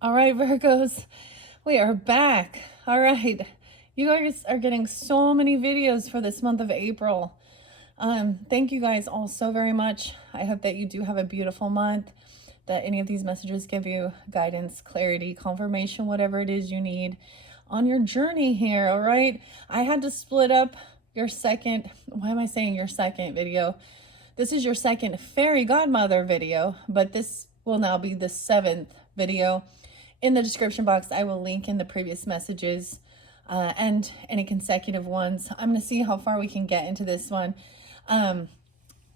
All right, Virgos, we are back. All right, you guys are getting so many videos for this month of April. Thank you guys all so very much. I hope that you do have a beautiful month, that any of these messages give you guidance, clarity, confirmation, whatever it is you need on your journey here. All right, I had to split up your second, why am I saying your second video? This is your second fairy godmother video, but this will now be the 7th video. In the description box, I will link in the previous messages and any consecutive ones. I'm going to see how far we can get into this one.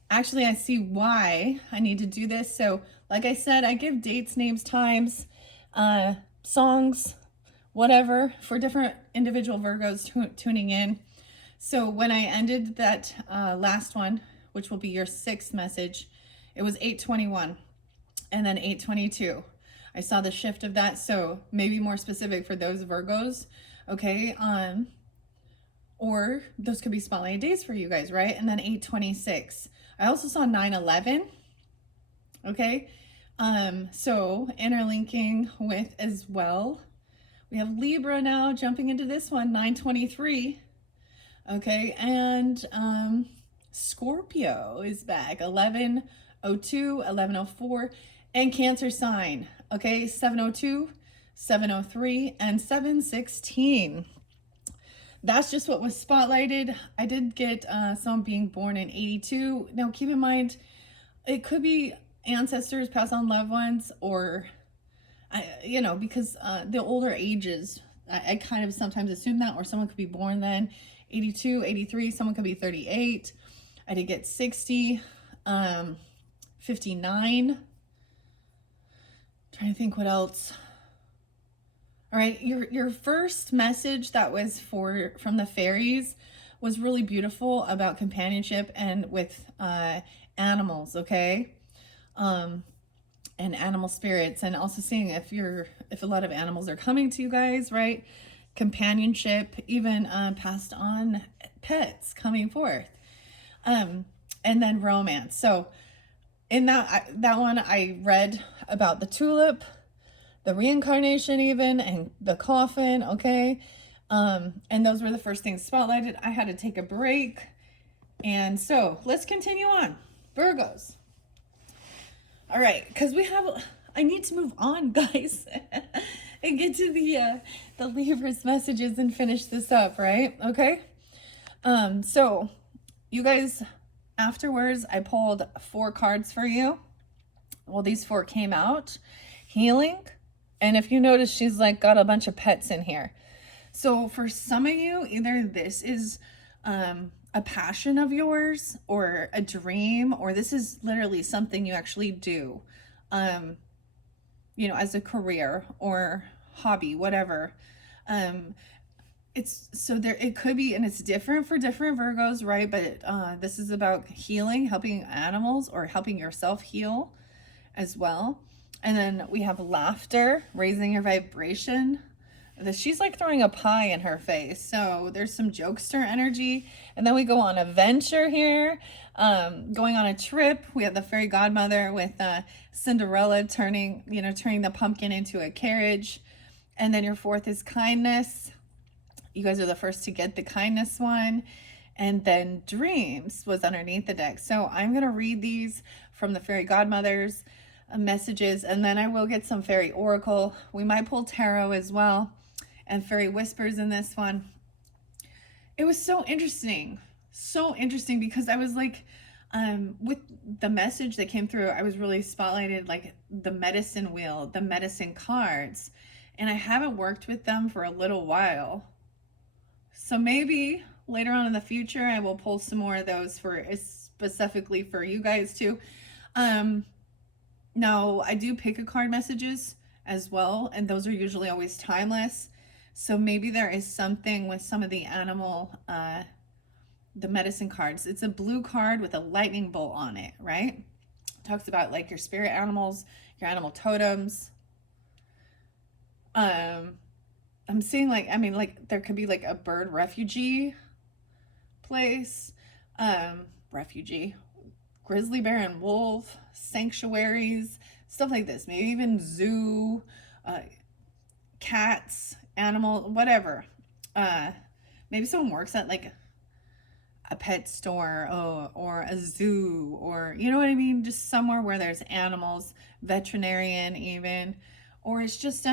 Actually, I see why I need to do this. So, like I said, I give dates, names, times, songs, whatever, for different individual Virgos tuning in. So when I ended that last one, which will be your 6th message, it was 8:21 and then 8:22. I saw the shift of that, so maybe more specific for those Virgos, okay? Or those could be spotlight days for you guys, right? And then 8:26. I also saw 9:11, okay? So interlinking with as well. We have Libra now jumping into this one, 9:23, okay? And Scorpio is back, 11:02, 11:04, and Cancer sign, okay, 7:02, 7:03, and 7:16. That's just what was spotlighted. I did get someone being born in 82. Now, keep in mind, it could be ancestors, past on loved ones, or, because the older ages, I kind of sometimes assume that, or someone could be born then, 82, 83, someone could be 38. I did get 60, 59. Trying to think what else. All right, your first message that was from the fairies was really beautiful about companionship and with animals, okay? And animal spirits, and also seeing if a lot of animals are coming to you guys, right? Companionship, even passed on pets coming forth. And then romance. So in that one, I read about the tulip, the reincarnation even, and the coffin, okay? And those were the first things spotlighted. I had to take a break. And so let's continue on. Virgos. All right, because I need to move on, guys, and get to the Libra's messages and finish this up, right? Okay? So you guys, afterwards, I pulled 4 cards for you. Well, these 4 came out. Healing. And if you notice, she's like got a bunch of pets in here. So for some of you, either this is a passion of yours or a dream, or this is literally something you actually do, as a career or hobby, whatever. It could be, and it's different for different Virgos, right? But this is about healing, helping animals, or helping yourself heal as well. And then we have laughter, raising your vibration. She's like throwing a pie in her face. So there's some jokester energy. And then we go on a venture here, going on a trip. We have the fairy godmother with Cinderella turning the pumpkin into a carriage. And then your 4th is kindness. You guys are the first to get the kindness one. And then dreams was underneath the deck. So I'm going to read these from the fairy godmothers messages, and then I will get some fairy oracle. We might pull tarot as well, and fairy whispers in this one. It was so interesting because I was like, with the message that came through, I was really spotlighted, like the medicine wheel, the medicine cards, and I haven't worked with them for a little while. So maybe later on in the future, I will pull some more of those specifically for you guys too. No, I do pick a card messages as well, and those are usually always timeless. So maybe there is something with some of the animal, the medicine cards. It's a blue card with a lightning bolt on it, right? It talks about like your spirit animals, your animal totems. I'm seeing like there could be like a bird refugee place, refugee, grizzly bear and wolf, sanctuaries, stuff like this. Maybe even zoo, uh, cats, animal, whatever. Maybe someone works at like a pet store, or a zoo, or you know what I mean, just somewhere where there's animals, veterinarian even, or it's just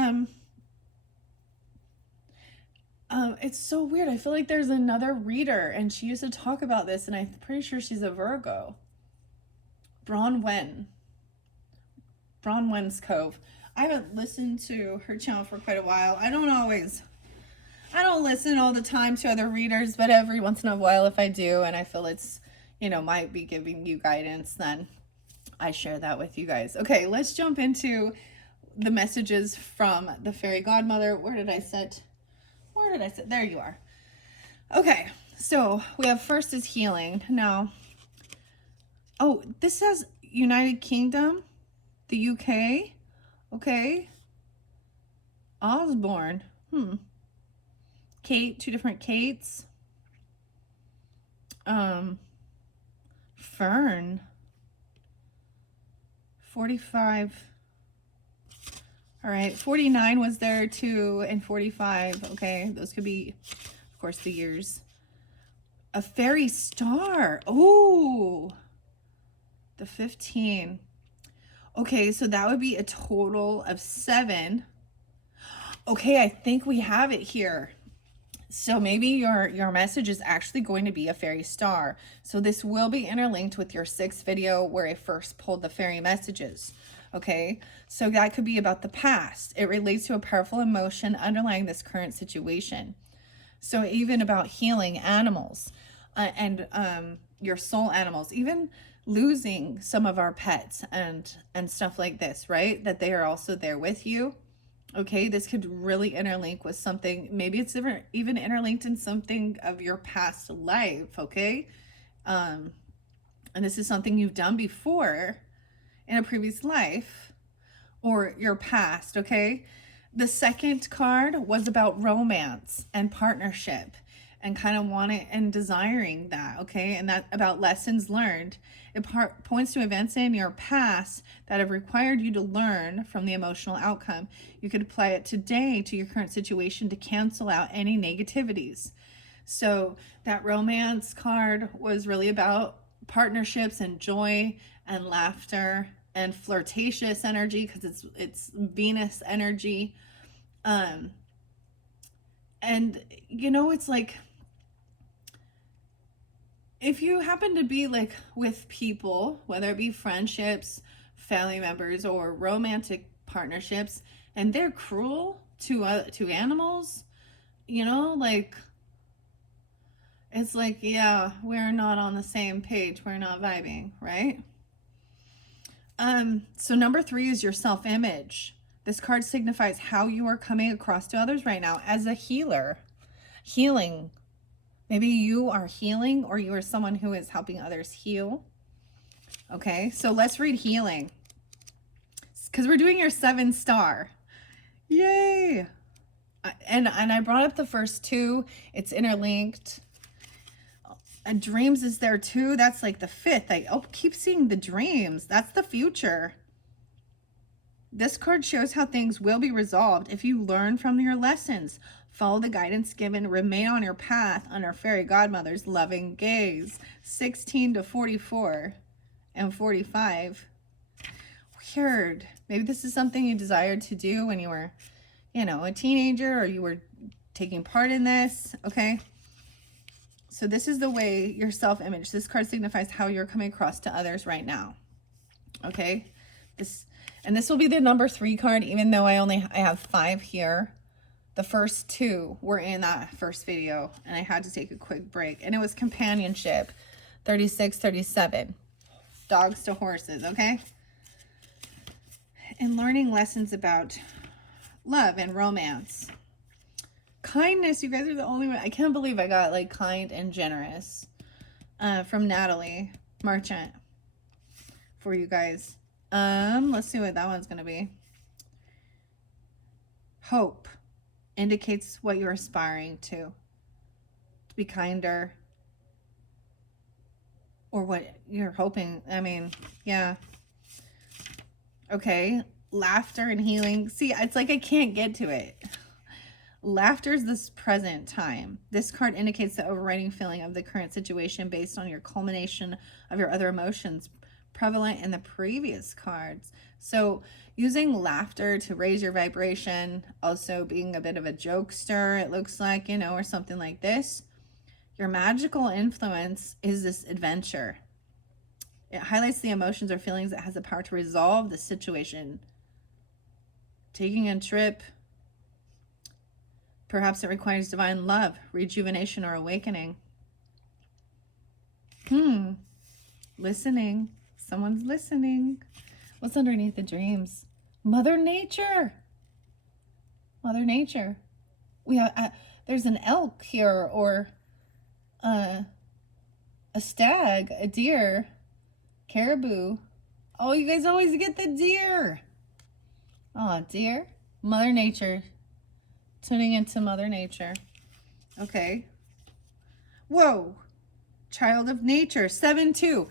it's so weird. I feel like there's another reader and she used to talk about this, and I'm pretty sure she's a Virgo. Bronwyn. Bronwyn's Cove. I haven't listened to her channel for quite a while. I don't listen all the time to other readers, but every once in a while if I do and I feel it's, might be giving you guidance, then I share that with you guys. Okay, let's jump into the messages from the fairy godmother. Where did I set? There you are. Okay, so we have first is healing. Now, oh, this says United Kingdom, the UK. Okay. Osborne. Kate, two different Kates. Fern. 45. All right, 49 was there too, and 45. Okay, those could be, of course, the years. A fairy star. Oh, the 15. Okay, so that would be a total of 7. Okay, I think we have it here. So maybe your message is actually going to be a fairy star. So this will be interlinked with your 6th video where I first pulled the fairy messages. Okay, so that could be about the past. It relates to a powerful emotion underlying this current situation. So even about healing animals and your soul animals, even losing some of our pets and stuff like this, right? That they are also there with you. Okay, this could really interlink with something. Maybe it's even interlinked in something of your past life. Okay, and this is something you've done before in a previous life or your past. Okay, the second card was about romance and partnership and kind of wanting and desiring that. Okay, and that about lessons learned. It points to events in your past that have required you to learn from the emotional outcome. You could apply it today to your current situation to cancel out any negativities. So that romance card was really about partnerships and joy and laughter and flirtatious energy, because it's Venus energy. And it's like, if you happen to be like with people, whether it be friendships, family members, or romantic partnerships, and they're cruel to animals, like, it's like, yeah, we're not on the same page. We're not vibing, right? So number 3 is your self-image. This card signifies how you are coming across to others right now as a healer. Healing. Maybe you are healing, or you are someone who is helping others heal. Okay, so let's read healing, because we're doing your 7-star. Yay! And I brought up the first 2. It's interlinked. Dreams is there too. That's like the 5th. I keep seeing the dreams. That's the future. This card shows how things will be resolved if you learn from your lessons. Follow the guidance given. Remain on your path under Fairy Godmother's loving gaze. 16 to 44 and 45. Weird. Maybe this is something you desired to do when you were, a teenager, or you were taking part in this. Okay. So this is the way your self-image. This card signifies how you're coming across to others right now. Okay. This will be the number 3 card, even though I have 5 here. The first 2 were in that first video, and I had to take a quick break. And it was companionship, 36, 37. Dogs to horses, okay? And learning lessons about love and romance. Kindness, you guys are the only one. I can't believe I got like kind and generous from Natalie Marchant for you guys. Let's see what that one's going to be. Hope indicates what you're aspiring to be kinder, or what you're hoping. I mean, yeah. Okay. laughter and healing. See, it's like I can't get to it. Laughter is this present time. This card indicates the overriding feeling of the current situation based on your culmination of your other emotions prevalent in the previous cards. So using laughter to raise your vibration, also being a bit of a jokester, it looks like, you know, or something like this. Your magical influence is this adventure. It highlights the emotions or feelings that has the power to resolve the situation. Taking a trip, perhaps it requires divine love, rejuvenation, or awakening. Listening. Someone's listening. What's underneath the dreams? Mother Nature. Mother Nature. We have, there's an elk here, or a stag, a deer, caribou. Oh, you guys always get the deer. Oh, deer. Mother Nature. Tuning into Mother Nature. Okay. Whoa. Child of Nature. 7-2.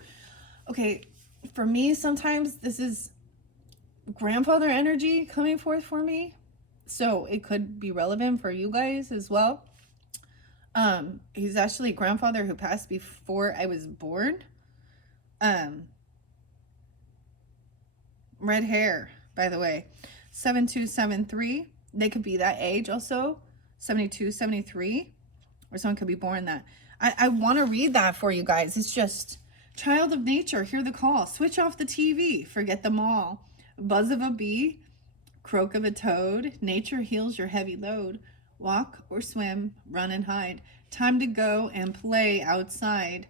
Okay. For me, sometimes this is grandfather energy coming forth for me. So it could be relevant for you guys as well. He's actually a grandfather who passed before I was born. Red hair, by the way. 7273. They could be that age also. 72, 73. Or someone could be born that. I want to read that for you guys. It's just, child of nature, hear the call. Switch off the TV. Forget them all. Buzz of a bee. Croak of a toad. Nature heals your heavy load. Walk or swim. Run and hide. Time to go and play outside.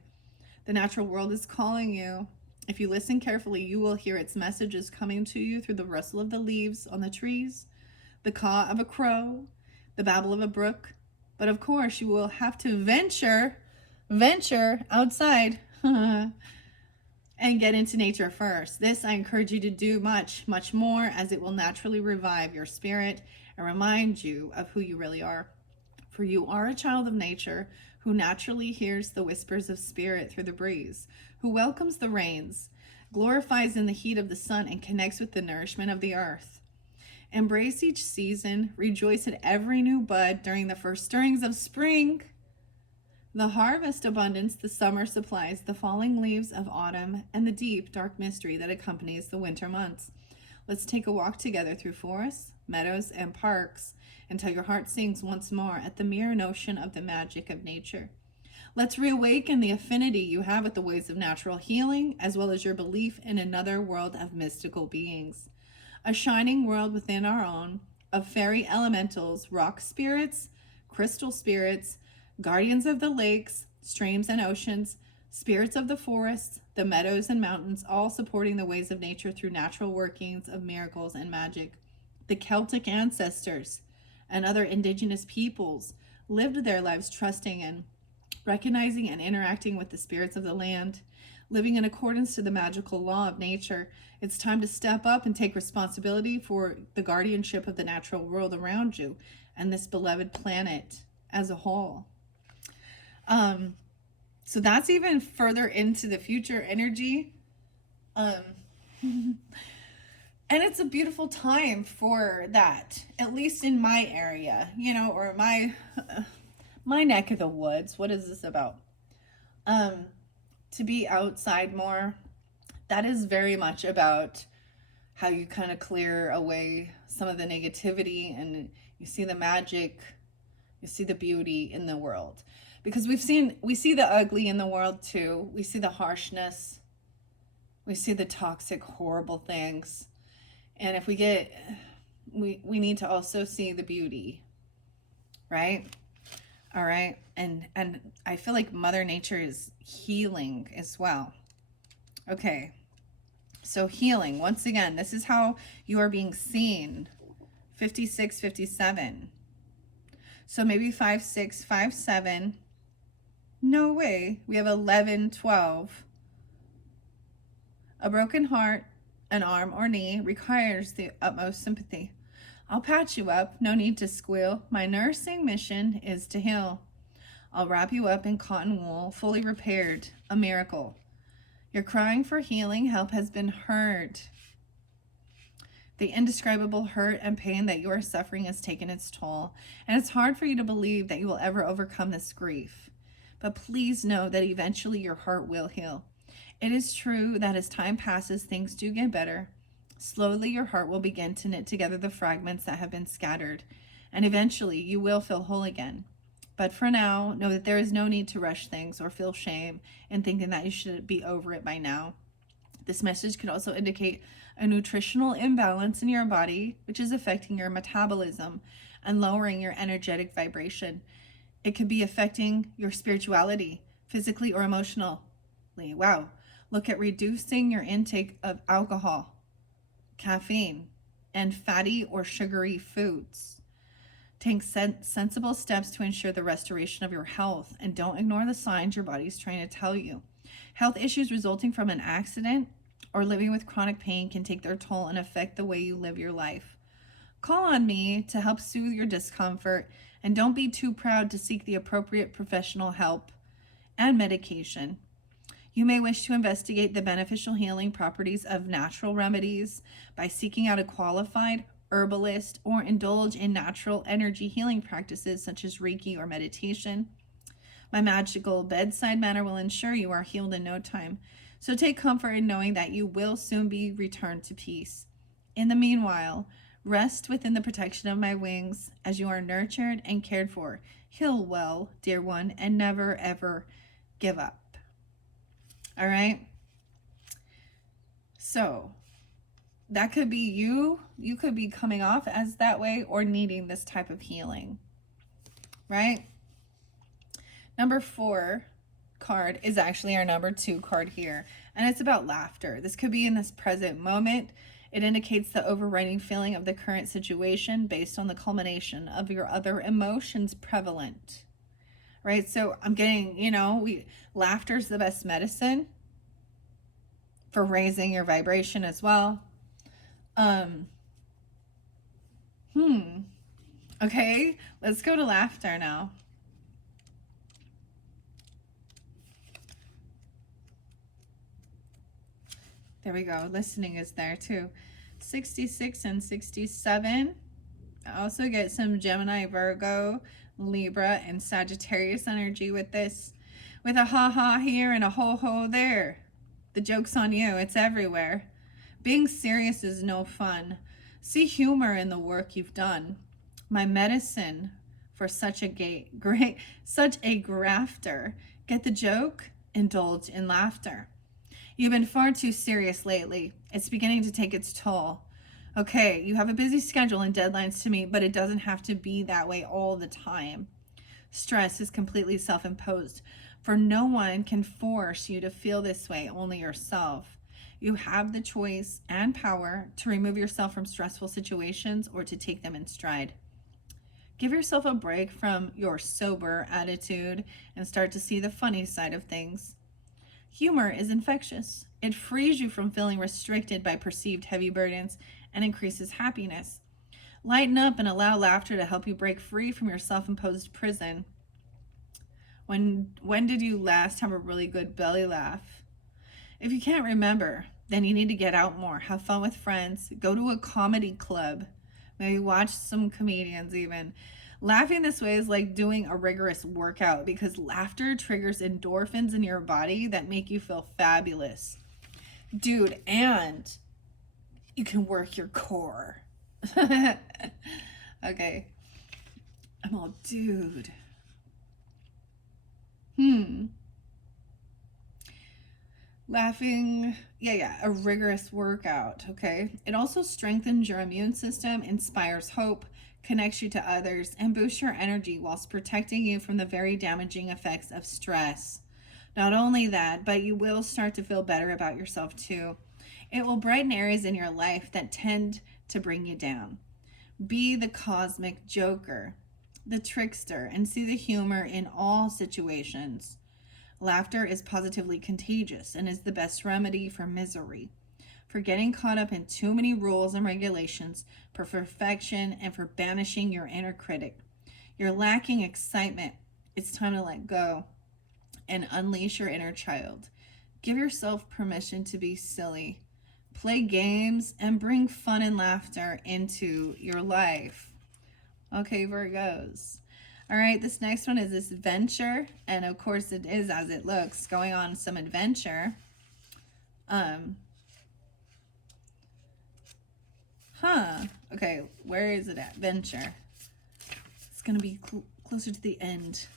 The natural world is calling you. If you listen carefully, you will hear its messages coming to you through the rustle of the leaves on the trees, the caw of a crow, the babble of a brook. But of course, you will have to venture outside and get into nature first. This I encourage you to do much, much more, as it will naturally revive your spirit and remind you of who you really are. For you are a child of nature who naturally hears the whispers of spirit through the breeze, who welcomes the rains, glorifies in the heat of the sun, and connects with the nourishment of the earth. Embrace each season, rejoice at every new bud during the first stirrings of spring, the harvest abundance the summer supplies, the falling leaves of autumn, and the deep, dark mystery that accompanies the winter months. Let's take a walk together through forests, meadows, and parks until your heart sings once more at the mere notion of the magic of nature. Let's reawaken the affinity you have with the ways of natural healing, as well as your belief in another world of mystical beings. A shining world within our own, of fairy elementals, rock spirits, crystal spirits, guardians of the lakes, streams and oceans, spirits of the forests, the meadows and mountains, all supporting the ways of nature through natural workings of miracles and magic. The Celtic ancestors and other indigenous peoples lived their lives trusting and recognizing and interacting with the spirits of the land, living in accordance to the magical law of nature. It's time to step up and take responsibility for the guardianship of the natural world around you and this beloved planet as a whole. So that's even further into the future energy. And it's a beautiful time for that, at least in my area, you know, or my neck of the woods. What is this about? To be outside more. That is very much about how you kind of clear away some of the negativity and you see the magic, you see the beauty in the world. Because we see the ugly in the world too. We see the harshness. We see the toxic, horrible things. And if we need to also see the beauty, right? All right. And I feel like Mother Nature is healing as well. Okay. So healing, once again, this is how you are being seen. 56, 57. So maybe 5, 6, 5, 7. No way. We have 11, 12. A broken heart, an arm or knee requires the utmost sympathy. I'll patch you up, no need to squeal. My nursing mission is to heal. I'll wrap you up in cotton wool, fully repaired, a miracle. Your crying for healing help has been heard. The indescribable hurt and pain that you are suffering has taken its toll, and it's hard for you to believe that you will ever overcome this grief. But please know that eventually your heart will heal. It is true that as time passes, things do get better. Slowly, your heart will begin to knit together the fragments that have been scattered, and eventually you will feel whole again. But for now, know that there is no need to rush things or feel shame in thinking that you should be over it by now. This message could also indicate a nutritional imbalance in your body, which is affecting your metabolism and lowering your energetic vibration. It could be affecting your spirituality, physically or emotionally. Wow. Look at reducing your intake of alcohol, caffeine, and fatty or sugary foods. Take sensible steps to ensure the restoration of your health, and don't ignore the signs your body is trying to tell you. Health issues resulting from an accident or living with chronic pain can take their toll and affect the way you live your life. Call on me to help soothe your discomfort, and don't be too proud to seek the appropriate professional help and medication. You may wish to investigate the beneficial healing properties of natural remedies by seeking out a qualified herbalist or indulge in natural energy healing practices such as Reiki or meditation. My magical bedside manner will ensure you are healed in no time. So take comfort in knowing that you will soon be returned to peace. In the meanwhile, rest within the protection of my wings as you are nurtured and cared for. Heal well, dear one, and never ever give up. All right? So that could be you. You could be coming off as that way or needing this type of healing, right? Number 4 card is actually our number 2 card here, and it's about laughter. This could be in this present moment. It indicates the overriding feeling of the current situation based on the culmination of your other emotions prevalent, right? So I'm getting, laughter is the best medicine for raising your vibration as well. Okay, let's go to laughter now. There we go. Listening is there too. 66 and 67. I also get some Gemini, Virgo, Libra, and Sagittarius energy with this. With a ha-ha here and a ho-ho there. The joke's on you. It's everywhere. Being serious is no fun. See humor in the work you've done. My medicine for such a grafter. Get the joke? Indulge in laughter. You've been far too serious lately. It's beginning to take its toll. Okay, you have a busy schedule and deadlines to meet, but it doesn't have to be that way all the time. Stress is completely self-imposed, for no one can force you to feel this way, only yourself. You have the choice and power to remove yourself from stressful situations or to take them in stride. Give yourself a break from your sober attitude and start to see the funny side of things. Humor is infectious. It frees you from feeling restricted by perceived heavy burdens and increases happiness. Lighten up and allow laughter to help you break free from your self-imposed prison. When did you last have a really good belly laugh? If you can't remember, then you need to get out more, have fun with friends, go to a comedy club, maybe watch some comedians even. Laughing this way is like doing a rigorous workout because laughter triggers endorphins in your body that make you feel fabulous. Dude, and you can work your core. Okay. I'm all, dude. Laughing, a rigorous workout, okay? It also strengthens your immune system, inspires hope, connects you to others, and boosts your energy whilst protecting you from the very damaging effects of stress. Not only that, but you will start to feel better about yourself too. It will brighten areas in your life that tend to bring you down. Be the cosmic joker, the trickster, and see the humor in all situations. Laughter is positively contagious and is the best remedy for misery, for getting caught up in too many rules and regulations, for perfection, and for banishing your inner critic. You're lacking excitement. It's time to let go and unleash your inner child. Give yourself permission to be silly. play games, and bring fun and laughter into your life. Okay, Virgos. All right, this next one is this venture, and of course it is as it looks, going on some adventure. Okay, where is it at? Venture. It's gonna be closer to the end.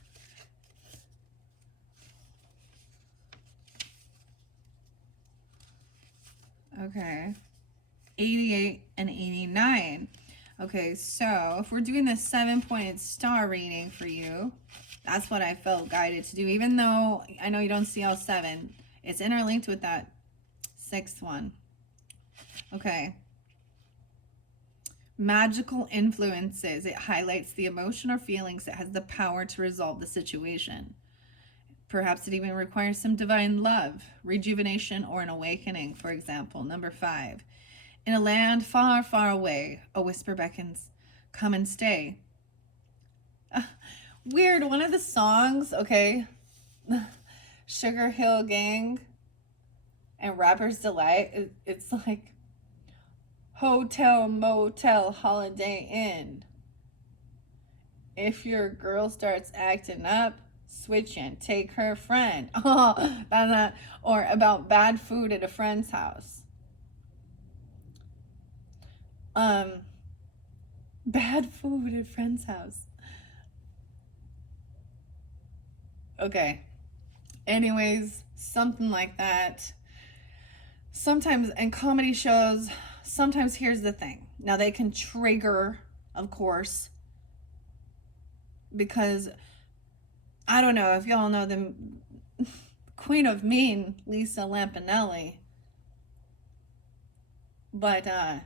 Okay, 88 and 89. Okay, so if we're doing the 7-pointed star reading for you, that's what I felt guided to do. Even though I know you don't see all 7, it's interlinked with that 6th one. Okay. Magical influences. It highlights the emotion or feelings that has the power to resolve the situation. Perhaps it even requires some divine love, rejuvenation, or an awakening, for example. Number 5. In a land far, far away, a whisper beckons, come and stay. Weird, one of the songs, okay, Sugar Hill Gang and Rapper's Delight, it's like, hotel, motel, holiday inn. If your girl starts acting up, switch and take her friend. Or about bad food at a friend's house. Bad food at a friend's house. Okay. Anyways, something like that. Sometimes in comedy shows, sometimes here's the thing. Now they can trigger, of course, because I don't know if y'all know the Queen of Mean, Lisa Lampanelli. But a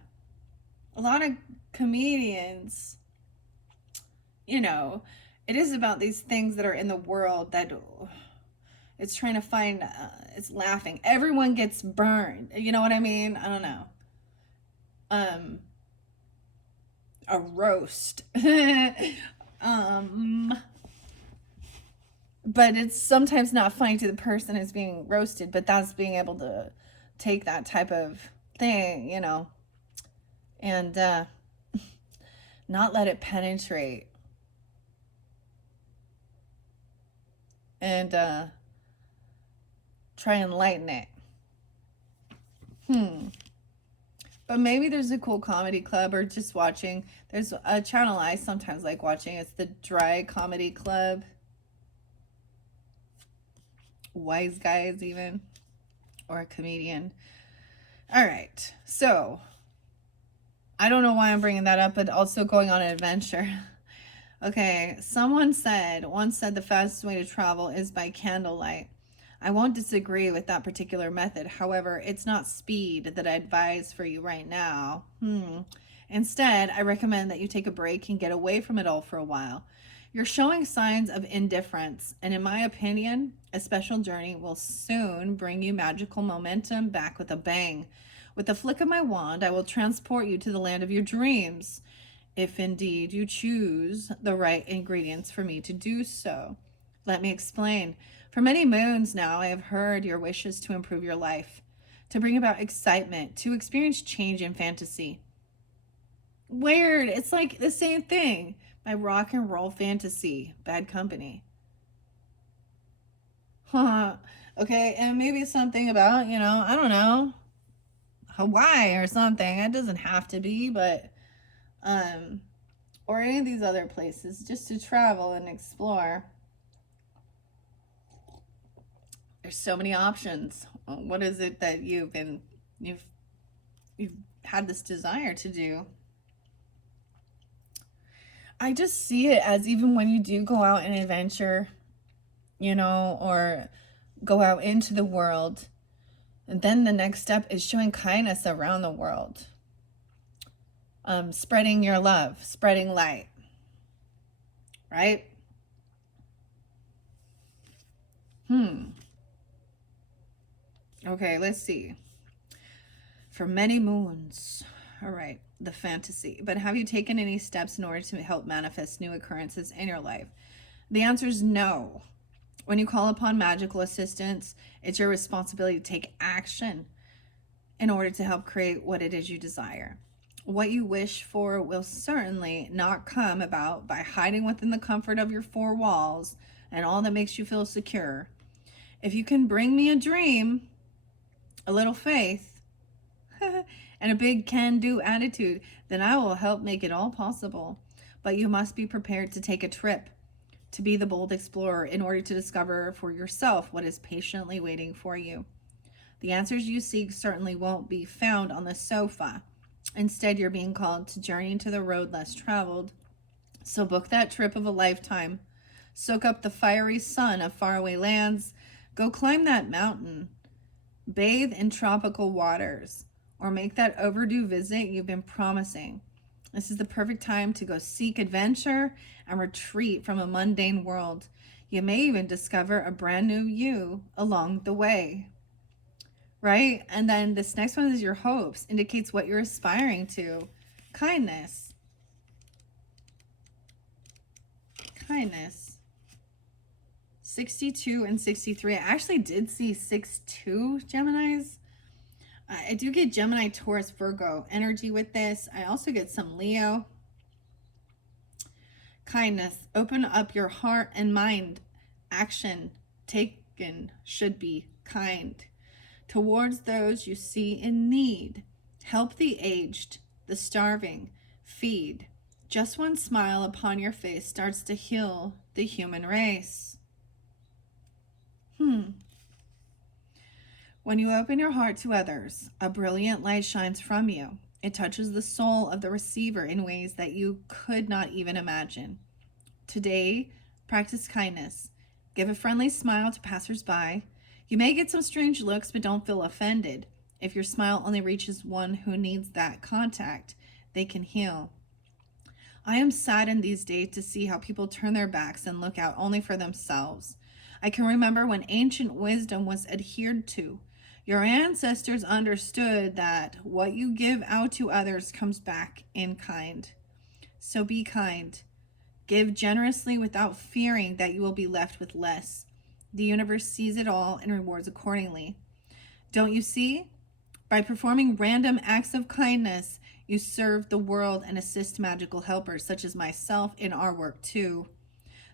lot of comedians, you know, it is about these things that are in the world that it's trying to find, it's laughing. Everyone gets burned. You know what I mean? I don't know. A roast. But it's sometimes not funny to the person who's being roasted, but that's being able to take that type of thing, you know, and not let it penetrate. And try and lighten it. But maybe there's a cool comedy club, or just watching. There's a channel I sometimes like watching. It's the Dry Comedy Club. Wise Guys even. Or a comedian. All right. So, I don't know why I'm bringing that up, but also going on an adventure. Okay. Someone once said the fastest way to travel is by candlelight. I won't disagree with that particular method. However, it's not speed that I advise for you right now. Instead, I recommend that you take a break and get away from it all for a while. You're showing signs of indifference, and in my opinion, a special journey will soon bring you magical momentum back with a bang. With the flick of my wand, I will transport you to the land of your dreams, if indeed you choose the right ingredients for me to do so. Let me explain. For many moons now, I have heard your wishes to improve your life, to bring about excitement, to experience change in fantasy. Weird. It's like the same thing. My rock and roll fantasy. Bad company. Okay, and maybe something about, I don't know, Hawaii or something. It doesn't have to be, but, or any of these other places, just to travel and explore. There's so many options. What is it that you've had this desire to do? I just see it as, even when you do go out and adventure, or go out into the world, and then the next step is showing kindness around the world. Spreading your love, spreading light, right? Okay, let's see. For many moons. All right, the fantasy. But have you taken any steps in order to help manifest new occurrences in your life? The answer is no. When you call upon magical assistance, it's your responsibility to take action. in order to help create what it is you desire. What you wish for will certainly not come about by hiding within the comfort of your four walls and all that makes you feel secure. If you can bring me a dream, a little faith, and a big can do attitude, then I will help make it all possible. But you must be prepared to take a trip, to be the bold explorer in order to discover for yourself what is patiently waiting for you. The answers you seek certainly won't be found on the sofa. Instead, you're being called to journey to the road less traveled. So book that trip of a lifetime. Soak up the fiery sun of faraway lands. Go climb that mountain. Bathe in tropical waters. Or make that overdue visit you've been promising. This is the perfect time to go seek adventure and retreat from a mundane world. You may even discover a brand new you along the way. Right? And then this next one is your hopes, indicates what you're aspiring to. Kindness. Kindness. 62 and 63. I actually did see 6-2 Geminis. I do get Gemini, Taurus, Virgo energy with this. I also get some Leo. Kindness. Open up your heart and mind. Action taken should be kind towards those you see in need. Help the aged, the starving, feed. Just one smile upon your face starts to heal the human race. When you open your heart to others, a brilliant light shines from you. It touches the soul of the receiver in ways that you could not even imagine. Today, practice kindness. Give a friendly smile to passersby. You may get some strange looks, but don't feel offended. If your smile only reaches one who needs that contact, they can heal. I am saddened these days to see how people turn their backs and look out only for themselves. I can remember when ancient wisdom was adhered to. Your ancestors understood that what you give out to others comes back in kind. So be kind. Give generously without fearing that you will be left with less. The universe sees it all and rewards accordingly. Don't you see? By performing random acts of kindness, you serve the world and assist magical helpers such as myself in our work too.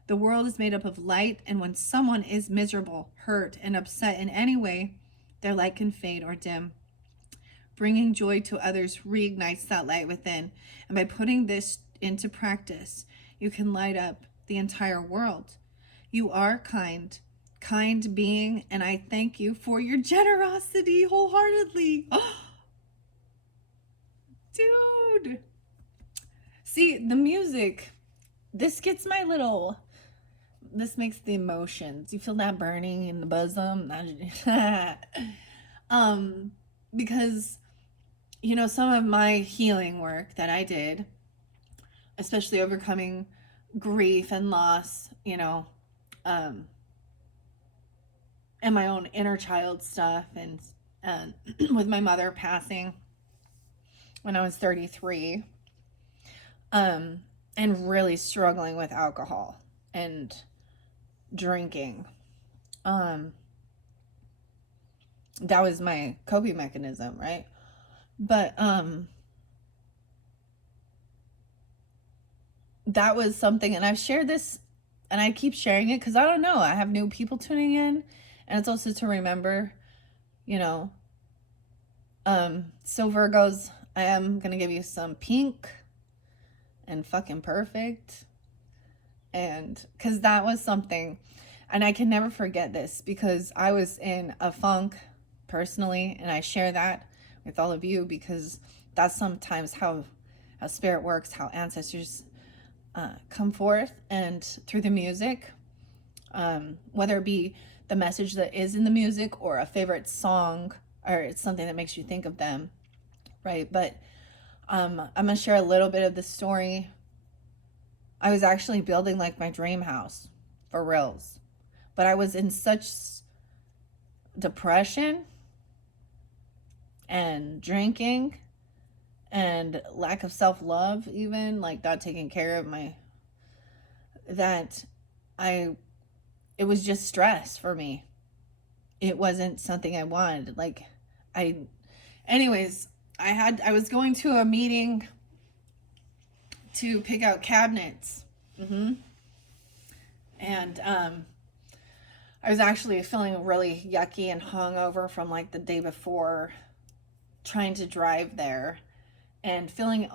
The world is made up of light, and when someone is miserable, hurt, and upset in any way, their light can fade or dim. Bringing joy to others reignites that light within, and by putting this into practice, you can light up the entire world. You are kind being, and I thank you for your generosity wholeheartedly. Dude. See, the music, this gets my little... This makes the emotions. You feel that burning in the bosom? Because, you know, some of my healing work that I did, especially overcoming grief and loss, you know, and my own inner child stuff, and with my mother passing when I was 33, and really struggling with alcohol and drinking. That was my coping mechanism, right? But that was something, and I've shared this, and I keep sharing it because I don't know, I have new people tuning in, and it's also to remember, you know. So Virgos, I am gonna give you some pink and fucking perfect. And because that was something, and I can never forget this because I was in a funk personally, and I share that with all of you because that's sometimes how spirit works, how ancestors come forth, and through the music, whether it be the message that is in the music or a favorite song, or it's something that makes you think of them, right? But I'm gonna share a little bit of the story. I was actually building like my dream house for reals, but I was in such depression and drinking and lack of self-love, even like not taking care of that it was just stress for me. It wasn't something I wanted. Like Anyways, I was going to a meeting to pick out cabinets. And I was actually feeling really yucky and hungover from like the day before, trying to drive there and feeling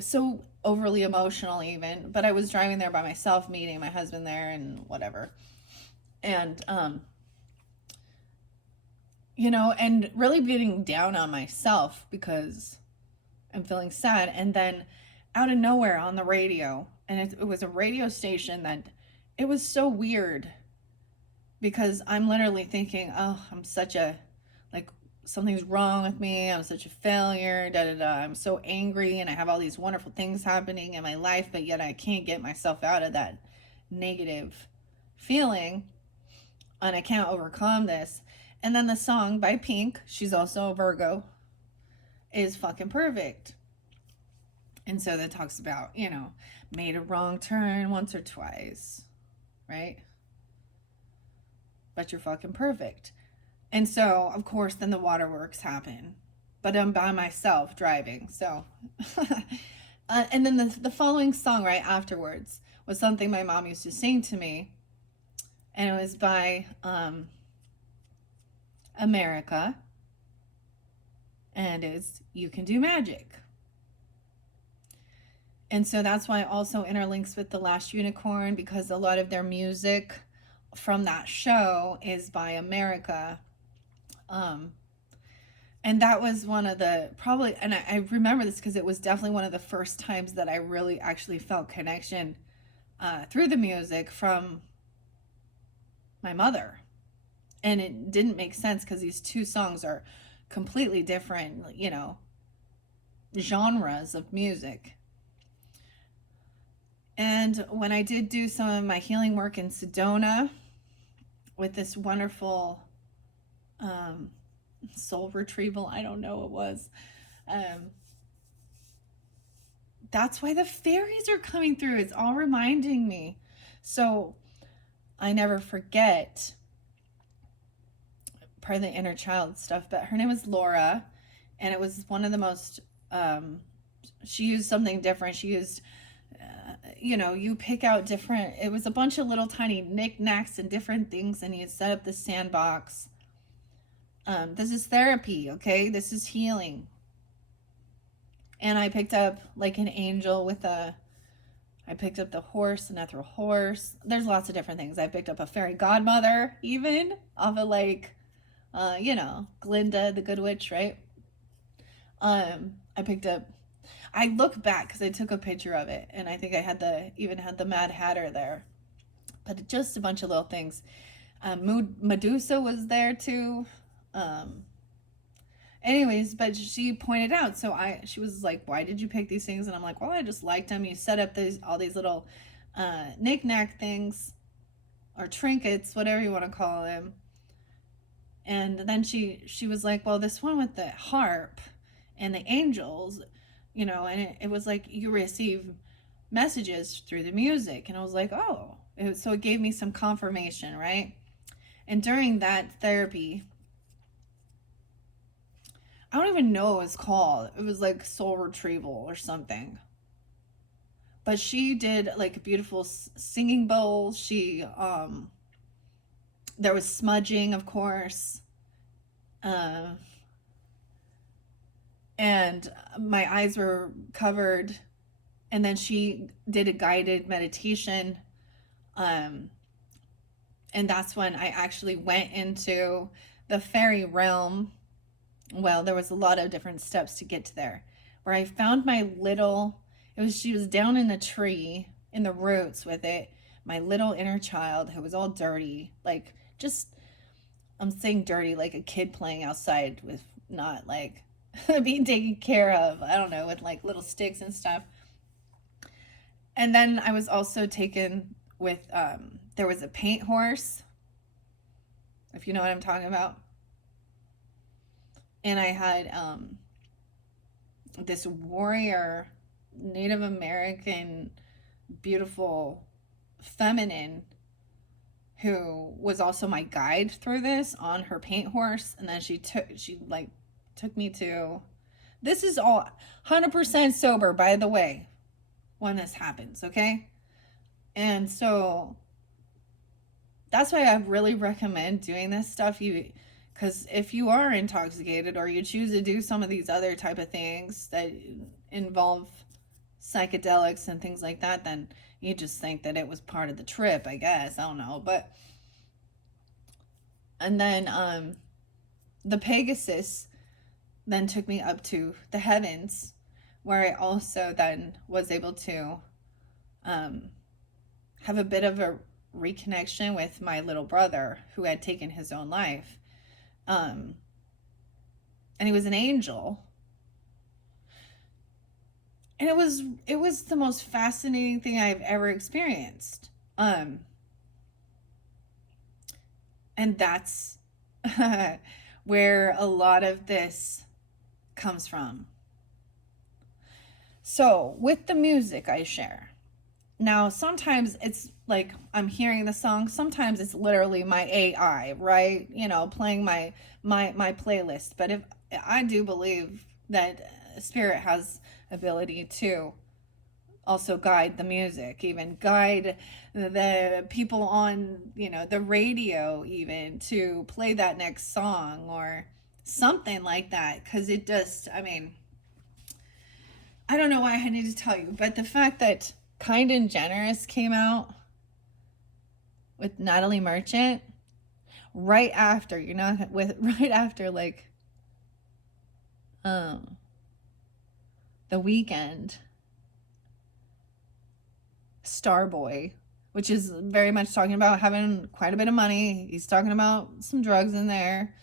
so overly emotional even. But I was driving there by myself, meeting my husband there and whatever. And you know, and really getting down on myself because I'm feeling sad. And then out of nowhere on the radio, and it was a radio station that, it was so weird because I'm literally thinking, oh, I'm such a, like, something's wrong with me. I'm such a failure. Da da da. I'm so angry, and I have all these wonderful things happening in my life, but yet I can't get myself out of that negative feeling, and I can't overcome this. And then the song by Pink, she's also a Virgo, is fucking perfect. And so that talks about, you know, made a wrong turn once or twice, right? But you're fucking perfect. And so, of course, then the waterworks happen. But I'm by myself driving, so. And then the following song right afterwards was something my mom used to sing to me. And it was by America. And it's You Can Do Magic. And so that's why it also interlinks with The Last Unicorn, because a lot of their music from that show is by America. And that was one of the, probably, and I remember this because it was definitely one of the first times that I really actually felt connection through the music from my mother. And it didn't make sense because these two songs are completely different, you know, genres of music. And when I did do some of my healing work in Sedona with this wonderful soul retrieval, I don't know what it was, that's why the fairies are coming through. It's all reminding me. So I never forget part of the inner child stuff, but her name was Laura, and it was one of the most, she used something different. She used, you know, you pick out different, it was a bunch of little tiny knickknacks and different things, and you set up the sandbox. This is therapy, okay? This is healing. And I picked up like an angel with a, I picked up the horse, an ethereal horse. There's lots of different things. I picked up a fairy godmother, even, off of like, you know, Glinda, the good witch, right? I picked up, I look back because I took a picture of it, and I think I had even had the Mad Hatter there. But just a bunch of little things. Medusa was there too. Anyways, but she pointed out, so she was like, why did you pick these things? And I'm like, well, I just liked them. You set up all these little knick-knack things, or trinkets, whatever you want to call them. And then she was like, well, this one with the harp and the angels, you know, and it was like you receive messages through the music. And I was like, oh. So it gave me some confirmation, right? And during that therapy, I don't even know what it was called. It was like soul retrieval or something. But she did like beautiful singing bowls. There was smudging, of course. And my eyes were covered. And then she did a guided meditation. And that's when I actually went into the fairy realm. Well, there was a lot of different steps to get to there, where I found my little, she was down in a tree in the roots with it, my little inner child who was all dirty, like just, I'm saying dirty like a kid playing outside with not like being taken care of, I don't know, with like little sticks and stuff. And then I was also taken with, there was a paint horse, if you know what I'm talking about. And I had this warrior, Native American, beautiful, feminine, who was also my guide through this on her paint horse. And then she like Took me to, this is all 100% sober, by the way, when this happens, okay? And so that's why I really recommend doing this stuff. Because if you are intoxicated or you choose to do some of these other type of things that involve psychedelics and things like that, then you just think that it was part of the trip, I guess. I don't know. And then the Pegasus then took me up to the heavens, where I also then was able to have a bit of a reconnection with my little brother who had taken his own life. And he was an angel. And it was the most fascinating thing I've ever experienced. And that's where a lot of this comes from. So, with the music I share. Now, sometimes it's like I'm hearing the song. Sometimes it's literally my AI, right? You know, playing my playlist. But if I do believe that spirit has ability to also guide the music, even guide the people on, you know, the radio, even to play that next song or something like that. Because it just, I mean, I don't know why I need to tell you, but the fact that Kind and Generous came out with Natalie Merchant right after, right after like The Weeknd, Starboy, which is very much talking about having quite a bit of money. He's talking about some drugs in there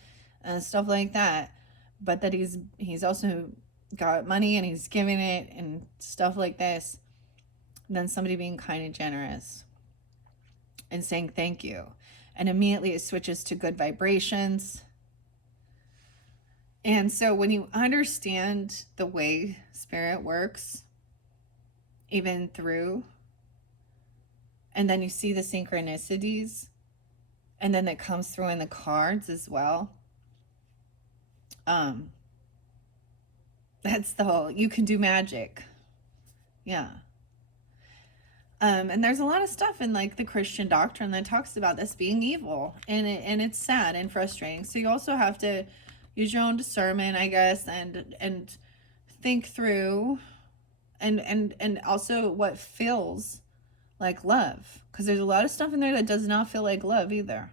and stuff like that, but that he's also got money and he's giving it and stuff like this. And then somebody being kind and generous and saying thank you, and immediately it switches to good vibrations. And so when you understand the way spirit works, even through, and then you see the synchronicities, and then it comes through in the cards as well. That's the whole, you can do magic. Yeah. And there's a lot of stuff in like the Christian doctrine that talks about this being evil, and it's sad and frustrating. So you also have to use your own discernment, I guess, and think through, and also what feels like love, because there's a lot of stuff in there that does not feel like love either.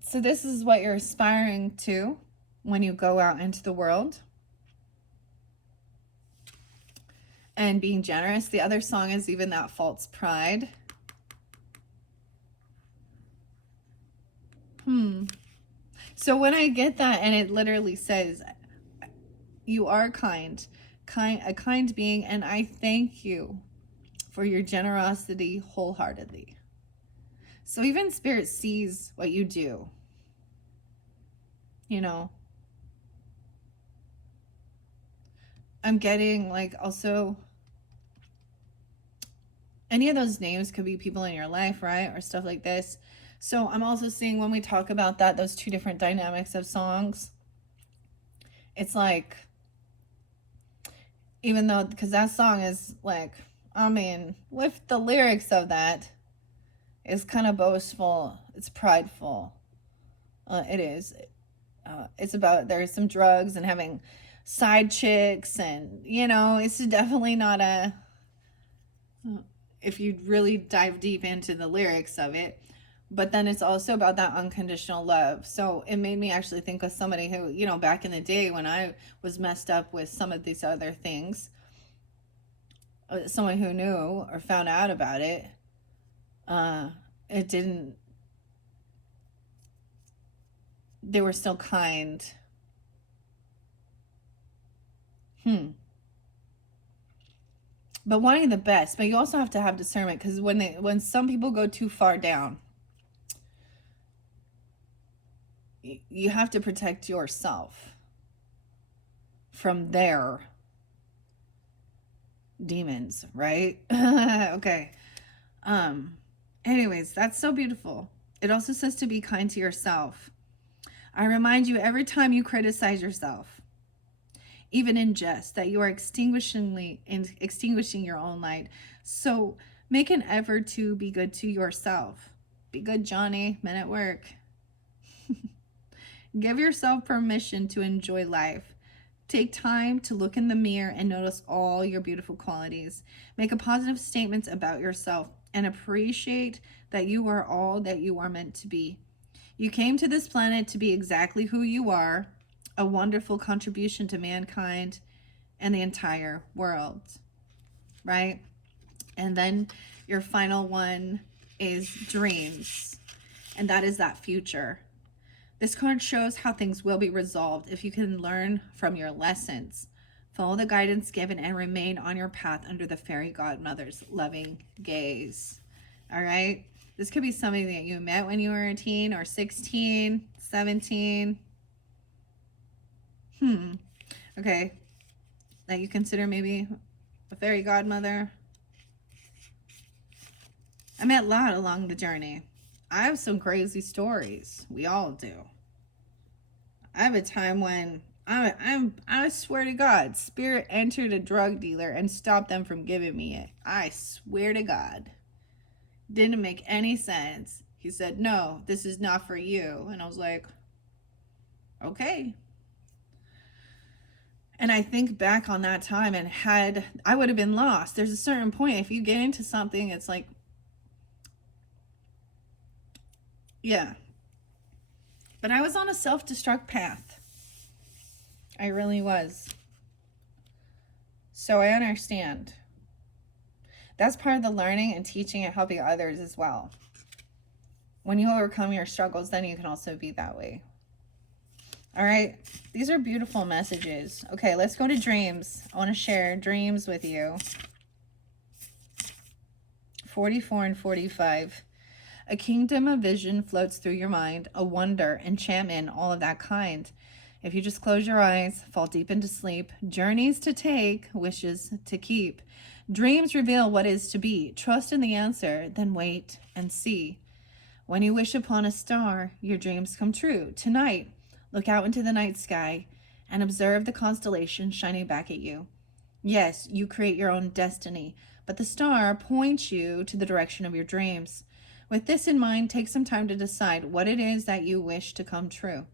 So this is what you're aspiring to when you go out into the world. And being generous. The other song is Even That False Pride. So when I get that, and it literally says, you are a kind being, and I thank you for your generosity wholeheartedly. So even spirit sees what you do, you know. I'm getting like also any of those names could be people in your life, right? Or stuff like this. So I'm also seeing when we talk about that, those two different dynamics of songs, it's like, even though, because that song is like, I mean, with the lyrics of that, it's kind of boastful, it's prideful. It is. It's about, there's some drugs and having side chicks, and you know, it's definitely not a, if you really dive deep into the lyrics of it. But then it's also about that unconditional love. So it made me actually think of somebody who, you know, back in the day when I was messed up with some of these other things, someone who knew or found out about it, it didn't, they were still kind. But wanting the best, but you also have to have discernment, because when some people go too far down, you have to protect yourself from their demons, right? Okay. Anyways, that's so beautiful. It also says to be kind to yourself. I remind you every time you criticize yourself, even in jest, that you are extinguishing your own light. So make an effort to be good to yourself. Be good, Johnny. Men at work. Give yourself permission to enjoy life. Take time to look in the mirror and notice all your beautiful qualities. Make a positive statement about yourself and appreciate that you are all that you are meant to be. You came to this planet to be exactly who you are, a wonderful contribution to mankind and the entire world, right? And then your final one is dreams, and that is that future. This card shows how things will be resolved if you can learn from your lessons, follow the guidance given, and remain on your path under the fairy godmother's loving gaze. All right? This could be somebody that you met when you were a teen or 16, 17. Okay. That you consider maybe a fairy godmother. I met a lot along the journey. I have some crazy stories. We all do. I have a time when I swear to God, spirit entered a drug dealer and stopped them from giving me it. I swear to God. Didn't make any sense. He said, "No, this is not for you." And I was like, okay. And I think back on that time and I would have been lost. There's a certain point, if you get into something, it's like, yeah. But I was on a self-destruct path. I really was. So I understand. That's part of the learning and teaching and helping others as well. When you overcome your struggles, then you can also be that way. All right. These are beautiful messages. Okay, let's go to dreams. I want to share dreams with you. 44 and 45. A kingdom of vision floats through your mind, a wonder, enchantment, all of that kind. If you just close your eyes, fall deep into sleep, journeys to take, wishes to keep. Dreams reveal what is to be. Trust in the answer, then wait and see. When you wish upon a star, your dreams come true. Tonight, look out into the night sky and observe the constellations shining back at you. Yes, you create your own destiny, but the star points you to the direction of your dreams. With this in mind, take some time to decide what it is that you wish to come true.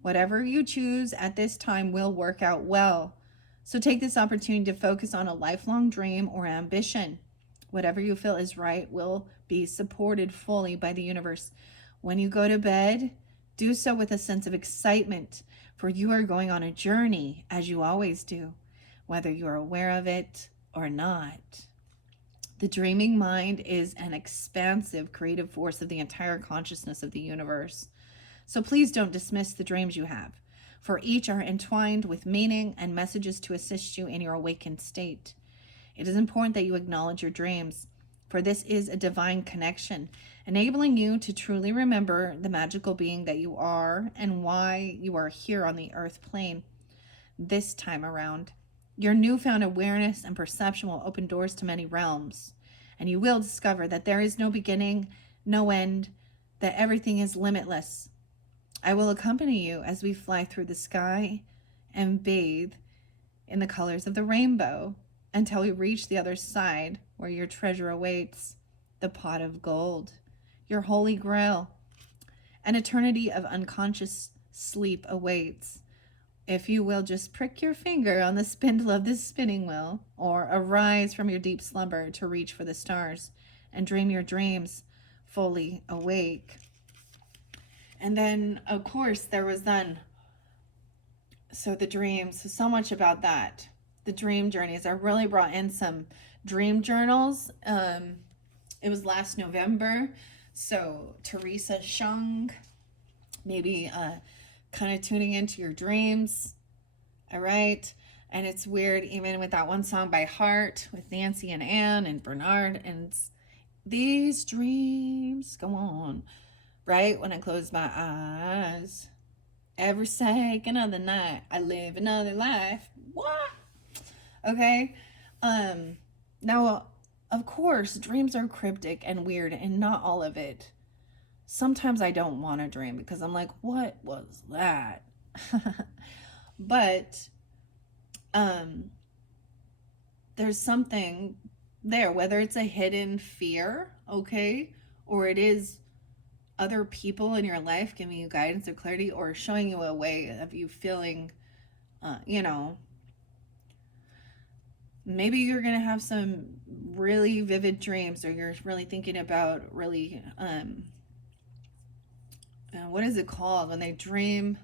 Whatever you choose at this time will work out well. So take this opportunity to focus on a lifelong dream or ambition. Whatever you feel is right will be supported fully by the universe. When you go to bed, do so with a sense of excitement, for you are going on a journey, as you always do, whether you are aware of it or not. The dreaming mind is an expansive creative force of the entire consciousness of the universe. So please don't dismiss the dreams you have, for each are entwined with meaning and messages to assist you in your awakened state. It is important that you acknowledge your dreams, for this is a divine connection, enabling you to truly remember the magical being that you are and why you are here on the earth plane this time around. Your newfound awareness and perception will open doors to many realms, and you will discover that there is no beginning, no end, that everything is limitless. I will accompany you as we fly through the sky and bathe in the colors of the rainbow until we reach the other side where your treasure awaits, the pot of gold, your holy grail. An eternity of unconscious sleep awaits. If you will just prick your finger on the spindle of this spinning wheel, or arise from your deep slumber to reach for the stars and dream your dreams fully awake. And then, of course, there was then, so the dreams, so much about that. The dream journeys. I really brought in some dream journals. It was last November. So Teresa Shung, maybe kind of tuning into your dreams. All right. And it's weird, even with that one song by Heart with Nancy and Ann and Bernard. And these dreams go on. Right? When I close my eyes, every second of the night, I live another life. What? Okay. Now, of course, dreams are cryptic and weird, and not all of it. sometimes I don't want to dream because I'm like, what was that? But there's something there, whether it's a hidden fear, okay, or it is other people in your life giving you guidance or clarity or showing you a way of you feeling, you know, maybe you're going to have some really vivid dreams, or you're really thinking about really, what is it called when they dream?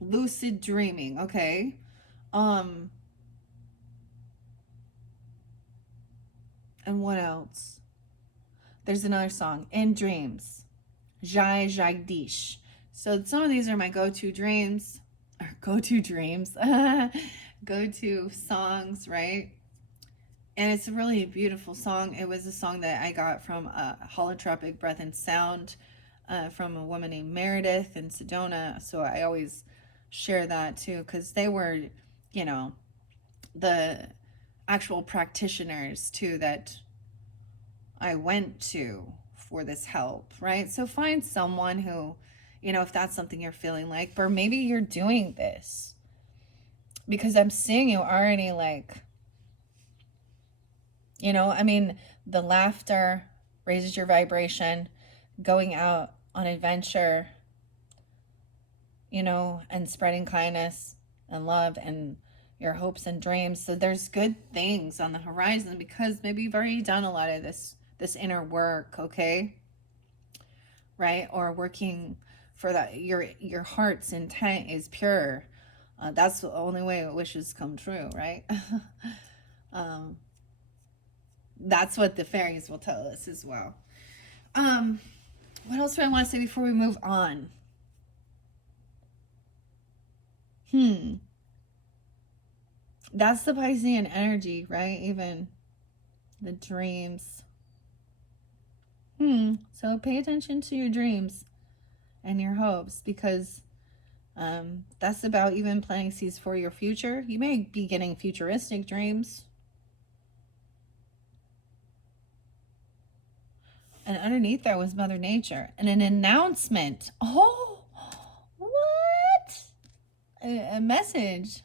Lucid dreaming, okay? And what else? There's another song, In Dreams, Jai Jagdish. So some of these are my go-to dreams, or go-to dreams, go-to songs, right? And it's a really beautiful song. It was a song that I got from Holotropic Breath and Sound, from a woman named Meredith in Sedona. So I always share that too, because they were, you know, the actual practitioners too that I went to for this help, right? So find someone who, you know, if that's something you're feeling like, or maybe you're doing this because I'm seeing you already, like, you know, I mean, the laughter raises your vibration, going out on adventure, you know, and spreading kindness and love and your hopes and dreams. So there's good things on the horizon because maybe you've already done a lot of this inner work, okay? Right? Or working for that, your heart's intent is pure. That's the only way wishes come true, right? That's what the fairies will tell us as well. What else do I want to say before we move on? That's the Piscean energy, right? Even the dreams. So pay attention to your dreams and your hopes, because that's about even planting seeds for your future. You may be getting futuristic dreams. And underneath there was Mother Nature and an announcement. Oh, what? A message.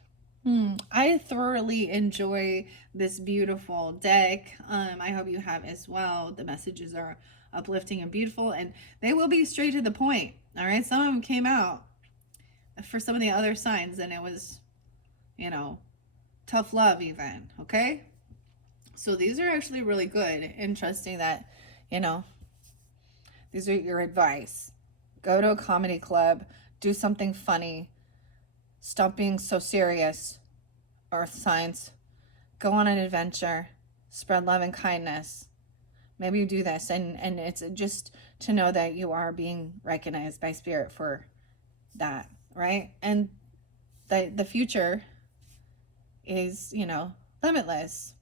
I thoroughly enjoy this beautiful deck. I hope you have as well. The messages are uplifting and beautiful, and they will be straight to the point. All right, some of them came out for some of the other signs, and it was, you know, tough love even. Okay, so these are actually really good. Interesting that, you know, these are your advice. Go to a comedy club, do something funny. Stop being so serious, earth signs. Go on an adventure. Spread love and kindness. Maybe you do this, and it's just to know that you are being recognized by spirit for that, right? And the future is, you know, limitless.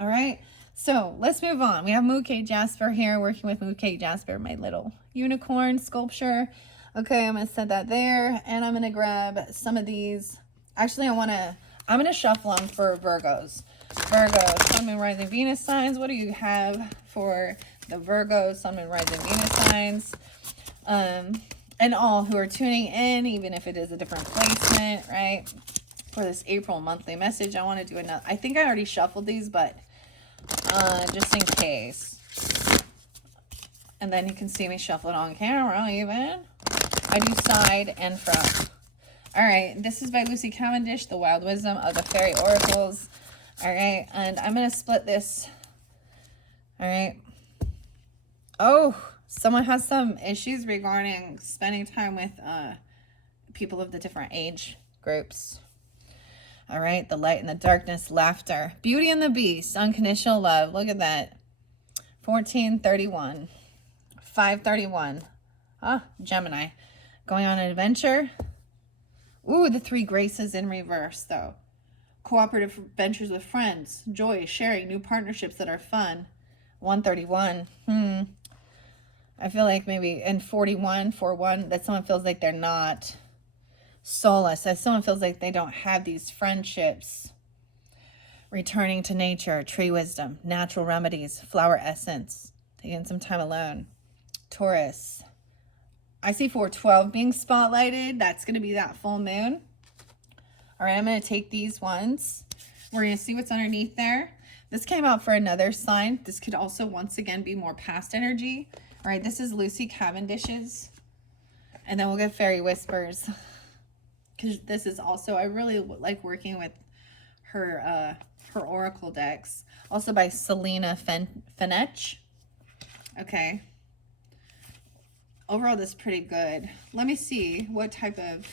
All right, so let's move on. We have Mooncake Jasper here, working with Mooncake Jasper, my little unicorn sculpture. Okay, I'm going to set that there, and I'm going to grab some of these. Actually, I'm going to shuffle them for Virgos. Virgo, Sun, Moon, Rising, Venus signs. What do you have for the Virgo, Sun, Moon, Rising, Venus signs? And all who are tuning in, even if it is a different placement, right? For this April monthly message, I want to do another. I think I already shuffled these, but just in case. And then you can see me shuffle it on camera even. I do side and front. All right, this is by Lucy Cavendish, The Wild Wisdom of the Fairy Oracles. All right, and I'm going to split this. All right. Oh, someone has some issues regarding spending time with people of the different age groups. All right, the light and the darkness, laughter, Beauty and the Beast, unconditional love. Look at that. 1431, 531. Gemini. Going on an adventure. Ooh, the three graces in reverse, though. Cooperative ventures with friends. Joy, sharing, new partnerships that are fun. 131. I feel like maybe in 41, 41, that someone feels like they're not solace. That someone feels like they don't have these friendships. returning to nature, tree wisdom, natural remedies, flower essence, taking some time alone. Taurus, I see 412 being spotlighted. That's going to be that full moon. All right, I'm going to take these ones. We're going to see what's underneath there. This came out for another sign. This could also, once again, be more past energy. All right, this is Lucy Cavendish's. And then we'll get Fairy Whispers. Because this is also, I really like working with her oracle decks. Also by Selena Fenech. Okay. Overall, this is pretty good. Let me see what type of...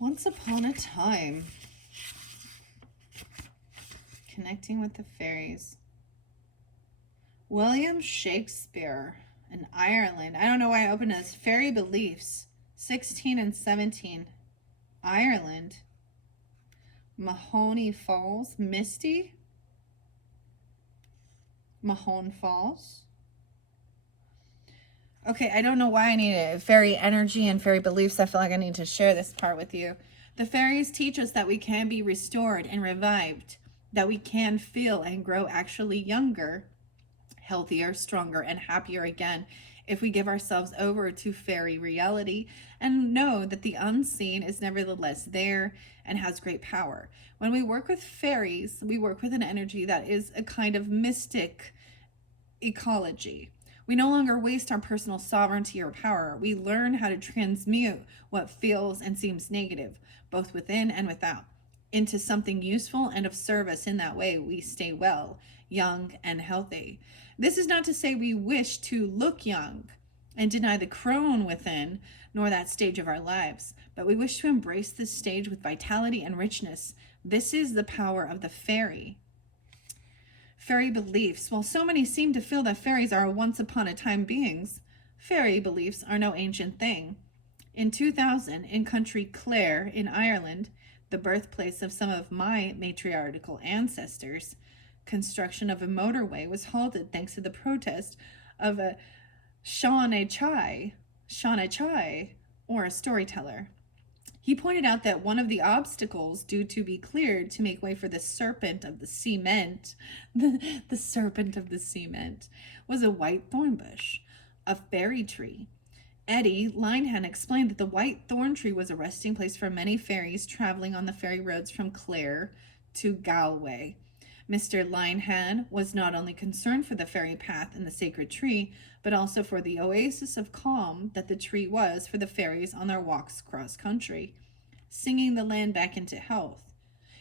Once upon a time. Connecting with the fairies. William Shakespeare in Ireland. I don't know why I opened this. Fairy Beliefs. 16 and 17. Ireland. Mahoney Falls. Misty. Mahone Falls. Okay, I don't know why I need it. Fairy energy and fairy beliefs. I feel like I need to share this part with you. The fairies teach us that we can be restored and revived, that we can feel and grow actually younger, healthier, stronger, and happier again if we give ourselves over to fairy reality and know that the unseen is nevertheless there and has great power. When we work with fairies, we work with an energy that is a kind of mystic ecology. We no longer waste our personal sovereignty or power. We learn how to transmute what feels and seems negative, both within and without, into something useful and of service. In that way, we stay well, young, and healthy. This is not to say we wish to look young and deny the crone within, nor that stage of our lives, but we wish to embrace this stage with vitality and richness. This is the power of the fairy. Fairy beliefs. While so many seem to feel that fairies are once upon a time beings, fairy beliefs are no ancient thing. In 2000, in country Clare in Ireland, the birthplace of some of my matriarchal ancestors, construction of a motorway was halted thanks to the protest of a Shawnee or a storyteller. He pointed out that one of the obstacles due to be cleared to make way for the serpent of the cement, the serpent of the cement, was a white thorn bush, a fairy tree. Eddie Linehan explained that the white thorn tree was a resting place for many fairies traveling on the fairy roads from Clare to Galway. Mr. Linehan was not only concerned for the fairy path and the sacred tree, but also for the oasis of calm that the tree was for the fairies on their walks cross country, singing the land back into health.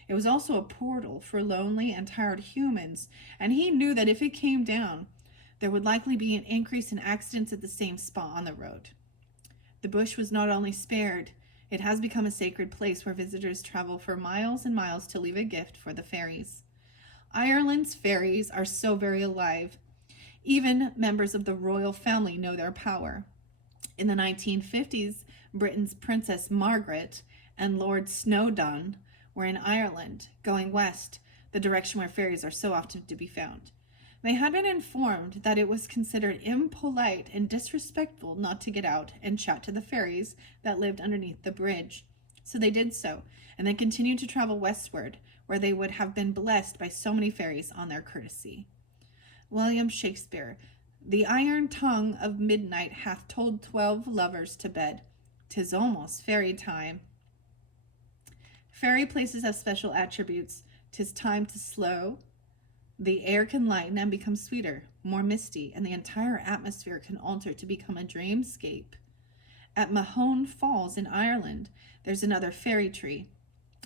It was also a portal for lonely and tired humans, and he knew that if it came down, there would likely be an increase in accidents at the same spot on the road. The bush was not only spared, it has become a sacred place where visitors travel for miles and miles to leave a gift for the fairies. Ireland's fairies are so very alive. Even members of the royal family know their power. In the 1950s, Britain's Princess Margaret and Lord Snowdon were in Ireland, going west, the direction where fairies are so often to be found. They had been informed that it was considered impolite and disrespectful not to get out and chat to the fairies that lived underneath the bridge. So they did so, and they continued to travel westward, where they would have been blessed by so many fairies on their courtesy. William Shakespeare, the iron tongue of midnight hath told 12 lovers to bed. 'Tis almost fairy time. Fairy places have special attributes. 'Tis time to slow. The air can lighten and become sweeter, more misty, and the entire atmosphere can alter to become a dreamscape. At Mahone Falls in Ireland, there's another fairy tree.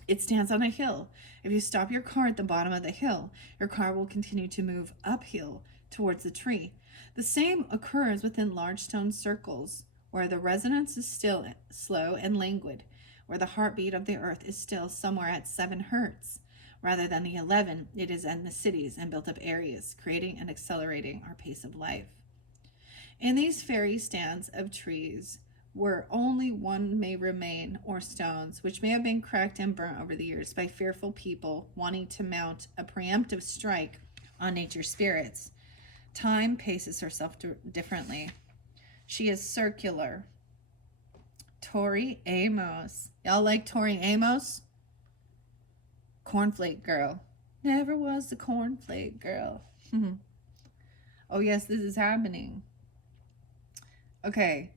It stands on a hill. If you stop your car at the bottom of the hill, your car will continue to move uphill towards the tree. The same occurs within large stone circles, where the resonance is still slow and languid, where the heartbeat of the earth is still somewhere at 7 hertz, rather than the 11 it is in the cities and built-up areas, creating and accelerating our pace of life. In these fairy stands of trees, where only one may remain, or stones, which may have been cracked and burnt over the years by fearful people wanting to mount a preemptive strike on nature's spirits. Time paces herself differently. She is circular. Tori Amos. Y'all like Tori Amos? Cornflake girl. Never was a cornflake girl. Oh, yes, this is happening. Okay.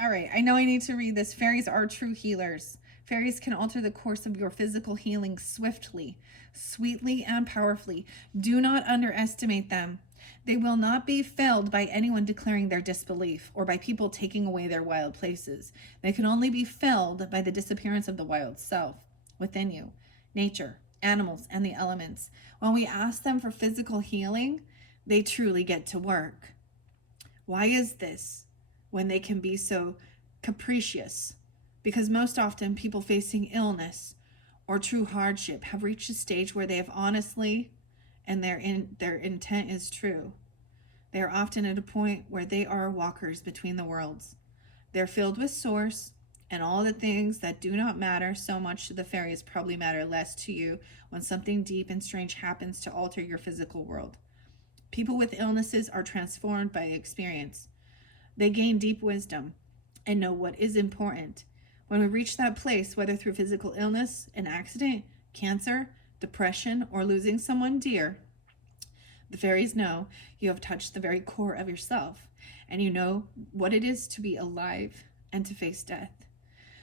All right, I know I need to read this. Fairies are true healers. Fairies can alter the course of your physical healing swiftly, sweetly, and powerfully. Do not underestimate them. They will not be felled by anyone declaring their disbelief or by people taking away their wild places. They can only be felled by the disappearance of the wild self within you, nature, animals, and the elements. When we ask them for physical healing, they truly get to work. Why is this when they can be so capricious? Because most often people facing illness or true hardship have reached a stage where they have honestly and their intent is true. They are often at a point where they are walkers between the worlds. They're filled with source, and all the things that do not matter so much to the fairies probably matter less to you when something deep and strange happens to alter your physical world. People with illnesses are transformed by experience. They gain deep wisdom and know what is important. When we reach that place, whether through physical illness, an accident, cancer, depression, or losing someone dear, the fairies know you have touched the very core of yourself, and you know what it is to be alive and to face death.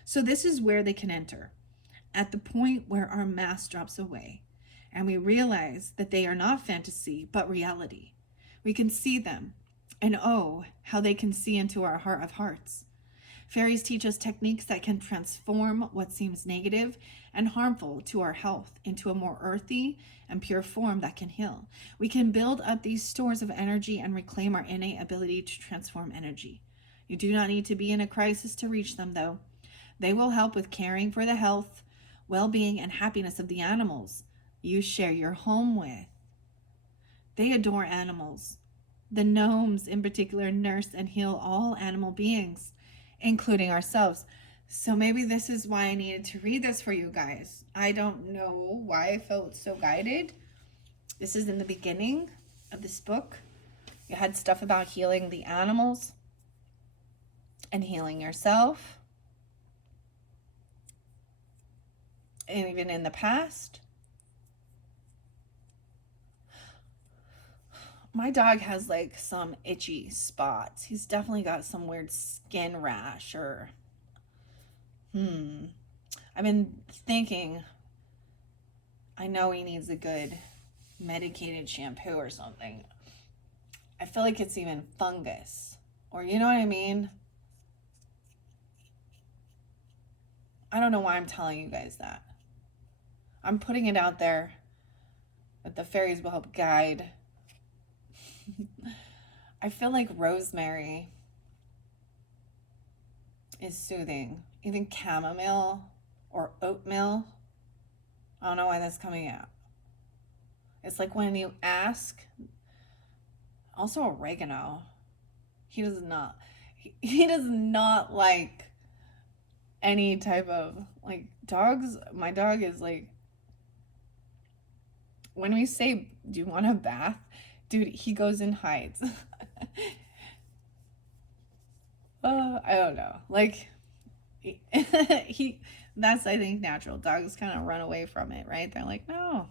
So this is where they can enter, at the point where our mask drops away, and we realize that they are not fantasy, but reality. We can see them, and oh, how they can see into our heart of hearts. Fairies teach us techniques that can transform what seems negative and harmful to our health into a more earthy and pure form that can heal. We can build up these stores of energy and reclaim our innate ability to transform energy. You do not need to be in a crisis to reach them, though. They will help with caring for the health, well-being, and happiness of the animals you share your home with. They adore animals. The gnomes, in particular, nurse and heal all animal beings, including ourselves. So maybe this is why I needed to read this for you guys. I don't know why I felt so guided. This is in the beginning of this book. You had stuff about healing the animals and healing yourself. And even in the past. My dog has like some itchy spots. He's definitely got some weird skin rash or I've been thinking, I know he needs a good medicated shampoo or something. I feel like it's even fungus, or you know what I mean? I don't know why I'm telling you guys that. I'm putting it out there that the fairies will help guide. I feel like rosemary is soothing. Even chamomile or oatmeal. I don't know why that's coming out. It's like when you ask. Also oregano. He does not like any type of like dogs. My dog is like, when we say, do you want a bath? Dude, he goes and hides. I don't know. Like, that's, I think, natural. Dogs kind of run away from it, right? They're like, no.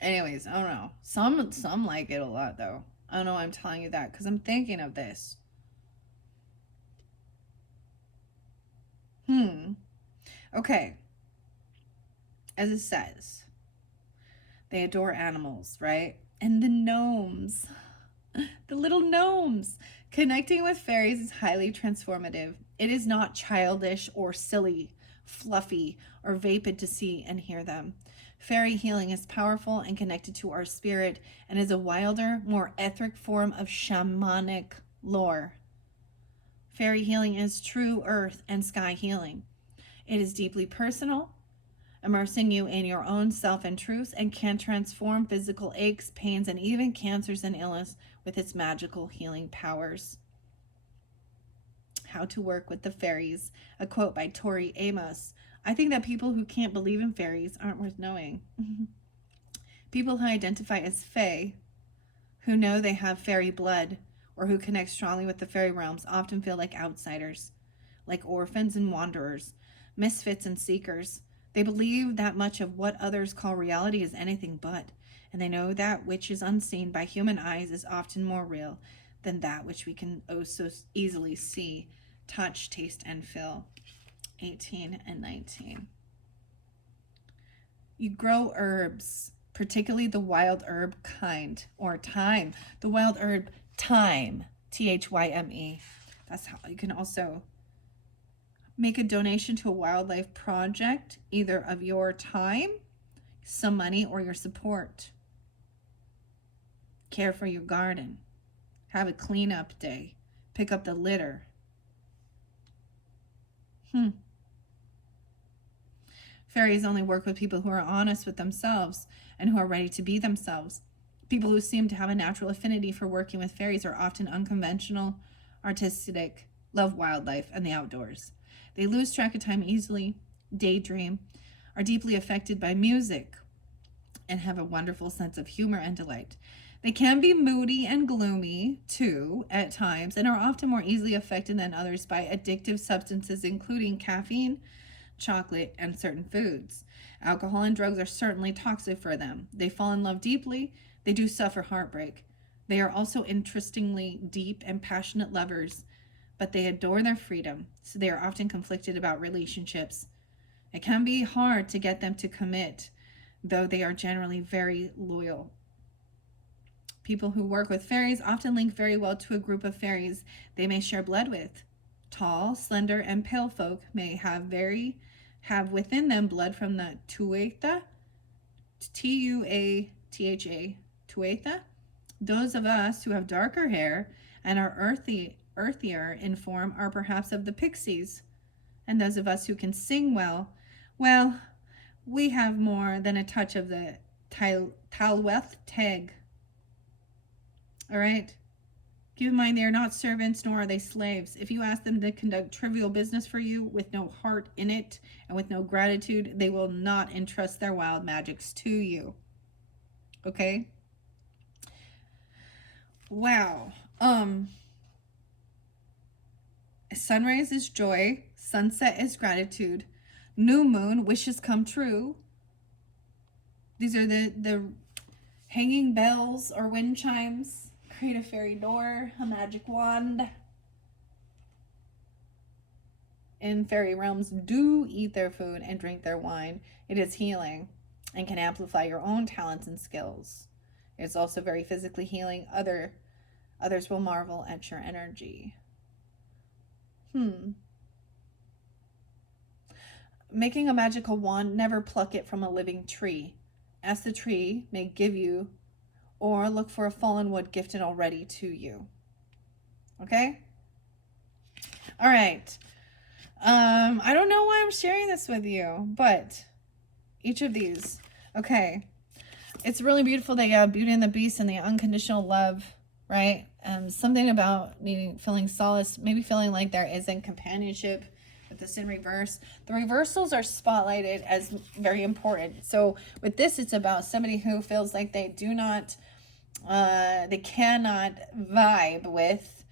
Anyways, I don't know. Some like it a lot, though. I don't know why I'm telling you that, because I'm thinking of this. Okay. As it says, they adore animals, right? And the gnomes, the little gnomes. Connecting with fairies is highly transformative. It is not childish or silly, fluffy, or vapid to see and hear them. Fairy healing is powerful and connected to our spirit and is a wilder, more etheric form of shamanic lore. Fairy healing is true earth and sky healing. It is deeply personal, immersing you in your own self and truths, and can transform physical aches, pains, and even cancers and illness with its magical healing powers. How to work with the fairies. A quote by Tori Amos. I think that people who can't believe in fairies aren't worth knowing. People who identify as fae, who know they have fairy blood, or who connect strongly with the fairy realms, often feel like outsiders, like orphans and wanderers, misfits and seekers. They believe that much of what others call reality is anything but, and they know that which is unseen by human eyes is often more real than that which we can oh so easily see, touch, taste, and feel. 18 and 19. You grow herbs, particularly the wild herb kind, or thyme. The wild herb thyme, Thyme. That's how you can also make a donation to a wildlife project, either of your time, some money, or your support. Care for your garden. Have a cleanup day. Pick up the litter. Fairies only work with people who are honest with themselves and who are ready to be themselves. People who seem to have a natural affinity for working with fairies are often unconventional, artistic, love wildlife and the outdoors. They lose track of time easily, daydream, are deeply affected by music, and have a wonderful sense of humor and delight. They can be moody and gloomy, too, at times, and are often more easily affected than others by addictive substances, including caffeine, chocolate, and certain foods. Alcohol and drugs are certainly toxic for them. They fall in love deeply. They do suffer heartbreak. They are also interestingly deep and passionate lovers, but they adore their freedom, so they are often conflicted about relationships. It can be hard to get them to commit, though they are generally very loyal. People who work with fairies often link very well to a group of fairies they may share blood with. Tall, slender, and pale folk may have within them blood from the Tuatha, Tuatha, Tuatha. Those of us who have darker hair and are earthier in form are perhaps of the pixies. And those of us who can sing well, we have more than a touch of the Talweth Teg. All right? Keep in mind, they are not servants, nor are they slaves. If you ask them to conduct trivial business for you with no heart in it and with no gratitude, they will not entrust their wild magics to you. Okay? Wow. Sunrise is joy. Sunset is gratitude. New moon, wishes come true. These are the hanging bells or wind chimes. Create a fairy door, a magic wand. In fairy realms, do eat their food and drink their wine. It is healing and can amplify your own talents and skills. It's also very physically healing. Others will marvel at your energy. Making a magical wand, never pluck it from a living tree. Ask the tree may give you, or look for a fallen wood gifted already to you. Okay? All right. I don't know why I'm sharing this with you, but each of these. Okay. It's really beautiful that you have Beauty and the Beast and the unconditional love, right? Something about feeling solace, maybe feeling like there isn't companionship with this in reverse. The reversals are spotlighted as very important. So with this, it's about somebody who feels like they cannot vibe with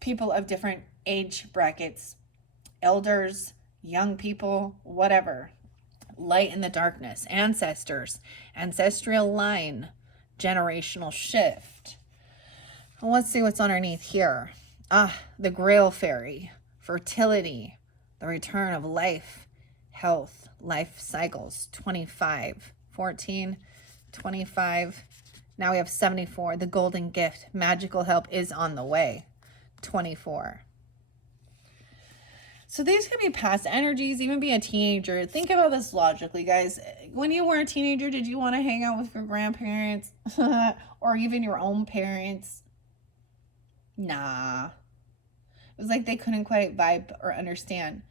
people of different age brackets, elders, young people, whatever. Light in the darkness, ancestors, ancestral line, generational shift. Well, let's see what's underneath here. The Grail Fairy, fertility, the return of life, health, life cycles, 25, 14, 25. Now we have 74, the golden gift, magical help is on the way, 24. So these can be past energies, even be a teenager. Think about this logically, guys. When you were a teenager, did you want to hang out with your grandparents or even your own parents? Nah. It was like they couldn't quite vibe or understand.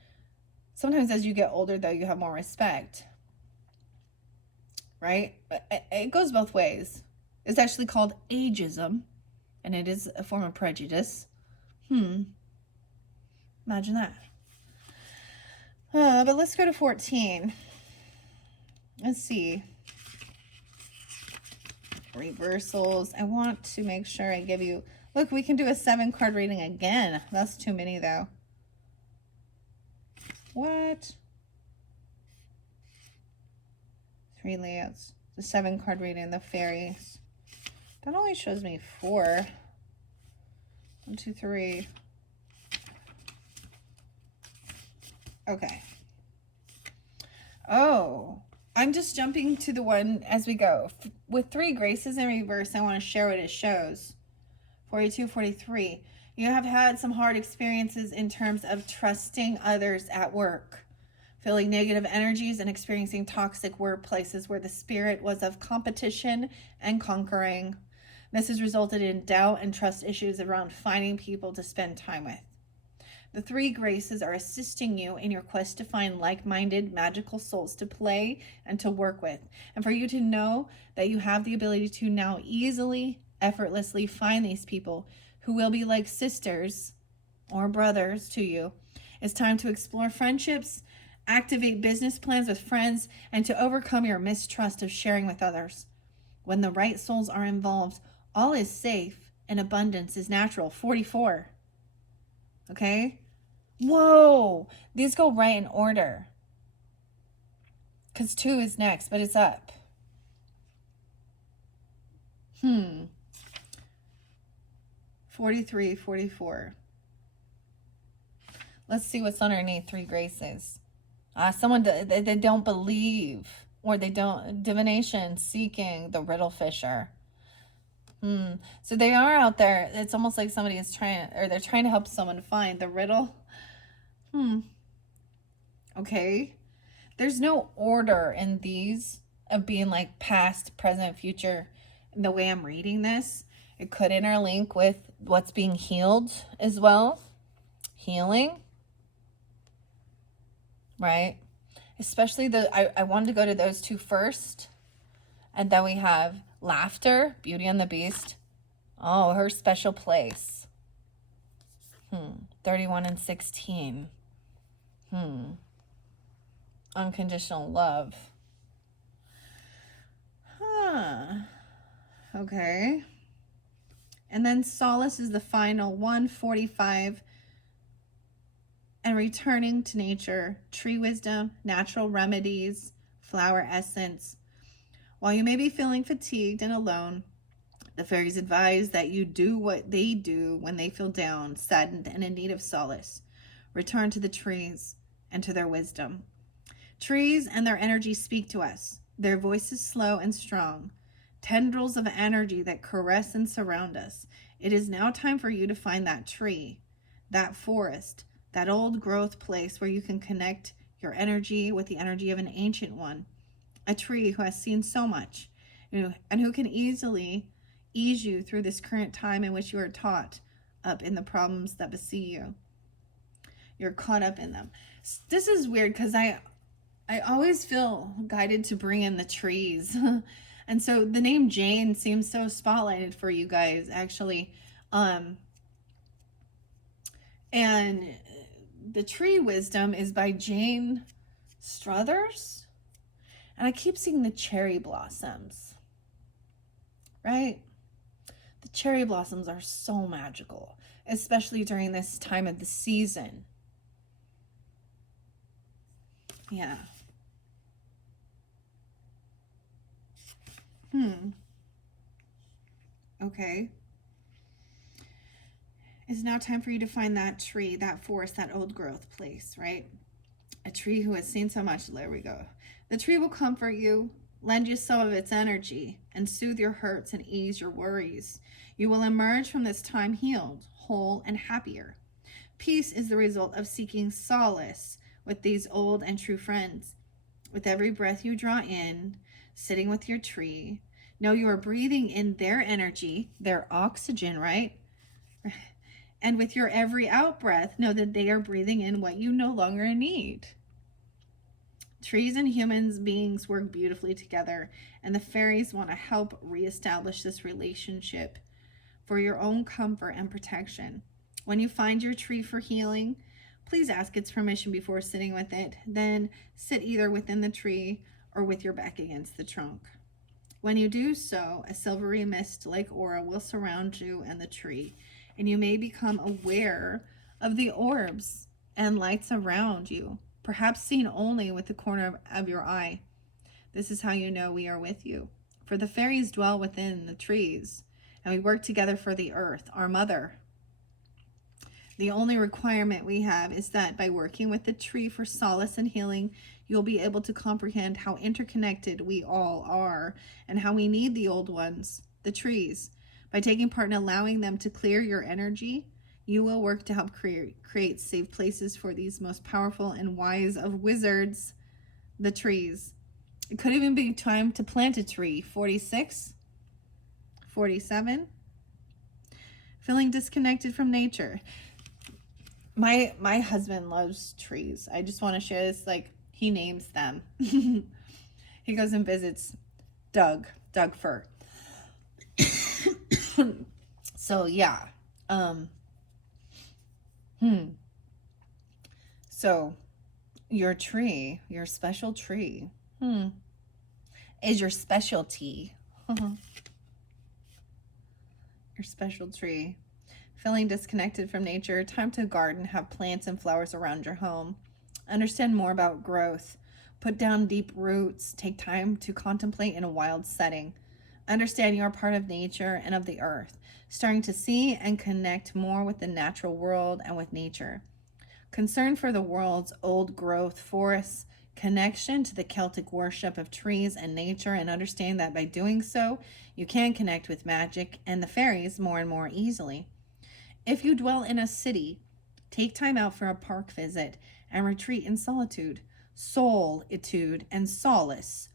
Sometimes as you get older, though, you have more respect. Right? It goes both ways. It's actually called ageism, and it is a form of prejudice. Imagine that. But let's go to 14. Let's see. Reversals. I want to make sure I give you... Look, we can do a 7-card reading again. That's too many, though. What? tree layouts. The 7-card reading, the fairies. That only shows me 4. 1, 2, 3. Okay. Oh, I'm just jumping to the one as we go. With 3 graces in reverse, I want to share what it shows. 42, 43. You have had some hard experiences in terms of trusting others at work, feeling negative energies and experiencing toxic workplaces where the spirit was of competition and conquering. This has resulted in doubt and trust issues around finding people to spend time with. The 3 graces are assisting you in your quest to find like-minded magical souls to play and to work with, and for you to know that you have the ability to now easily, effortlessly find these people who will be like sisters or brothers to you. It's time to explore friendships, activate business plans with friends, and to overcome your mistrust of sharing with others. When the right souls are involved, all is safe and abundance is natural. 44. Okay? Whoa! These go right in order. Because 2 is next, but it's up. 43, 44. Let's see what's underneath 3 graces. Someone they don't believe, or they don't, divination, seeking, the riddle fisher. So they are out there. It's almost like somebody is trying, or they're trying to help someone find the riddle. Okay. There's no order in these of being like past, present, future. And the way I'm reading this, it could interlink with what's being healed as well. Healing. Right? Especially I wanted to go to those 2 first. And then we have laughter, Beauty and the Beast. Oh, her special place. 31 and 16. Unconditional love. Okay. And then solace is the final one, 45. And returning to nature, tree wisdom, natural remedies, flower essence. While you may be feeling fatigued and alone, the fairies advise that you do what they do when they feel down, saddened, and in need of solace. Return to the trees and to their wisdom. Trees and their energy speak to us. Their voice is slow and strong, tendrils of energy that caress and surround us. It is now time for you to find that tree, that forest, that old growth place where you can connect your energy with the energy of an ancient one, a tree who has seen so much, and who can easily ease you through this current time in which you are caught up in the problems that beset you. You're caught up in them. This is weird because I always feel guided to bring in the trees. And so the name Jane seems so spotlighted for you guys, actually. And the tree wisdom is by Jane Struthers. And I keep seeing the cherry blossoms, right? The cherry blossoms are so magical, especially during this time of the season. Yeah. Okay. It's now time for you to find that tree, that forest, that old growth place, right? A tree who has seen so much. There we go. The tree will comfort you, lend you some of its energy, and soothe your hurts and ease your worries. You will emerge from this time healed, whole, and happier. Peace is the result of seeking solace with these old and true friends. With every breath you draw in, sitting with your tree, know you are breathing in their energy, their oxygen, right? And with your every out breath, know that they are breathing in what you no longer need. Trees and humans beings work beautifully together, and the fairies want to help reestablish this relationship for your own comfort and protection. When you find your tree for healing, please ask its permission before sitting with it. Then sit either within the tree or with your back against the trunk. When you do so, a silvery mist-like aura will surround you and the tree, and you may become aware of the orbs and lights around you, perhaps seen only with the corner of your eye. This is how you know we are with you. For the fairies dwell within the trees, and we work together for the earth, our mother. The only requirement we have is that by working with the tree for solace and healing, you'll be able to comprehend how interconnected we all are and how we need the old ones, the trees. By taking part in allowing them to clear your energy, you will work to help create safe places for these most powerful and wise of wizards, the trees. It could even be time to plant a tree. 46, 47. Feeling disconnected from nature. My husband loves trees. I just want to share this. Like, he names them. He goes and visits Doug Fir. So yeah. So your tree, your special tree, is your specialty. Your special tree. Feeling disconnected from nature, time to garden, have plants and flowers around your home. Understand more about growth. Put down deep roots. Take time to contemplate in a wild setting. Understand you are part of nature and of the earth. Starting to see and connect more with the natural world and with nature. Concern for the world's old growth forests. Connection to the Celtic worship of trees and nature, and understand that by doing so, you can connect with magic and the fairies more and more easily. If you dwell in a city, take time out for a park visit and retreat in solitude, solitude, and solace.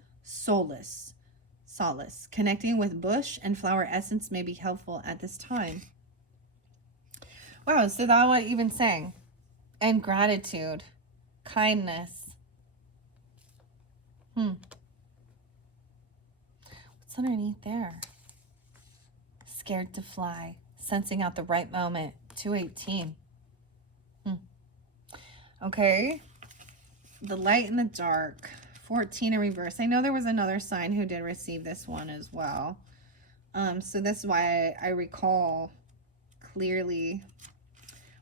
Connecting with bush and flower essence may be helpful at this time. Wow, so that what even saying? And gratitude, kindness. What's underneath there? Scared to fly. Sensing out the right moment. 218. Okay. The light and the dark. 14 in reverse. I know there was another sign who did receive this one as well. So this is why I recall clearly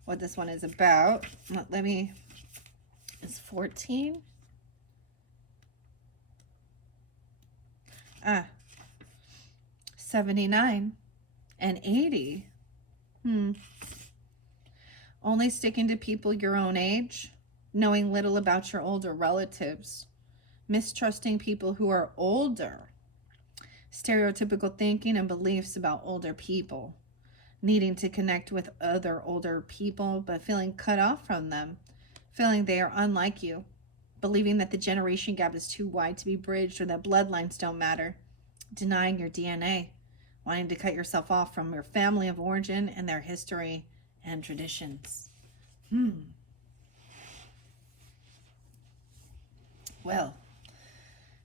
what this one is about. Let me... Is 14? 79 and 80. Only sticking to people your own age, knowing little about your older relatives, mistrusting people who are older, stereotypical thinking and beliefs about older people, needing to connect with other older people but feeling cut off from them, feeling they are unlike you, believing that the generation gap is too wide to be bridged or that bloodlines don't matter, denying your DNA, wanting to cut yourself off from your family of origin and their history and traditions. Well,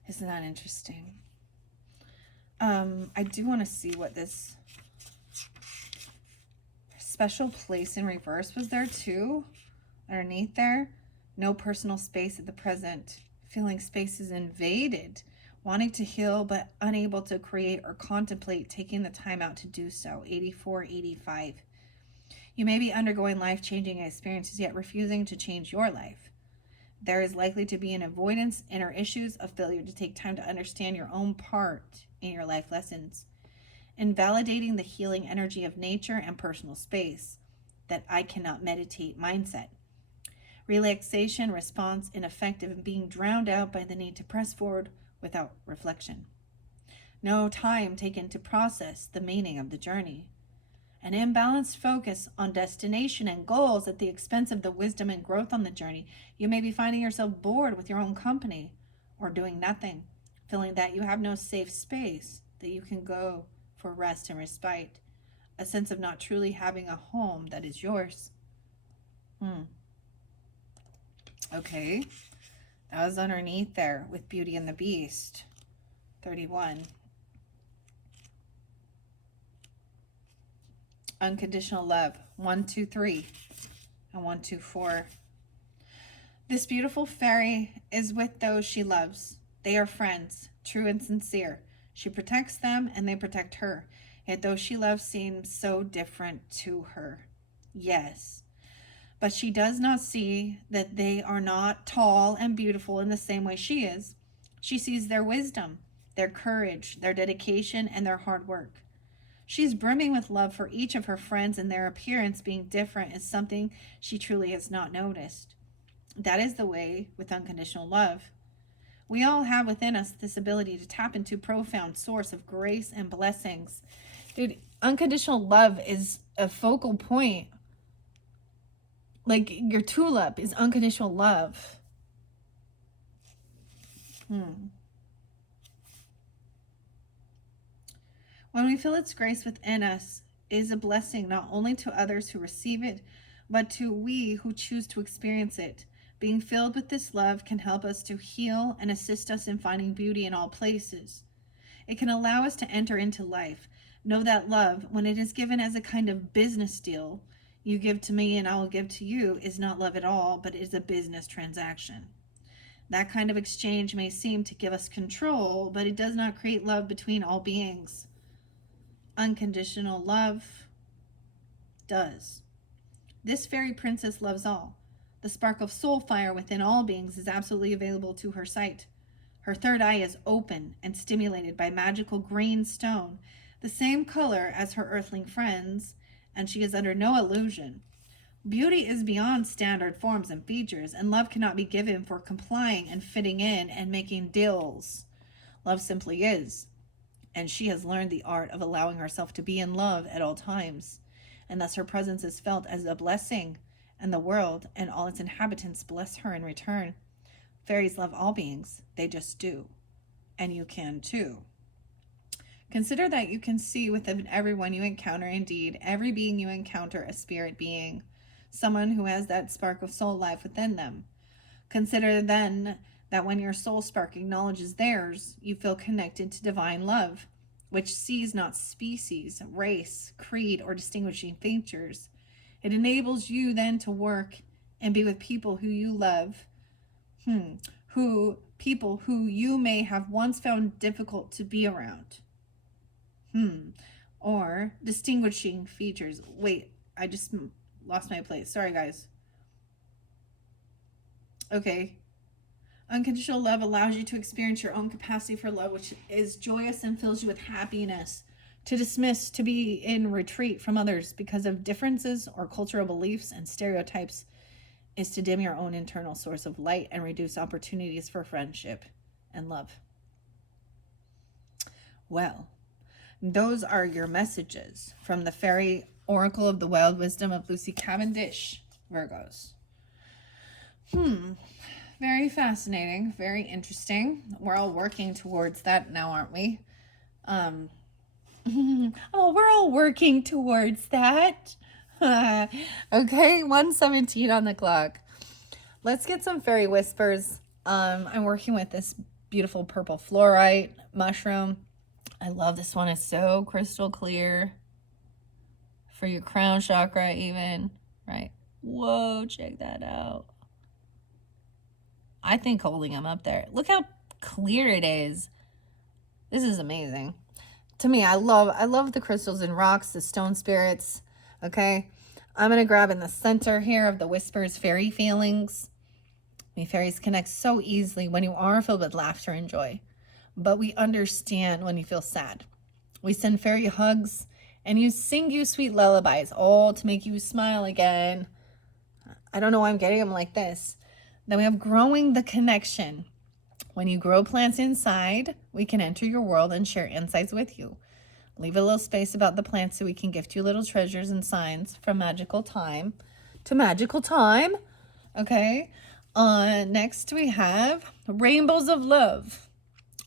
isn't that interesting? I do want to see what this special place in reverse was there too. Underneath there, no personal space at the present. Feeling space is invaded. Wanting to heal but unable to create or contemplate taking the time out to do so. 84, 85. You may be undergoing life-changing experiences yet refusing to change your life. There is likely to be an avoidance, inner issues, a failure to take time to understand your own part in your life lessons. Invalidating the healing energy of nature and personal space. That I cannot meditate mindset. Relaxation, response, ineffective, and being drowned out by the need to press forward without reflection. No time taken to process the meaning of the journey. An imbalanced focus on destination and goals at the expense of the wisdom and growth on the journey. You may be finding yourself bored with your own company or doing nothing, feeling that you have no safe space that you can go for rest and respite. A sense of not truly having a home that is yours. Okay, that was underneath there with Beauty and the Beast. 31. Unconditional love. 1, 2, 3. And 1, 2, 4. This beautiful fairy is with those she loves. They are friends, true and sincere. She protects them and they protect her. Yet those she loves seem so different to her. Yes. But she does not see that they are not tall and beautiful in the same way she is. She sees their wisdom, their courage, their dedication, and their hard work. She's brimming with love for each of her friends, and their appearance being different is something she truly has not noticed. That is the way with unconditional love. We all have within us this ability to tap into a profound source of grace and blessings. Dude, unconditional love is a focal point. Like, your tulip is unconditional love. When we feel its grace within us, it is a blessing not only to others who receive it, but to we who choose to experience it. Being filled with this love can help us to heal and assist us in finding beauty in all places. It can allow us to enter into life. Know that love, when it is given as a kind of business deal, you give to me and I will give to you, is not love at all, but is a business transaction. That kind of exchange may seem to give us control, but it does not create love between all beings. Unconditional love does. This fairy princess loves all. The spark of soul fire within all beings is absolutely available to her sight. Her third eye is open and stimulated by magical green stone, the same color as her earthling friends, and she is under no illusion. Beauty is beyond standard forms and features, and love cannot be given for complying and fitting in and making deals. Love simply is, and she has learned the art of allowing herself to be in love at all times, and thus her presence is felt as a blessing, and the world and all its inhabitants bless her in return. Fairies love all beings, they just do, and you can too. Consider that you can see within everyone you encounter, indeed, every being you encounter, a spirit being, someone who has that spark of soul life within them. Consider then that when your soul spark acknowledges theirs, you feel connected to divine love, which sees not species, race, creed, or distinguishing features. It enables you then to work and be with people who you love, people who you may have once found difficult to be around. Or distinguishing features. Wait, I just lost my place. Sorry, guys. Okay. Unconditional love allows you to experience your own capacity for love, which is joyous and fills you with happiness. To dismiss, to be in retreat from others because of differences or cultural beliefs and stereotypes is to dim your own internal source of light and reduce opportunities for friendship and love. Well, those are your messages from the Fairy Oracle of the Wild Wisdom of Lucy Cavendish, Virgos. Very fascinating, very interesting. We're all working towards that now, aren't we? Oh, we're all working towards that. Okay, 1:17 on the clock. Let's get some fairy whispers. I'm working with this beautiful purple fluorite mushroom. I love this one. It's so crystal clear for your crown chakra even, right? Whoa, check that out. I think holding them up there. Look how clear it is. This is amazing. To me, I love the crystals and rocks, the stone spirits. Okay, I'm going to grab in the center here of the whispers, fairy feelings. We fairies connect so easily when you are filled with laughter and joy. But we understand when you feel sad. We send fairy hugs and sing you sweet lullabies, all to make you smile again. I don't know why I'm getting them like this. Then we have growing the connection. When you grow plants inside, we can enter your world and share insights with you. Leave a little space about the plants so we can gift you little treasures and signs from magical time to magical time. Okay. Next we have rainbows of love.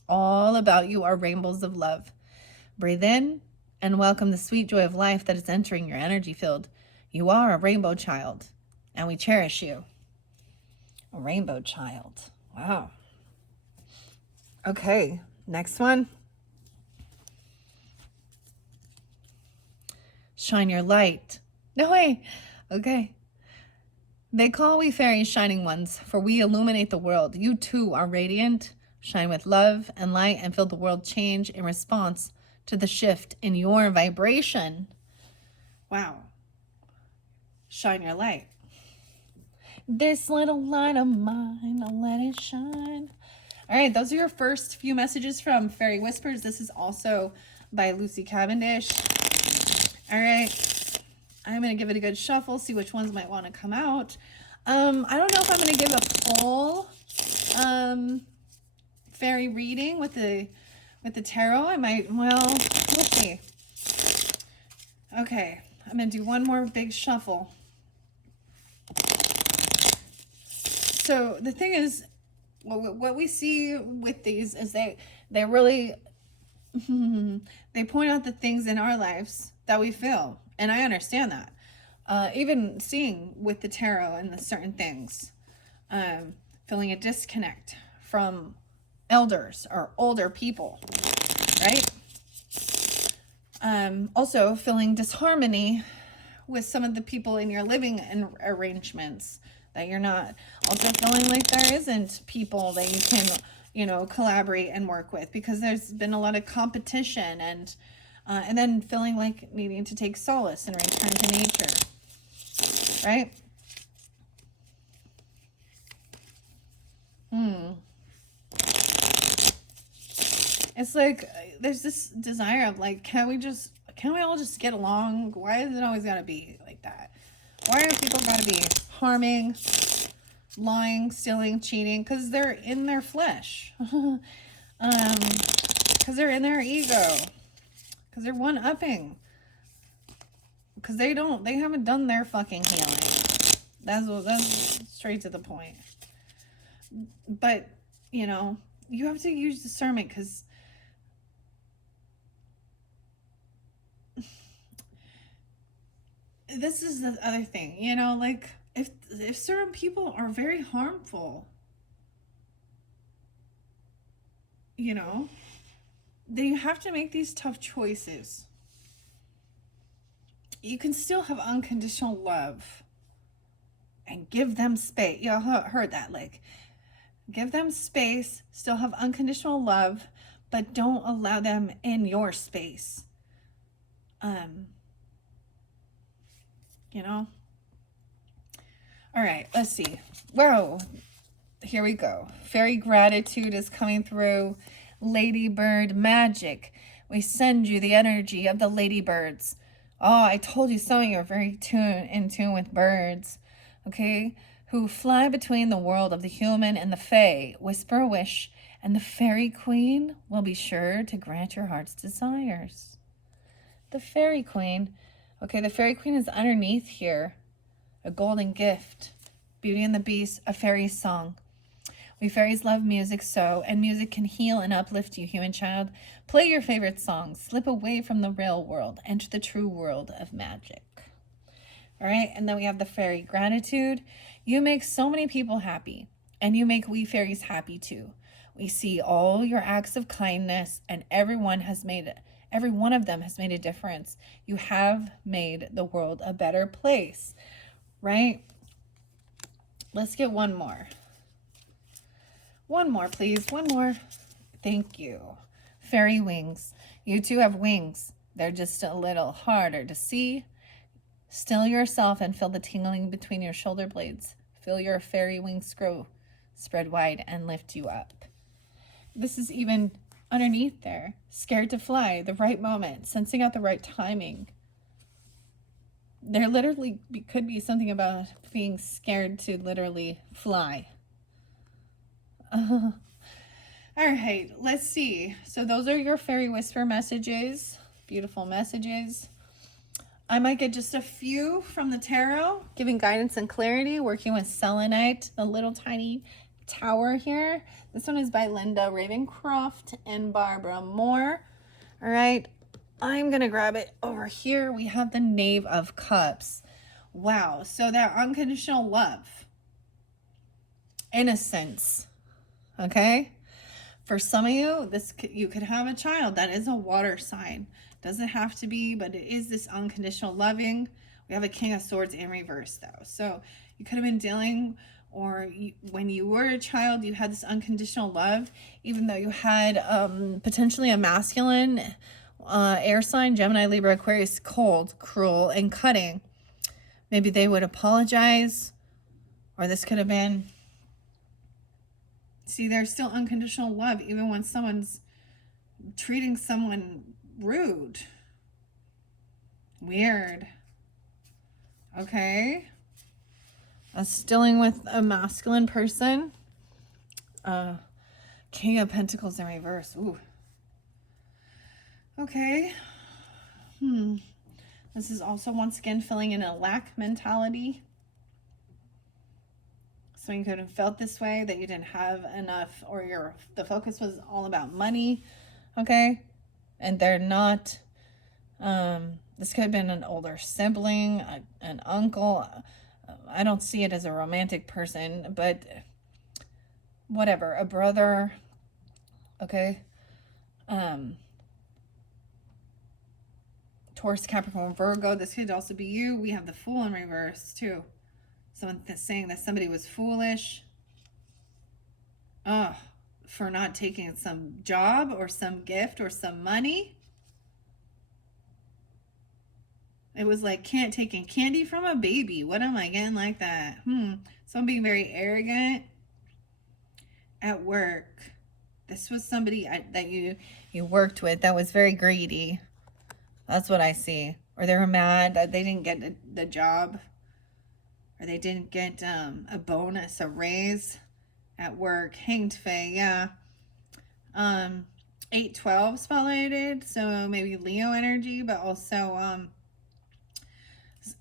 All about you are rainbows of love. Breathe in and welcome the sweet joy of life that is entering your energy field. You are a rainbow child, and we cherish you. A rainbow child. Wow. Okay, next one. Shine your light. No way. Okay. They call we fairies shining ones, for we illuminate the world. You too are radiant. Shine with love and light and feel the world change in response to the shift in your vibration. Wow. Shine your light. This little light of mine, I'll let it shine. All right, those are your first few messages from Fairy Whispers. This is also by Lucy Cavendish. All right, I'm going to give it a good shuffle, see which ones might want to come out. I don't know if I'm going to give a full fairy reading with the tarot. I might, well, we'll see. Okay, I'm going to do one more big shuffle. So the thing is, what we see with these is they really they point out the things in our lives that we feel, and I understand that. Even seeing with the tarot and the certain things, feeling a disconnect from elders or older people, right? Also feeling disharmony with some of the people in your living arrangements, that you're not also feeling like there isn't people that you can, you know, collaborate and work with, because there's been a lot of competition, and then feeling like needing to take solace and return to nature, right? It's like there's this desire of like, can't we all just get along? Why is it always gotta be like that? Why are people gotta be harming, lying, stealing, cheating? Because they're in their flesh. Because they're in their ego. Because they're one-upping. Because they haven't done their fucking healing. That's straight to the point. But, you know, you have to use discernment, because this is the other thing, you know, like if certain people are very harmful, you know, then you have to make these tough choices. You can still have unconditional love and give them space. Y'all heard that, like, give them space, still have unconditional love, but don't allow them in your space. You know? All right, let's see. Whoa, here we go. Fairy gratitude is coming through. Ladybird magic. We send you the energy of the ladybirds. Oh, I told you some of you are very in tune with birds. Okay? Who fly between the world of the human and the fae. Whisper a wish, and the fairy queen will be sure to grant your heart's desires. The fairy queen. Okay, the fairy queen is underneath here. A golden gift. Beauty and the Beast, a fairy song. We fairies love music so, and music can heal and uplift you, human child. Play your favorite songs. Slip away from the real world. Enter the true world of magic. All right, and then we have the fairy gratitude. You make so many people happy, and you make we fairies happy too. We see all your acts of kindness, and every one of them has made a difference. You have made the world a better place, right? Let's get one more. One more, please. One more. Thank you. Fairy wings. You too have wings. They're just a little harder to see. Still yourself and feel the tingling between your shoulder blades. Feel your fairy wings grow, spread wide, and lift you up. This is even underneath there. Scared to fly, the right moment, sensing out the right timing. There literally could be something about being scared to literally fly. All right, let's see. So those are your fairy whisper messages. Beautiful messages. I might get just a few from the tarot, giving guidance and clarity, working with selenite, the little tiny tower here. This one is by Linda Ravencroft and Barbara Moore. All right, I'm going to grab it over here. We have the Knave of Cups. Wow, so that unconditional love, innocence. Okay, for some of you, you could have a child that is a water sign. Doesn't have to be, but it is this unconditional loving. We have a King of Swords in reverse though. So you could have been dealing, or when you were a child, you had this unconditional love, even though you had potentially a masculine air sign, Gemini, Libra, Aquarius, cold, cruel, and cutting. Maybe they would apologize, or this could have been See, there's still unconditional love even when someone's treating someone rude. Weird. Okay. Us dealing with a masculine person. King of Pentacles in reverse. Ooh. Okay. This is also once again filling in a lack mentality. So you could have felt this way, that you didn't have enough, or the focus was all about money. Okay. And they're not. This could have been an older sibling, an uncle. I don't see it as a romantic person, but whatever, a brother. Okay. Taurus, Capricorn, Virgo. This could also be you. We have the Fool in reverse too. Someone saying that somebody was foolish. For not taking some job or some gift or some money. It was like taking candy from a baby. What am I getting like that? So I'm being very arrogant at work. This was somebody that you worked with that was very greedy. That's what I see. Or they were mad that they didn't get the job. Or they didn't get a bonus, a raise at work. Hanged Fae, yeah. 8-12 spotlighted. So maybe Leo energy, but also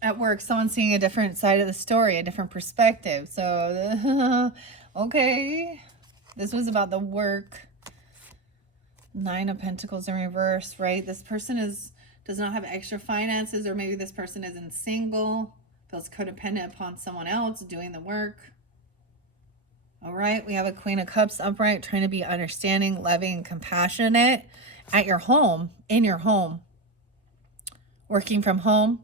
at work, someone's seeing a different side of the story, a different perspective. So, okay. This was about the work. 9 of Pentacles in reverse, right? This person does not have extra finances, or maybe this person isn't single, feels codependent upon someone else doing the work. All right, we have a Queen of Cups upright, trying to be understanding, loving, compassionate at your home, in your home, working from home,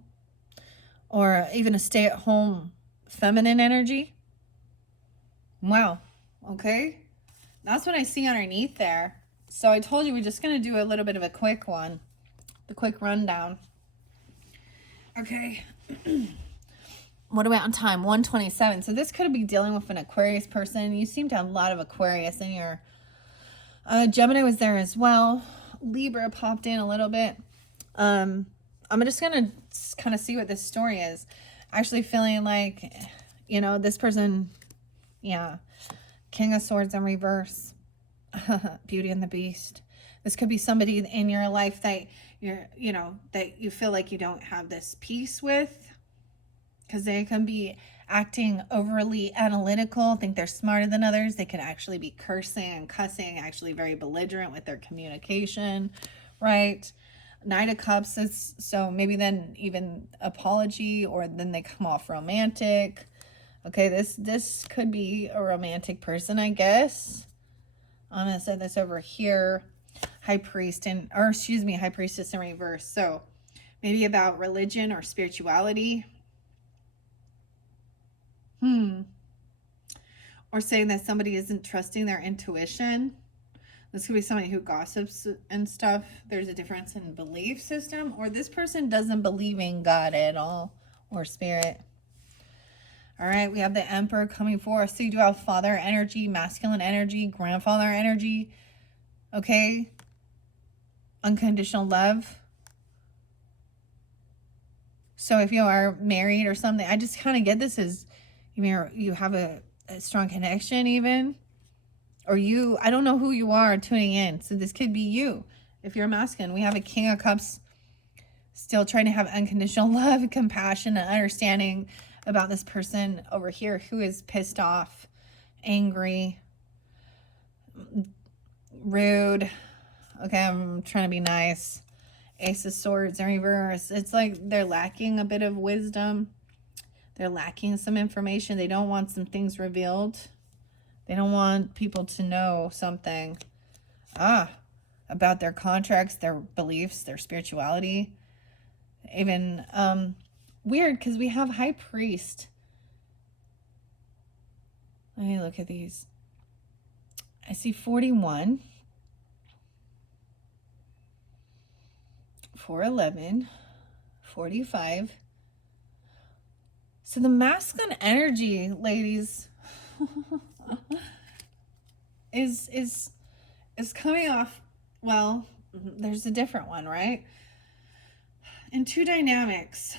or even a stay-at-home feminine energy. Wow, okay. That's what I see underneath there. So I told you we're just going to do a little bit of a quick one. The quick rundown. Okay. What are we on time? 1:27. So this could be dealing with an Aquarius person. You seem to have a lot of Aquarius in your... Gemini was there as well. Libra popped in a little bit. I'm just going to kind of see what this story is. Actually feeling like, this person... Yeah. King of Swords in reverse. Beauty and the Beast. This could be somebody in your life that that you feel like you don't have this peace with, because they can be acting overly analytical, think they're smarter than others. They could actually be cursing and cussing, actually very belligerent with their communication, right? Knight of Cups is, so maybe then even apology, or then they come off romantic. Okay, this could be a romantic person, I guess. I'm going to set this over here. High Priestess in reverse. So maybe about religion or spirituality. Or saying that somebody isn't trusting their intuition. This could be somebody who gossips and stuff. There's a difference in belief system. Or this person doesn't believe in God at all, or spirit. All right, we have the Emperor coming forth. So you do have father energy, masculine energy, grandfather energy. Okay. Unconditional love. So if you are married or something, I just kind of get this as you have a strong connection even. Or I don't know who you are tuning in. So this could be you. If you're masculine, we have a King of Cups still trying to have unconditional love, compassion, and understanding about this person over here who is pissed off, angry, rude. Okay, I'm trying to be nice. Ace of Swords in reverse. It's like they're lacking a bit of wisdom. They're lacking some information. They don't want some things revealed. They don't want people to know something. About their contracts, their beliefs, their spirituality. Even, weird, because we have High Priest. Let me look at these. I see 41. 411, 45. So the masculine energy, ladies, is coming off. Well, there's a different one, right? In two dynamics,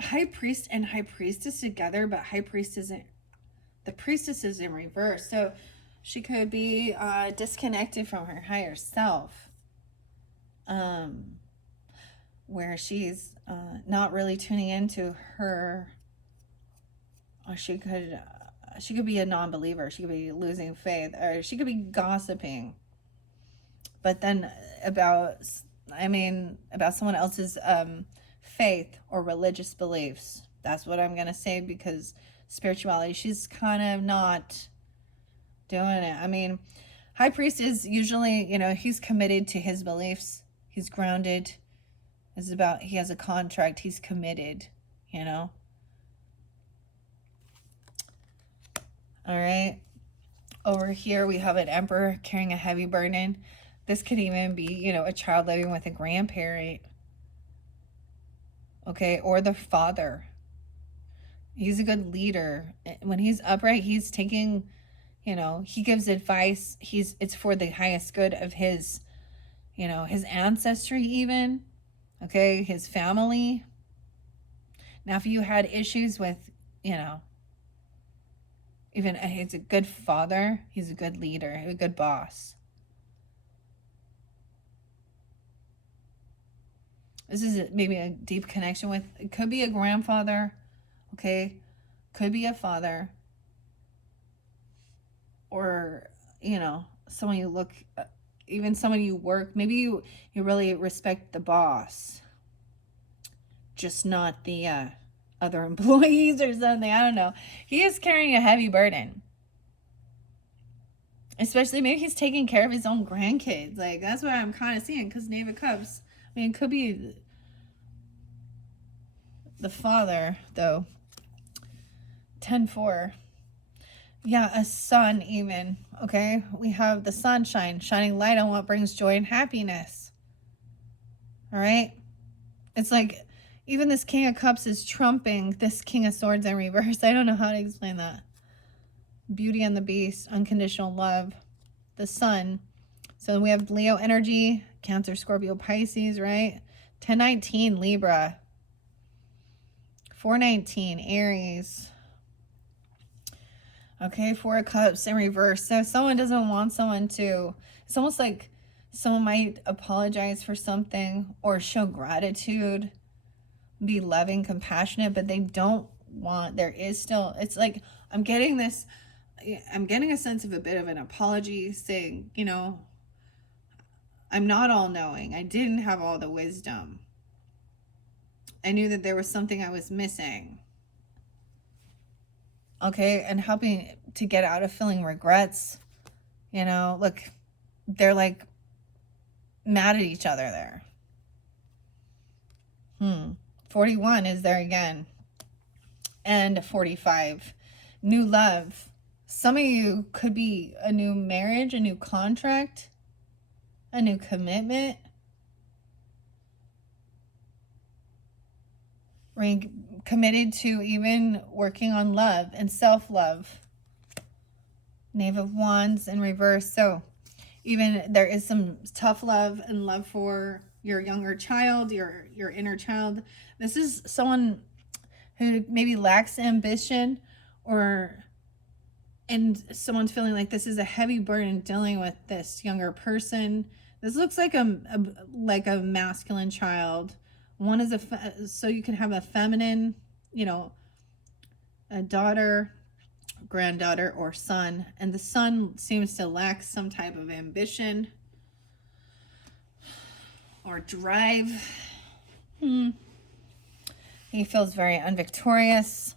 high priest and high priestess together, but high priest isn't, the priestess is in reverse. So she could be disconnected from her higher self, where she's not really tuning into her, or she could be a non-believer, she could be losing faith, or she could be gossiping, but then about someone else's faith or religious beliefs. That's what I'm gonna say, because spirituality, she's kind of not doing it. I mean, high priest is usually, he's committed to his beliefs, he's grounded, he has a contract, he's committed, all right. Over here we have an emperor carrying a heavy burden. This could even be, a child living with a grandparent, okay, or the father. He's a good leader. When he's upright, he's taking, he gives advice. It's for the highest good of his, his ancestry even, okay, his family. Now, if you had issues with, even he's a good father, he's a good leader, a good boss. This is maybe a deep connection with, it could be a grandfather, okay, could be a father, or, someone you look, even someone you work, maybe you really respect the boss, just not the other employees or something. I don't know. He is carrying a heavy burden. Especially maybe he's taking care of his own grandkids. Like, that's what I'm kind of seeing, because Knave of Cups, I mean, it could be the father, though. 10-4. Yeah, a sun even, okay? We have the sunshine, shining light on what brings joy and happiness. All right? It's like, even this King of Cups is trumping this King of Swords in reverse. I don't know how to explain that. Beauty and the Beast, unconditional love, the sun. So we have Leo energy, Cancer, Scorpio, Pisces, right? 10-19, Libra. 4-19, Aries. Okay, 4 of Cups in reverse. So if someone doesn't want someone to, it's almost like someone might apologize for something or show gratitude, be loving, compassionate, but they don't want, there is still, it's like, I'm getting a sense of a bit of an apology, saying, I'm not all knowing. I didn't have all the wisdom. I knew that there was something I was missing. Okay, and helping to get out of feeling regrets. Look, they're like mad at each other there. 41 is there again. And 45, new love. Some of you could be a new marriage, a new contract, a new commitment. Committed to even working on love and self-love. Knave of Wands in reverse. So even there is some tough love and love for your younger child, your inner child. This is someone who maybe lacks ambition, and someone's feeling like this is a heavy burden dealing with this younger person. This looks like a masculine child. One is so you can have a feminine, a daughter, granddaughter, or son, and the son seems to lack some type of ambition or drive. He feels very unvictorious.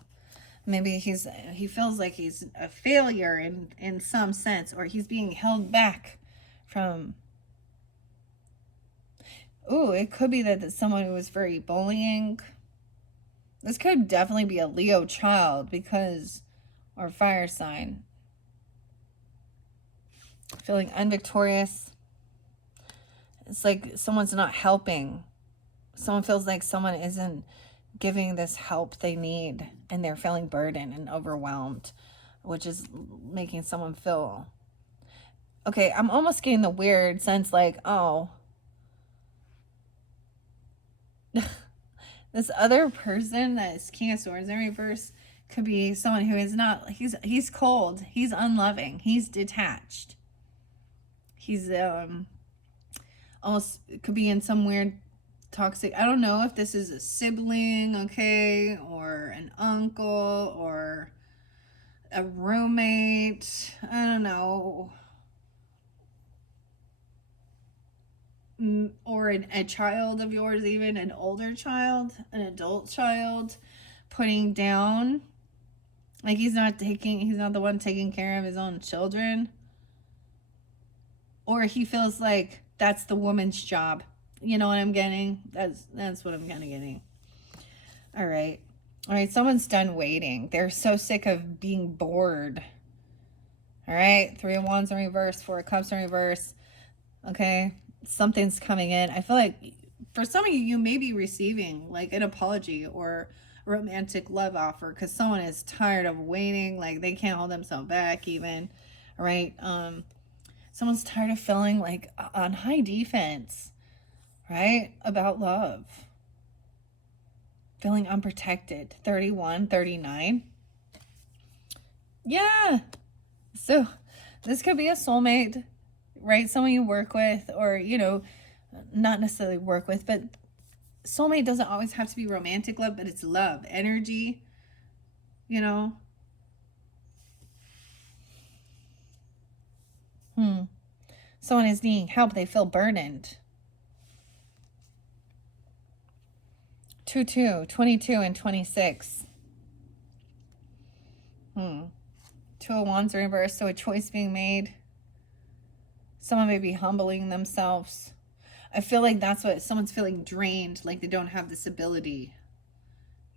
Maybe he feels like he's a failure in some sense, or he's being held back from. Ooh, it could be that someone who was very bullying. This could definitely be a Leo child, or fire sign. Feeling unvictorious. It's like someone's not helping. Someone feels like someone isn't giving this help they need, and they're feeling burdened and overwhelmed which is making someone feel, okay, I'm almost getting the weird sense like, oh, this other person that's King of Swords in reverse could be someone who is not, he's cold, he's unloving, he's detached. He's almost could be in some weird toxic, I don't know if this is a sibling, okay, or an uncle or a roommate, I don't know, or a child of yours, even an older child, an adult child, putting down, like he's not the one taking care of his own children, or he feels like that's the woman's job. You know what I'm getting? That's what I'm kind of getting. All right. All right, someone's done waiting. They're so sick of being bored. All right, 3 of Wands in reverse, 4 of Cups in reverse. Okay, something's coming in. I feel like for some of you, you may be receiving like an apology or romantic love offer because someone is tired of waiting. Like they can't hold themselves back even. All right. Someone's tired of feeling like on high defense, right? About love. Feeling unprotected. 31, 39. Yeah. So this could be a soulmate, right? Someone you work with, or, you know, not necessarily work with, but soulmate doesn't always have to be romantic love, but it's love, energy, you know. Someone is needing help. They feel burdened. 2, 2, 22, and 26. 2 of Wands in reverse, so a choice being made. Someone may be humbling themselves. I feel like that's what someone's feeling, drained, like they don't have this ability,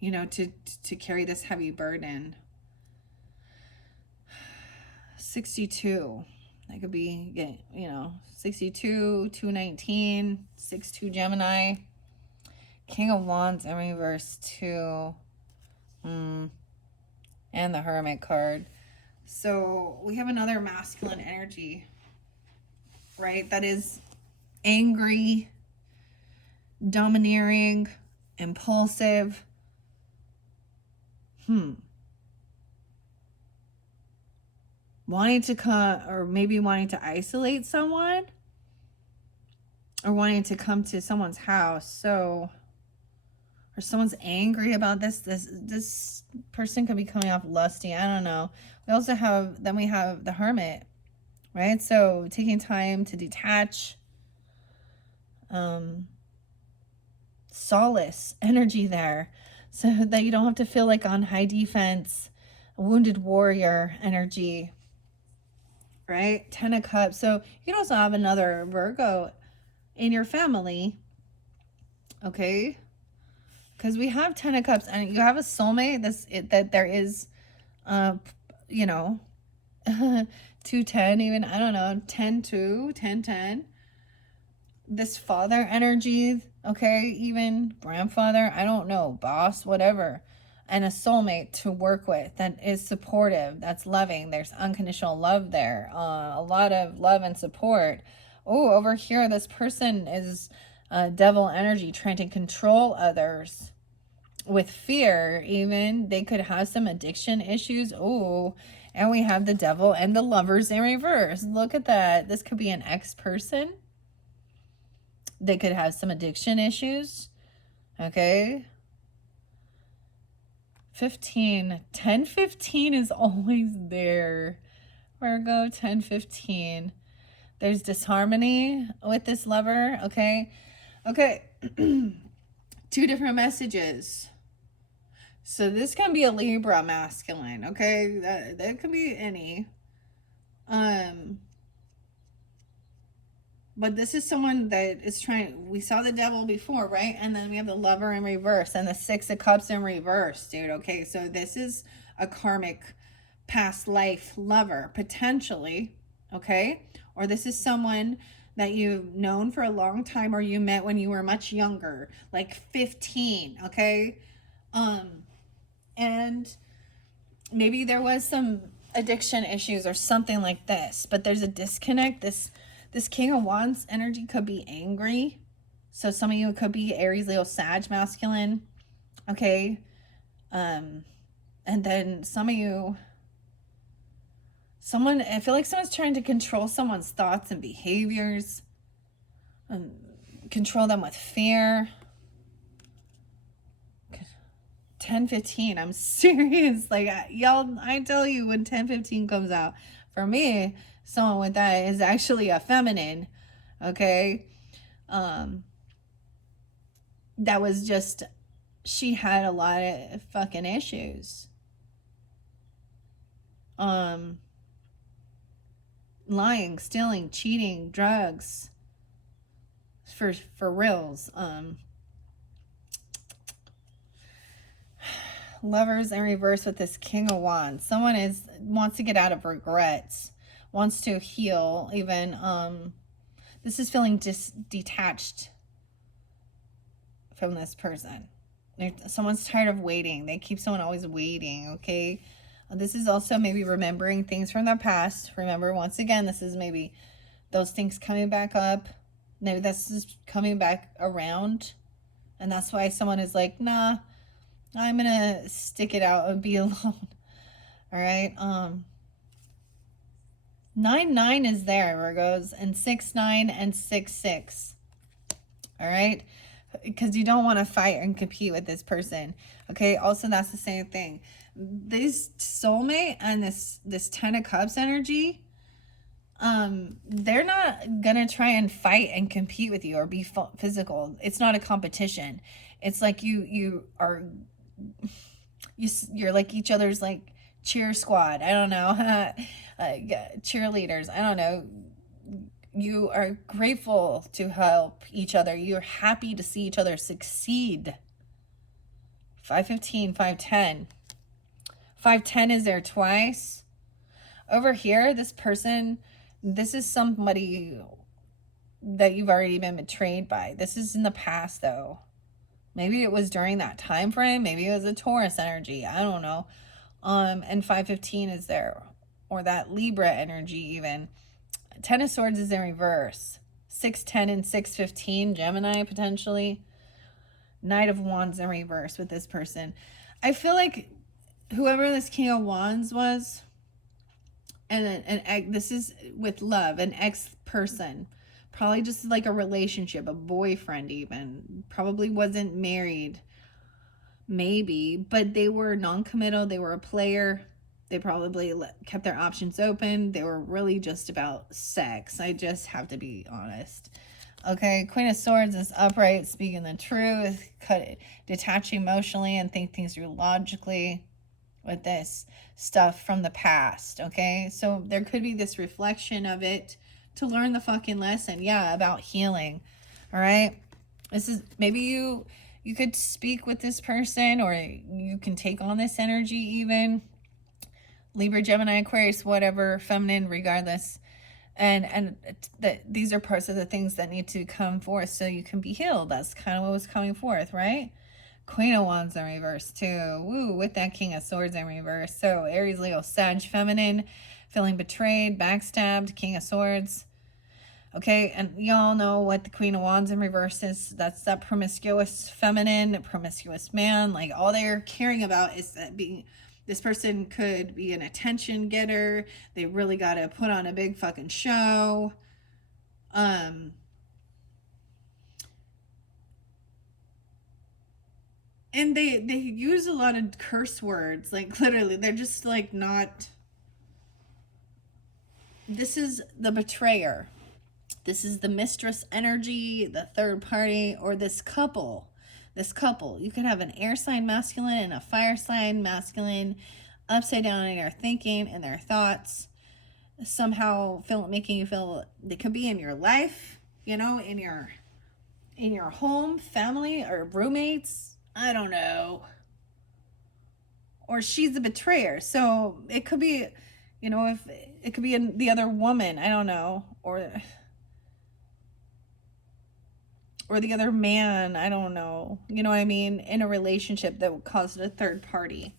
you know, to carry this heavy burden. 62. That could be, you know, 62, 219, 6-2 Gemini. King of Wands in reverse 2. And the Hermit card. So we have another masculine energy, right? That is angry, domineering, impulsive. Wanting to come, or maybe wanting to isolate someone, or wanting to come to someone's house. So, or someone's angry about this person could be coming off lusty. I don't know. We also have the Hermit, right? So taking time to detach, solace energy there, so that you don't have to feel like on high defense, wounded warrior energy, right? 10 of Cups. So you can also have another Virgo in your family, okay? Because we have 10 of Cups, and you have a soulmate. That there is, you know, 210 even. I don't know, 10-2, 10-10. This father energy, okay, even grandfather. I don't know, boss, whatever. And a soulmate to work with that is supportive, that's loving. There's unconditional love there. A lot of love and support. Oh, over here, this person is devil energy, trying to control others with fear. Even they could have some addiction issues. Oh, and we have the devil and the Lovers in reverse. Look at that. This could be an ex-person. They could have some addiction issues. Okay. 15. 10-15 is always there. Virgo, 10-15. There's disharmony with this lover. Okay. Okay. 2 different messages. So this can be a Libra masculine. Okay. That could be any. But this is someone that is trying, we saw the devil before, right? And then we have the Lover in reverse and the 6 of Cups in reverse, dude. Okay, so this is a karmic past life lover, potentially, okay? Or this is someone that you've known for a long time, or you met when you were much younger, like 15, okay? And maybe there was some addiction issues or something like this, but there's a disconnect. This King of Wands energy could be angry. So some of you could be Aries, Leo, Sag masculine. Okay. And then some of you, I feel like someone's trying to control someone's thoughts and behaviors, control them with fear. 10:15, I'm serious. Like, y'all, I tell you, when 10:15 comes out, for me, someone with that is actually a feminine. Okay. That was just, she had a lot of fucking issues. Lying, stealing, cheating, drugs, for reals. Lovers in reverse with this King of Wands. Someone wants to get out of regrets, wants to heal. Even this is feeling detached from this person. Someone's tired of waiting. They keep someone always waiting. Okay. This is also maybe remembering things from the past. Remember, once again, this is maybe those things coming back up. Maybe this is coming back around. And that's why someone is like, nah, I'm going to stick it out and be alone. All right. 9-9 is there, Virgos, and 6-9 and 6-6. All right. Because you don't want to fight and compete with this person. Okay. Also, that's the same thing. This soulmate and this 10 of Cups energy, they're not gonna try and fight and compete with you or be physical. It's not a competition. It's like you're like each other's like cheer squad. I don't know. Cheerleaders. I don't know. You are grateful to help each other. You're happy to see each other succeed. 5-15, 5-10. 5-10 is there twice. Over here, this person, this is somebody that you've already been betrayed by. This is in the past, though. Maybe it was during that time frame. Maybe it was a Taurus energy. I don't know. And 5-15 is there. Or that Libra energy even. 10 of Swords is in reverse. 6-10 and 6-15, Gemini potentially. Knight of Wands in reverse with this person. I feel like whoever this King of Wands was, and this is with love, an ex-person, probably just like a relationship, a boyfriend even, probably wasn't married, maybe, but they were non-committal, they were a player, they probably kept their options open, they were really just about sex. I just have to be honest. Okay, Queen of Swords is upright, speaking the truth, detach emotionally and think things through logically with this stuff from the past. Okay, so there could be this reflection of it to learn the fucking lesson. Yeah, about healing. All right, this is maybe you could speak with this person, or you can take on this energy even. Libra, Gemini, Aquarius, whatever, feminine, regardless. And these are parts of the things that need to come forth so you can be healed. That's kind of what was coming forth, right? Queen of Wands in reverse too. Woo, with that King of Swords in reverse. So Aries, Leo, Sag, feminine, feeling betrayed, backstabbed, King of Swords. Okay, and y'all know what the Queen of Wands in reverse is. That's that promiscuous feminine, promiscuous man. Like, all they're caring about is that this person could be an attention getter. They really got to put on a big fucking show. And they use a lot of curse words. Like, literally, they're just like not. This is the betrayer. This is the mistress energy, the third party, or this couple. You could have an air sign masculine and a fire sign masculine upside down in their thinking and their thoughts, somehow making you feel they could be in your life, you know, in your home, family, or roommates. I don't know. Or she's a betrayer. So it could be, you know, if it could be the other woman, I don't know, or the other man, I don't know. You know what I mean? In a relationship that would cause a third party.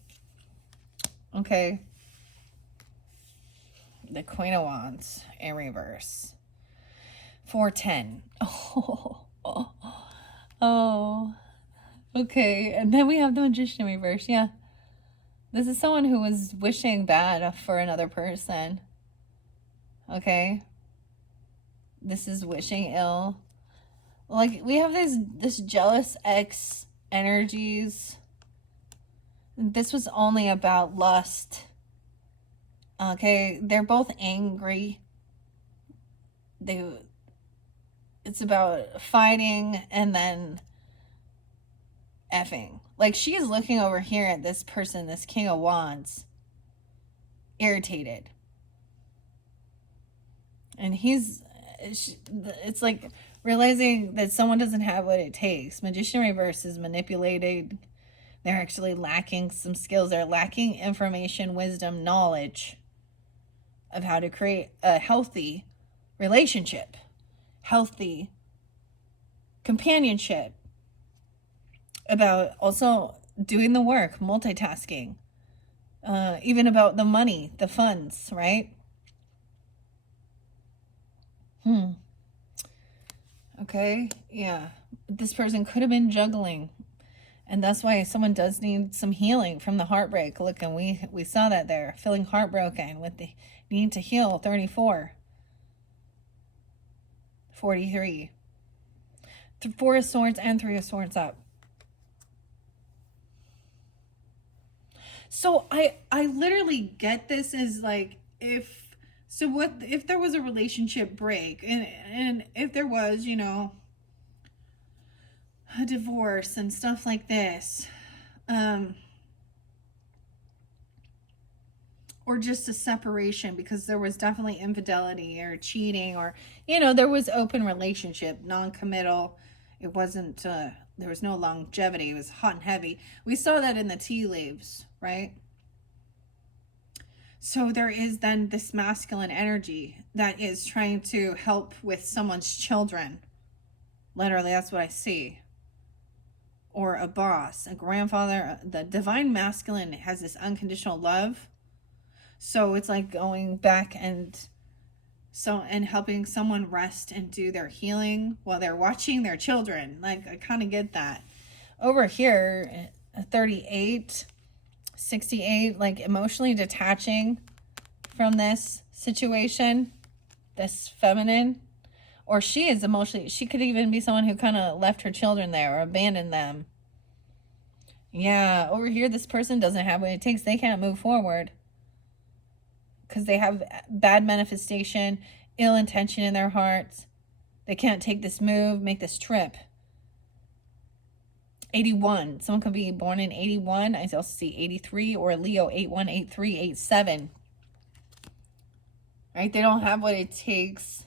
Okay. the Queen of Wands in reverse. 410. Oh. Okay. And then we have the Magician in reverse. Yeah. This is someone who was wishing bad for another person. Okay. This is wishing ill. Like, we have this jealous ex energies. This was only about lust. Okay, they're both angry. It's about fighting and then effing. Like, she is looking over here at this person, this King of Wands, irritated. And it's like realizing that someone doesn't have what it takes. Magician reverse is manipulated. They're actually lacking some skills. They're lacking information, wisdom, knowledge of how to create a healthy relationship, healthy companionship, about also doing the work, multitasking, even about the money, the funds, right? Okay, yeah. This person could have been juggling. And that's why someone does need some healing from the heartbreak. Look, and we saw that there. Feeling heartbroken with the need to heal. 34. 43. 4 of Swords and 3 of Swords up. So I literally get this as like, if there was a relationship break, and if there was, you know, a divorce and stuff like this, or just a separation because there was definitely infidelity or cheating, or, you know, there was open relationship, non-committal. It wasn't, there was no longevity. It was hot and heavy. We saw that in the tea leaves, right? So there is then this masculine energy that is trying to help with someone's children. Literally, that's what I see. Or a boss, a grandfather. The divine masculine has this unconditional love. So it's like going back and helping someone rest and do their healing while they're watching their children. Like, I kind of get that. Over here, 38, 68, like emotionally detaching from this situation, this feminine. Or she is emotionally, she could even be someone who kind of left her children there or abandoned them. Yeah, over here, this person doesn't have what it takes. They can't move forward because they have bad manifestation, ill intention in their hearts. They can't take this move, make this trip. 81. Someone could be born in 81. I also see 83, or Leo 81, 83, 87. Right? They don't have what it takes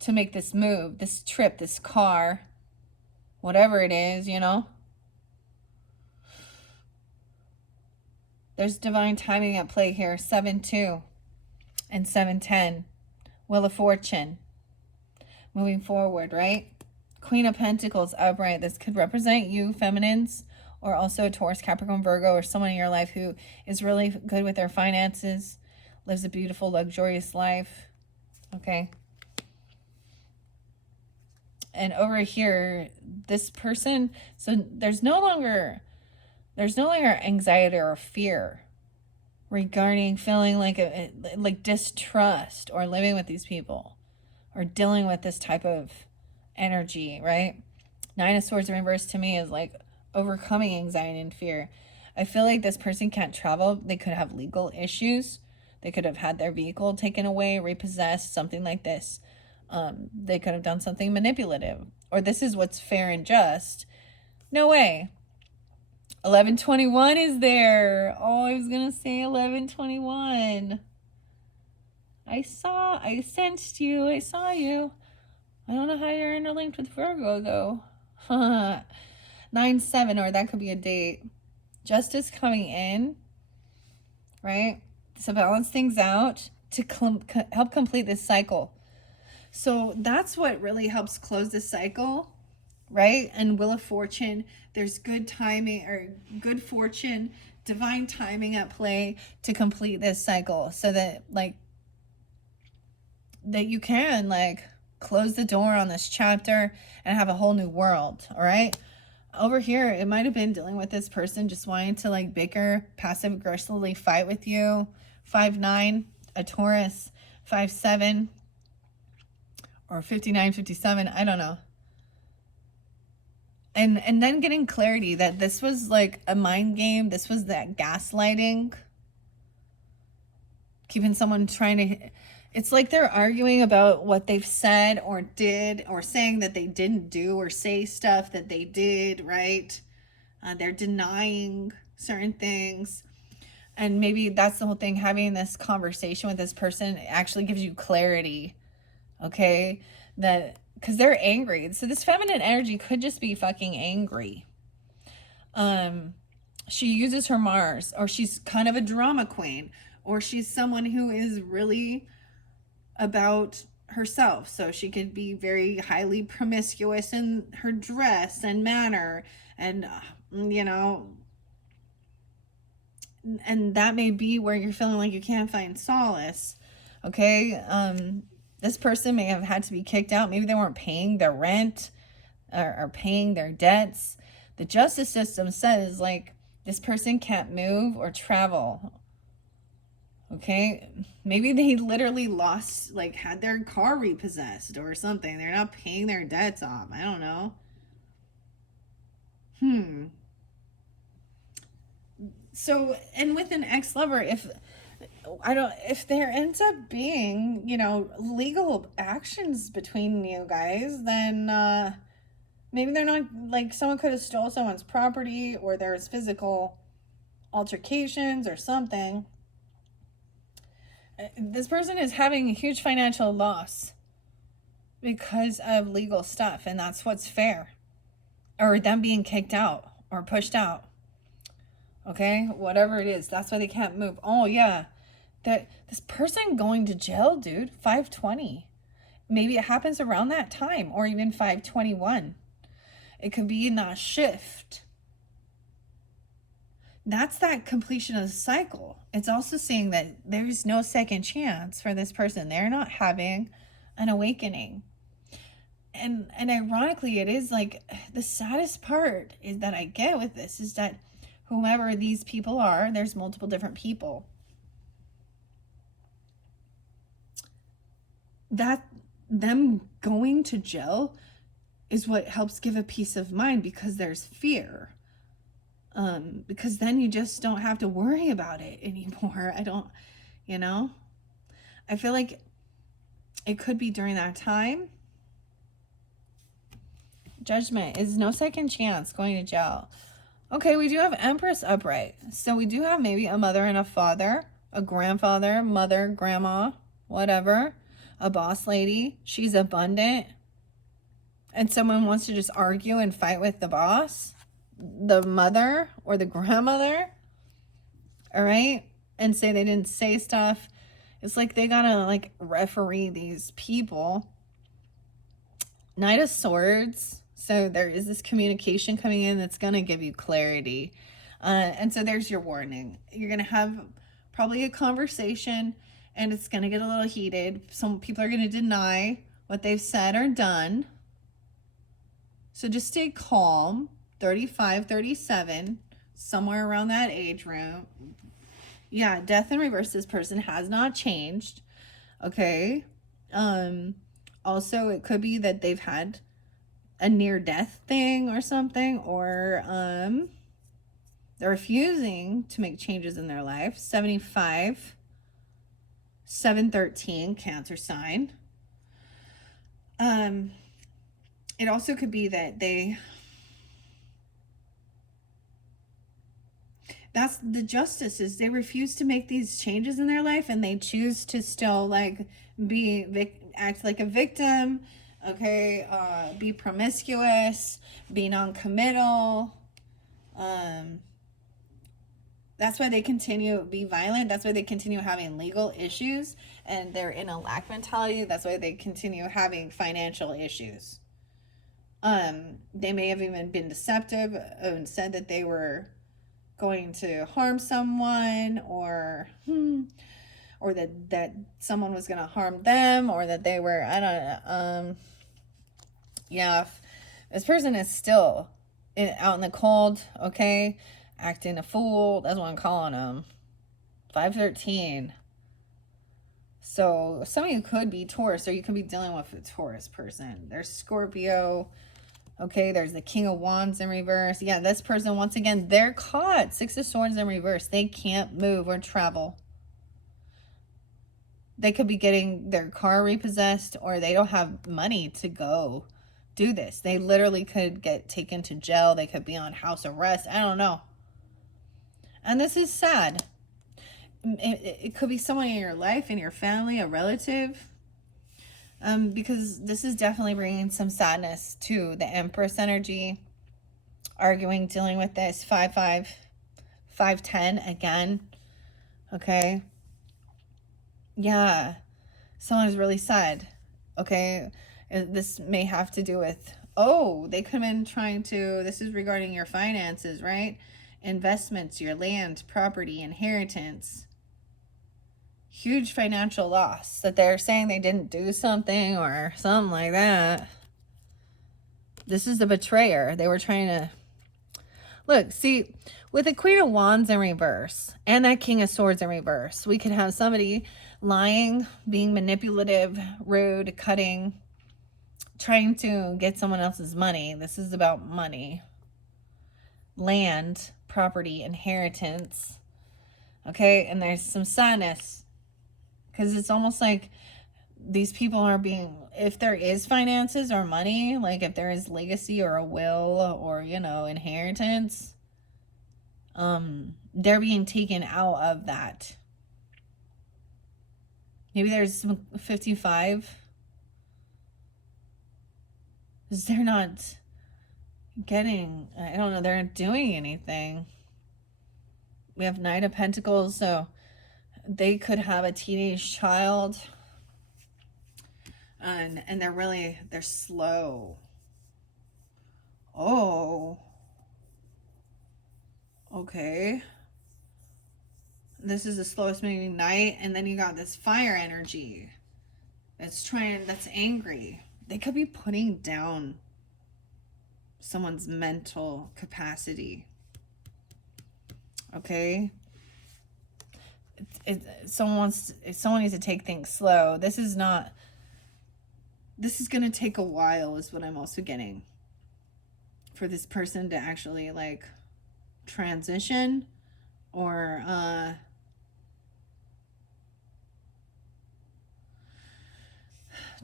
to make this move, this trip, this car, whatever it is, you know. There's divine timing at play here. 7-2 and 7-10. Wheel of Fortune. Moving forward, right? Queen of Pentacles upright. This could represent you, feminines, or also Taurus, Capricorn, Virgo, or someone in your life who is really good with their finances, lives a beautiful, luxurious life. Okay. And over here, this person, so there's no longer anxiety or fear regarding feeling like distrust or living with these people or dealing with this type of energy, right? 9 of Swords in reverse to me is like overcoming anxiety and fear. I feel like this person can't travel. They could have legal issues. They could have had their vehicle taken away, repossessed, something like this. They could have done something manipulative. Or this is what's fair and just. No way. 1121 is there. Oh, I was going to say 1121. I sensed you. I saw you. I don't know how you're interlinked with Virgo, though. 9-7, or that could be a date. Justice coming in, right? To balance things out, to help complete this cycle. So that's what really helps close this cycle, right? And Wheel of Fortune, there's good timing, or good fortune, divine timing at play to complete this cycle, so that, like, that you can like close the door on this chapter and have a whole new world. All right. Over here, it might have been dealing with this person just wanting to like bicker, passive aggressively fight with you. 5'9", a Taurus, 5'7", or 59, 57. I don't know. And then getting clarity that this was like a mind game. This was that gaslighting. Keeping someone trying to, it's like they're arguing about what they've said or did, or saying that they didn't do or say stuff that they did, right? They're denying certain things. And maybe that's the whole thing. Having this conversation with this person actually gives you clarity. Okay? That, because they're angry. So this feminine energy could just be fucking angry. She uses her Mars, or she's kind of a drama queen, or she's someone who is really about herself. So she could be very highly promiscuous in her dress and manner, and you know, and that may be where you're feeling like you can't find solace. Okay. This person may have had to be kicked out. Maybe they weren't paying their rent, or paying their debts. The justice system says like this person can't move or travel. Okay, maybe they literally lost, like had their car repossessed or something. They're not paying their debts off. I don't know. So, and with an ex-lover, if there ends up being, you know, legal actions between you guys, then maybe they're not, like someone could have stole someone's property, or there's physical altercations or something. This person is having a huge financial loss because of legal stuff, and that's what's fair. Or them being kicked out or pushed out. Okay, whatever it is, that's why they can't move. Oh yeah, that this person going to jail, dude. 520. Maybe it happens around that time, or even 521. It could be in that shift. That's that completion of the cycle. It's also saying that there's no second chance for this person. They're not having an awakening. And ironically, it is like the saddest part is that I get with this is that whomever these people are, there's multiple different people. That them going to jail is what helps give a peace of mind, because there's fear. Because then you just don't have to worry about it anymore. You know, I feel like it could be during that time. Judgment is no second chance, going to jail. Okay, we do have Empress upright. So we do have maybe a mother and a father, a grandfather, mother, grandma, whatever, a boss lady. She's abundant. And someone wants to just argue and fight with the boss, the mother or the grandmother. All right? And say they didn't say stuff. It's like they gotta like referee these people. Knight of Swords. So there is this communication coming in that's going to give you clarity. And so there's your warning. You're going to have probably a conversation, and it's going to get a little heated. Some people are going to deny what they've said or done. So just stay calm. 35, 37, somewhere around that age room. Yeah, death in reverse. This person has not changed. Okay. Also, it could be that they've had a near-death thing or something, or they're refusing to make changes in their life. 75, 713, Cancer sign. It also could be that that's the justices. They refuse to make these changes in their life, and they choose to still like act like a victim. Okay, be promiscuous, be non-committal. That's why they continue be violent. That's why they continue having legal issues, and they're in a lack mentality. That's why they continue having financial issues. They may have even been deceptive and said that they were going to harm someone, or or that someone was going to harm them, or that they were, I don't know. Yeah, this person is still out in the cold, okay, acting a fool. That's what I'm calling them. 513. So some of you could be Taurus, or you could be dealing with a Taurus person. There's Scorpio. Okay, there's the King of Wands in reverse. Yeah, this person, once again, they're caught. Six of Swords in reverse. They can't move or travel. They could be getting their car repossessed, or they don't have money to go do this. They literally could get taken to jail. They could be on house arrest. I don't know. And this is sad. It could be someone in your life, in your family, a relative. Because this is definitely bringing some sadness to the Empress energy. Arguing, dealing with this. 5-5, 5-10 again. Okay. Yeah. Someone is really sad. Okay. This may have to do with, oh, they come in trying to, this is regarding your finances, right? Investments, your land, property, inheritance. Huge financial loss that they're saying they didn't do something or something like that. This is the betrayer. They were trying to, look, see, with the Queen of Wands in reverse and that King of Swords in reverse, we could have somebody lying, being manipulative, rude, cutting, trying to get someone else's money. This is about money, land, property, inheritance. Okay, and there's some sadness because it's almost like these people are being, if there is finances or money, like if there is legacy or a will or, you know, inheritance, they're being taken out of that. Maybe there's some 55. They're not getting, I don't know, they're not doing anything. We have Knight of Pentacles, so they could have a teenage child. And they're slow. Oh. Okay. This is the slowest moving Knight, and then you got this fire energy. That's angry. They could be putting down someone's mental capacity. Okay. Someone needs to take things slow. This is going to take a while, is what I'm also getting. For this person to actually, like, transition or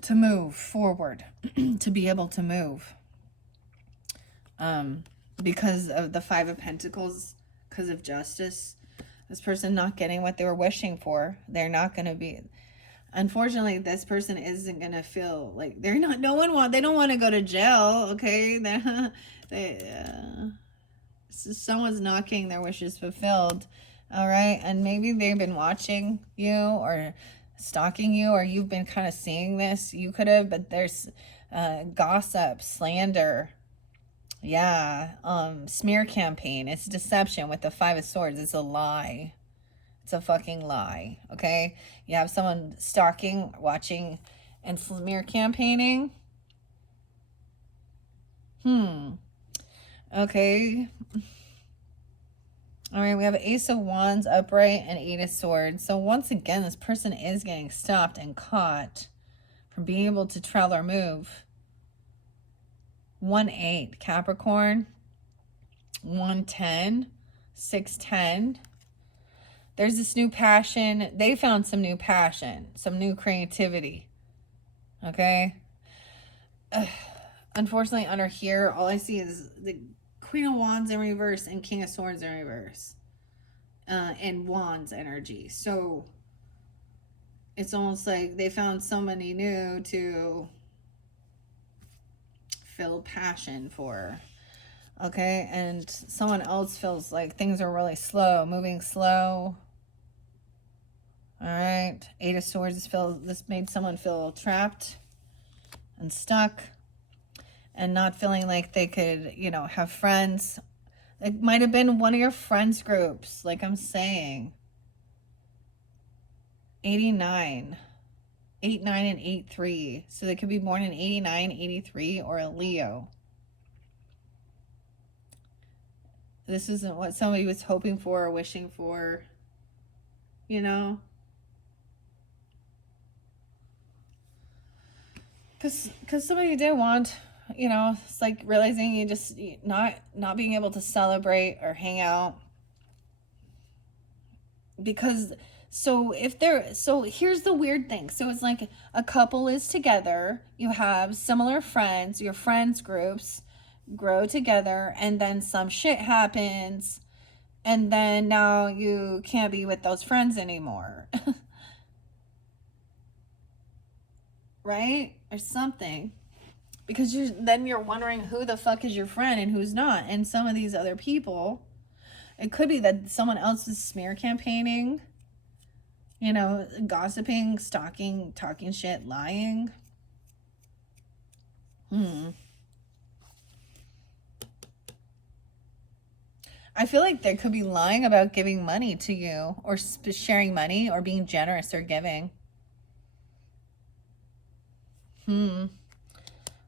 to move forward, to be able to move. Because of the Five of Pentacles, because of justice, this person not getting what they were wishing for. They're not going to be, unfortunately, this person isn't going to feel like they don't want to go to jail. Okay. Someone's not getting their wishes fulfilled. All right. And maybe they've been watching you or stalking you, or you've been kind of seeing this. You could have, but there's gossip, slander. Yeah. Smear campaign. It's deception with the Five of Swords. It's a lie. It's a fucking lie. Okay. You have someone stalking, watching, and smear campaigning. Okay. All right, we have Ace of Wands upright and Eight of Swords. So once again, this person is getting stopped and caught from being able to travel or move. 1-8, Capricorn. 1-10, 6-10. There's this new passion. They found some new passion, some new creativity. Okay. Unfortunately, under here, all I see is the Queen of Wands in reverse and King of Swords in reverse. And Wands energy. So it's almost like they found somebody new to feel passion for. Okay, and someone else feels like things are really slow, moving slow. All right, Eight of Swords this made someone feel trapped and stuck and not feeling like they could, you know, have friends. It might have been one of your friends groups, like I'm saying. 89. 8, 9, and 8, 3. So they could be born in 89, 83, or a Leo. This isn't what somebody was hoping for or wishing for, you know? Because somebody did want, it's like realizing you just not being able to celebrate or hang out. Because so here's the weird thing. So it's like a couple is together, you have similar friends, your friends groups grow together, and then some shit happens, and then now you can't be with those friends anymore. Right? Or something. Because you're wondering who the fuck is your friend and who's not. And some of these other people, it could be that someone else is smear campaigning, gossiping, stalking, talking shit, lying. I feel like they could be lying about giving money to you, or sharing money, or being generous or giving.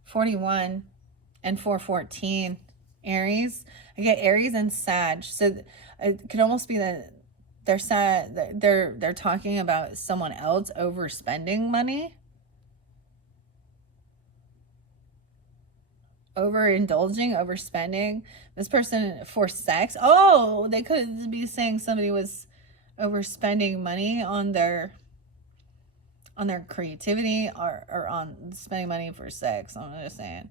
41 and 414. Aries. I get Aries and Sag. So it could almost be that they're sad. They're talking about someone else overspending money, overindulging, overspending. This person for sex. Oh, they could be saying somebody was overspending money on their creativity, or on spending money for sex. I'm just saying.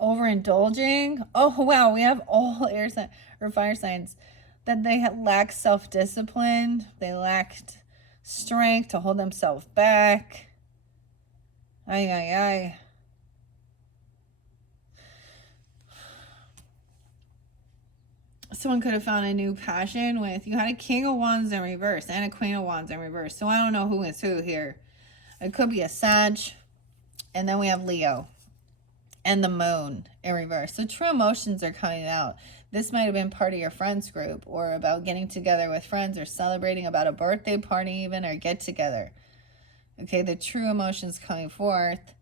Overindulging. Oh wow, we have all air sign or fire signs that they lack self-discipline. They lacked strength to hold themselves back. Ay ay ay. Someone could have found a new passion with, you had a King of Wands in reverse and a Queen of Wands in reverse. So I don't know who is who here. It could be a Sag, and then we have Leo and the Moon in reverse. So true emotions are coming out. This might have been part of your friends group, or about getting together with friends, or celebrating about a birthday party even, or get together. Okay, the true emotions coming forth.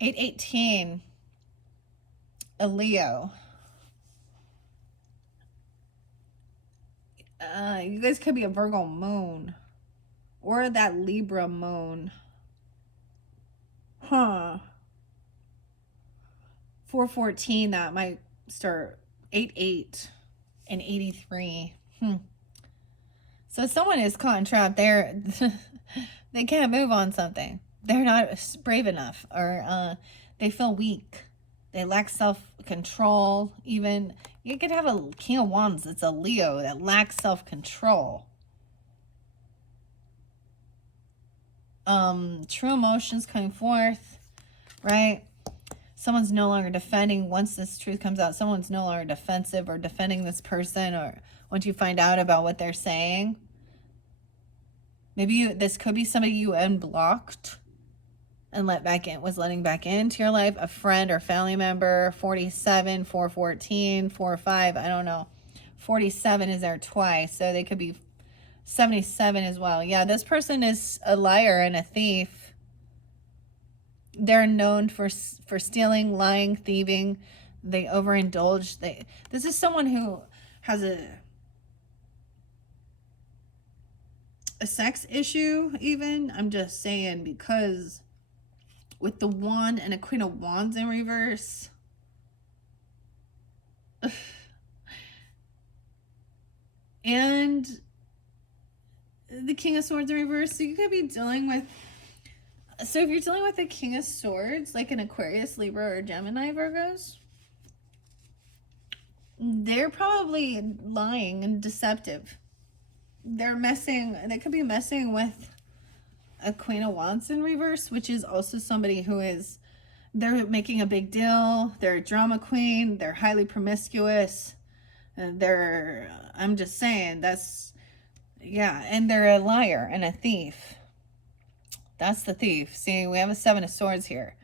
818, a Leo. You guys could be a Virgo moon, or that Libra moon. 414, that might start. 88 and 83. So someone is caught and trapped there. They can't move on something. They're not brave enough, or they feel weak. They lack self-control. Even you could have a King of Wands that's a Leo that lacks self-control. True emotions coming forth, right? Someone's no longer defending. Once this truth comes out, someone's no longer defensive or defending this person, or once you find out about what they're saying. Maybe this could be somebody you unblocked and was letting back into your life, a friend or family member. 47, 414, 45, I don't know. 47 is there twice, so they could be 77 as well. Yeah, this person is a liar and a thief. They're known for stealing, lying, thieving. They overindulge. This is someone who has a sex issue even. I'm just saying, because with the Wand and a Queen of Wands in reverse. And the King of Swords in reverse. So you could be dealing with, so if you're dealing with the King of Swords, like an Aquarius, Libra, or Gemini Virgos, they're probably lying and deceptive. They could be messing with a Queen of Wands in reverse, which is also somebody who is, they're making a big deal. They're a drama queen. They're highly promiscuous. I'm just saying, and they're a liar and a thief. That's the thief. See, we have a 7 of Swords here.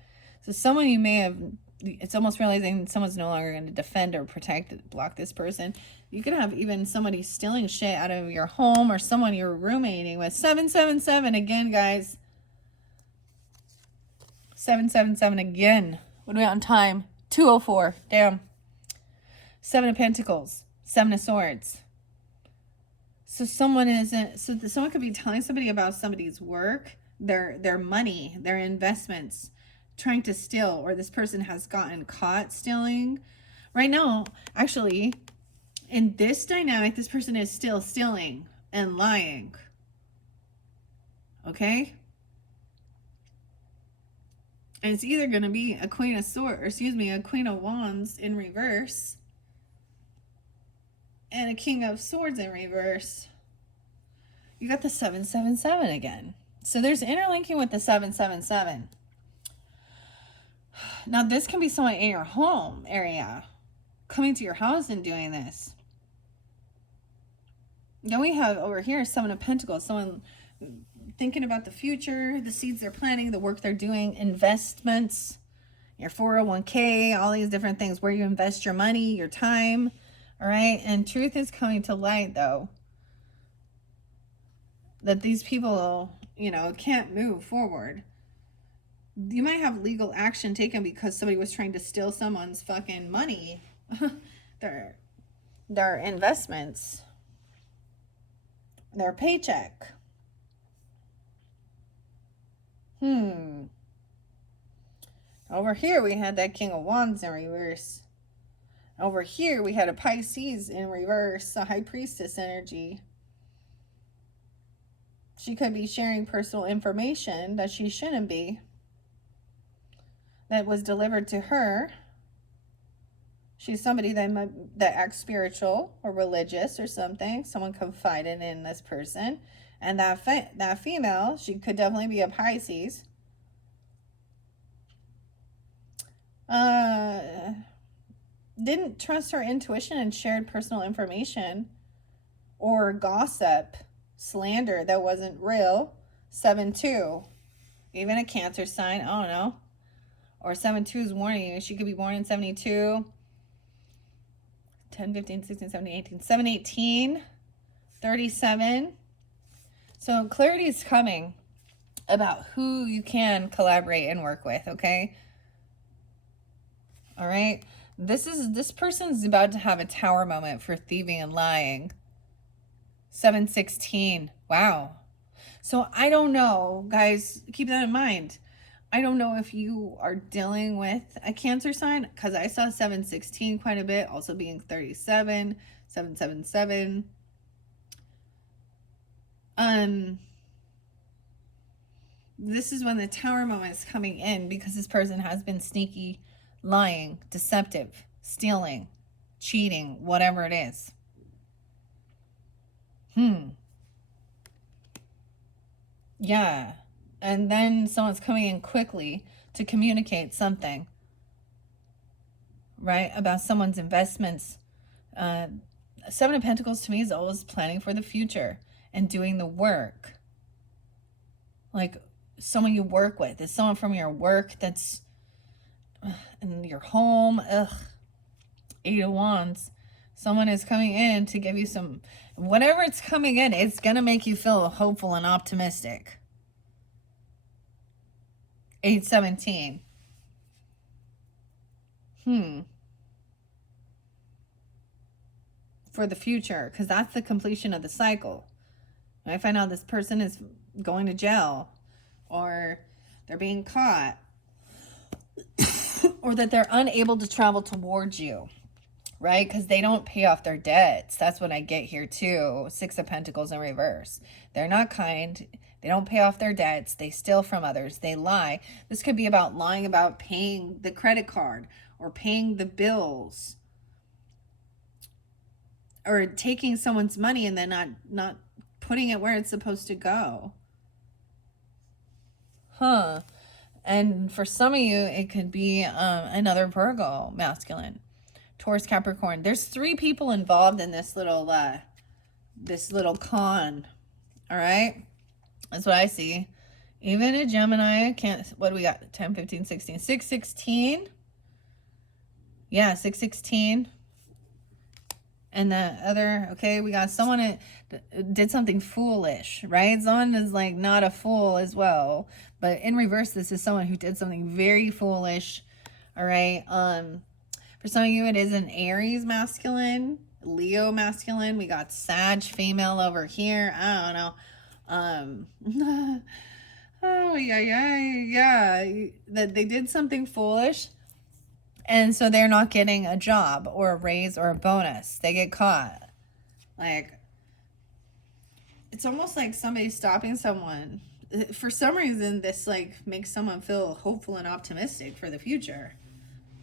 So someone you may have it's almost realizing someone's no longer going to defend or protect, block this person. You could have even somebody stealing shit out of your home or someone you're roommating with. 777 again, guys. 777 again. What are we on time? 2:04. Damn. 7 of Pentacles. 7 of Swords. So someone could be telling somebody about somebody's work, their money, their investments, trying to steal, or this person has gotten caught stealing. Right now, actually, in this dynamic, this person is still stealing and lying. Okay? And it's either going to be a Queen of Swords, or excuse me, a Queen of Wands in reverse, and a King of Swords in reverse. You got the 777 again. So there's interlinking with the 777. Now, this can be someone in your home area coming to your house and doing this. Then we have over here 7 of Pentacles, someone thinking about the future, the seeds they're planting, the work they're doing, investments, your 401k, all these different things, where you invest your money, your time. All right. And truth is coming to light, though, that these people, can't move forward. You might have legal action taken because somebody was trying to steal someone's fucking money, their investments, their paycheck. Over here we had that King of Wands in reverse. Over here we had a Pisces in reverse, a High Priestess energy. She could be sharing personal information that she shouldn't be, that was delivered to her. She's somebody that acts spiritual or religious or something. Someone confided in this person. And that female, she could definitely be a Pisces. Didn't trust her intuition and shared personal information or gossip, slander that wasn't real. 7-2. Even a Cancer sign, I don't know. Or 7-2 is warning you. She could be born in 72. 10, 15, 16, 17, 18. 7, 18. 37. So clarity is coming about who you can collaborate and work with, okay? All right? This person's about to have a tower moment for thieving and lying. 7-16. Wow. So I don't know, guys, keep that in mind. I don't know if you are dealing with a Cancer sign, because I saw 7-16 quite a bit, also being 37, 7-7-7. This is when the tower moment is coming in, because this person has been sneaky, lying, deceptive, stealing, cheating, whatever it is. Yeah. And then someone's coming in quickly to communicate something, right, about someone's investments. 7 of Pentacles to me is always planning for the future and doing the work. Like someone you work with. Is someone from your work that's in your home. 8 of Wands. Someone is coming in to give you some, whatever it's coming in, it's going to make you feel hopeful and optimistic. 8-17. For the future, because that's the completion of the cycle. When I find out this person is going to jail, or they're being caught, or that they're unable to travel towards you, right? Because they don't pay off their debts. That's what I get here too. 6 of Pentacles in reverse. They're not kind. They don't pay off their debts. They steal from others. They lie. This could be about lying about paying the credit card or paying the bills, or taking someone's money and then not putting it where it's supposed to go. And for some of you, it could be another Virgo masculine, Taurus, Capricorn. There's 3 people involved in this little con. All right, that's what I see. Even a Gemini can't. What do we got? 10, 15, 16, 6, 16. Yeah, 616. And the other, okay, we got someone that did something foolish, right? Someone is like not a fool as well. But in reverse, this is someone who did something very foolish. All right. For some of you, it is an Aries masculine, Leo masculine. We got Sag female over here. I don't know. Oh yeah. That they did something foolish. And so they're not getting a job or a raise or a bonus. They get caught. Like, it's almost like somebody's stopping someone. For some reason, this like makes someone feel hopeful and optimistic for the future.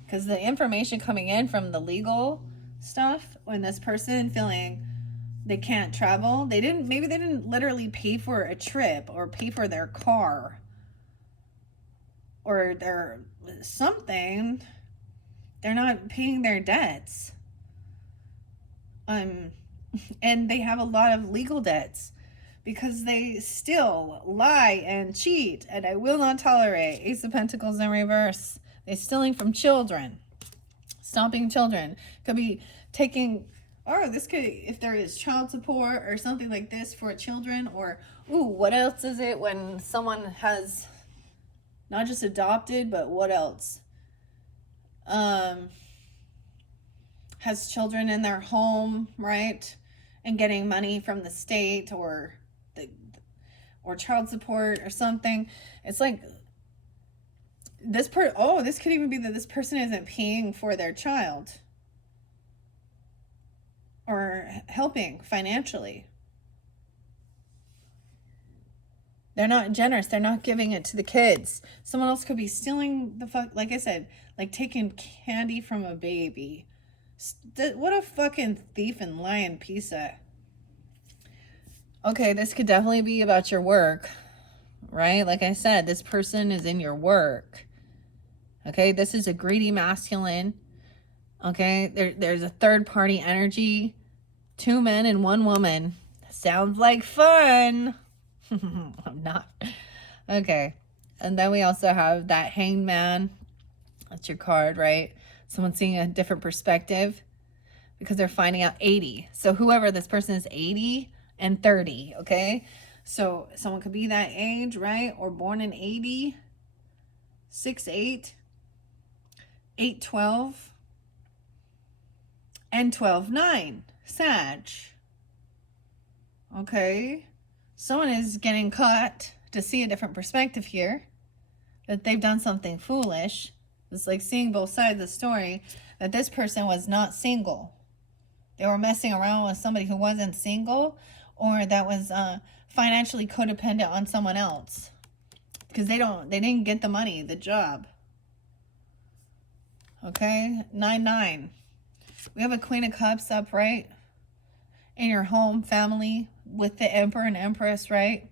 Because the information coming in from the legal stuff, when this person feeling they can't travel, maybe they didn't literally pay for a trip or pay for their car or their something. They're not paying their debts. And they have a lot of legal debts because they still lie and cheat, and I will not tolerate. Ace of Pentacles in reverse. They're stealing from children, stopping children. Could be taking, or this could, if there is child support or something like this for children, or, ooh, what else is it when someone has not just adopted, but what else? Has children in their home, right? And getting money from the state or child support or something. It's like this could even be that this person isn't paying for their child or helping financially. They're not generous. They're not giving it to the kids. Someone else could be stealing like I said, like taking candy from a baby. What a fucking thief and lying piece of. Okay, this could definitely be about your work, right? Like I said, this person is in your work. Okay, this is a greedy masculine. Okay, there's a third party energy. 2 men and 1 woman. Sounds like fun. I'm not. Okay, and then we also have that Hanged Man. That's your card, right? Someone seeing a different perspective because they're finding out 80. So whoever this person is, 80 and 30, okay? So someone could be that age, right? Or born in 80, 6'8", 8'12", and 12'9", Sag. Okay? Someone is getting caught to see a different perspective here, that they've done something foolish. It's like seeing both sides of the story, that this person was not single. They were messing around with somebody who wasn't single, or that was financially codependent on someone else because they didn't get the money, the job. Okay, 9-9. We have a Queen of Cups upright in your home, family, with the Emperor and Empress, right?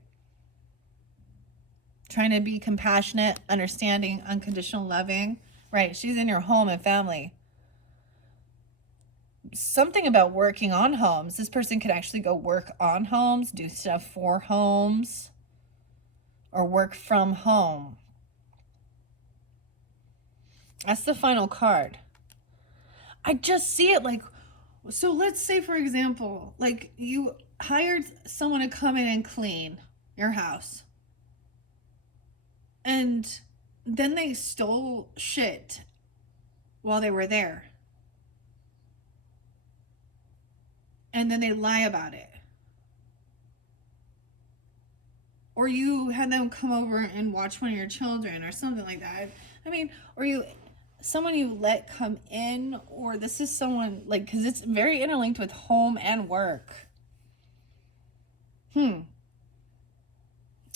Trying to be compassionate, understanding, unconditional loving, right? She's in your home and family. Something about working on homes. This person could actually go work on homes, do stuff for homes, or work from home. That's the final card. I just see it like, so let's say, for example, like you hired someone to come in and clean your house. And then they stole shit while they were there. And then they lie about it. Or you had them come over and watch one of your children or something like that. I mean, or someone you let come in, or this is someone, like, because it's very interlinked with home and work.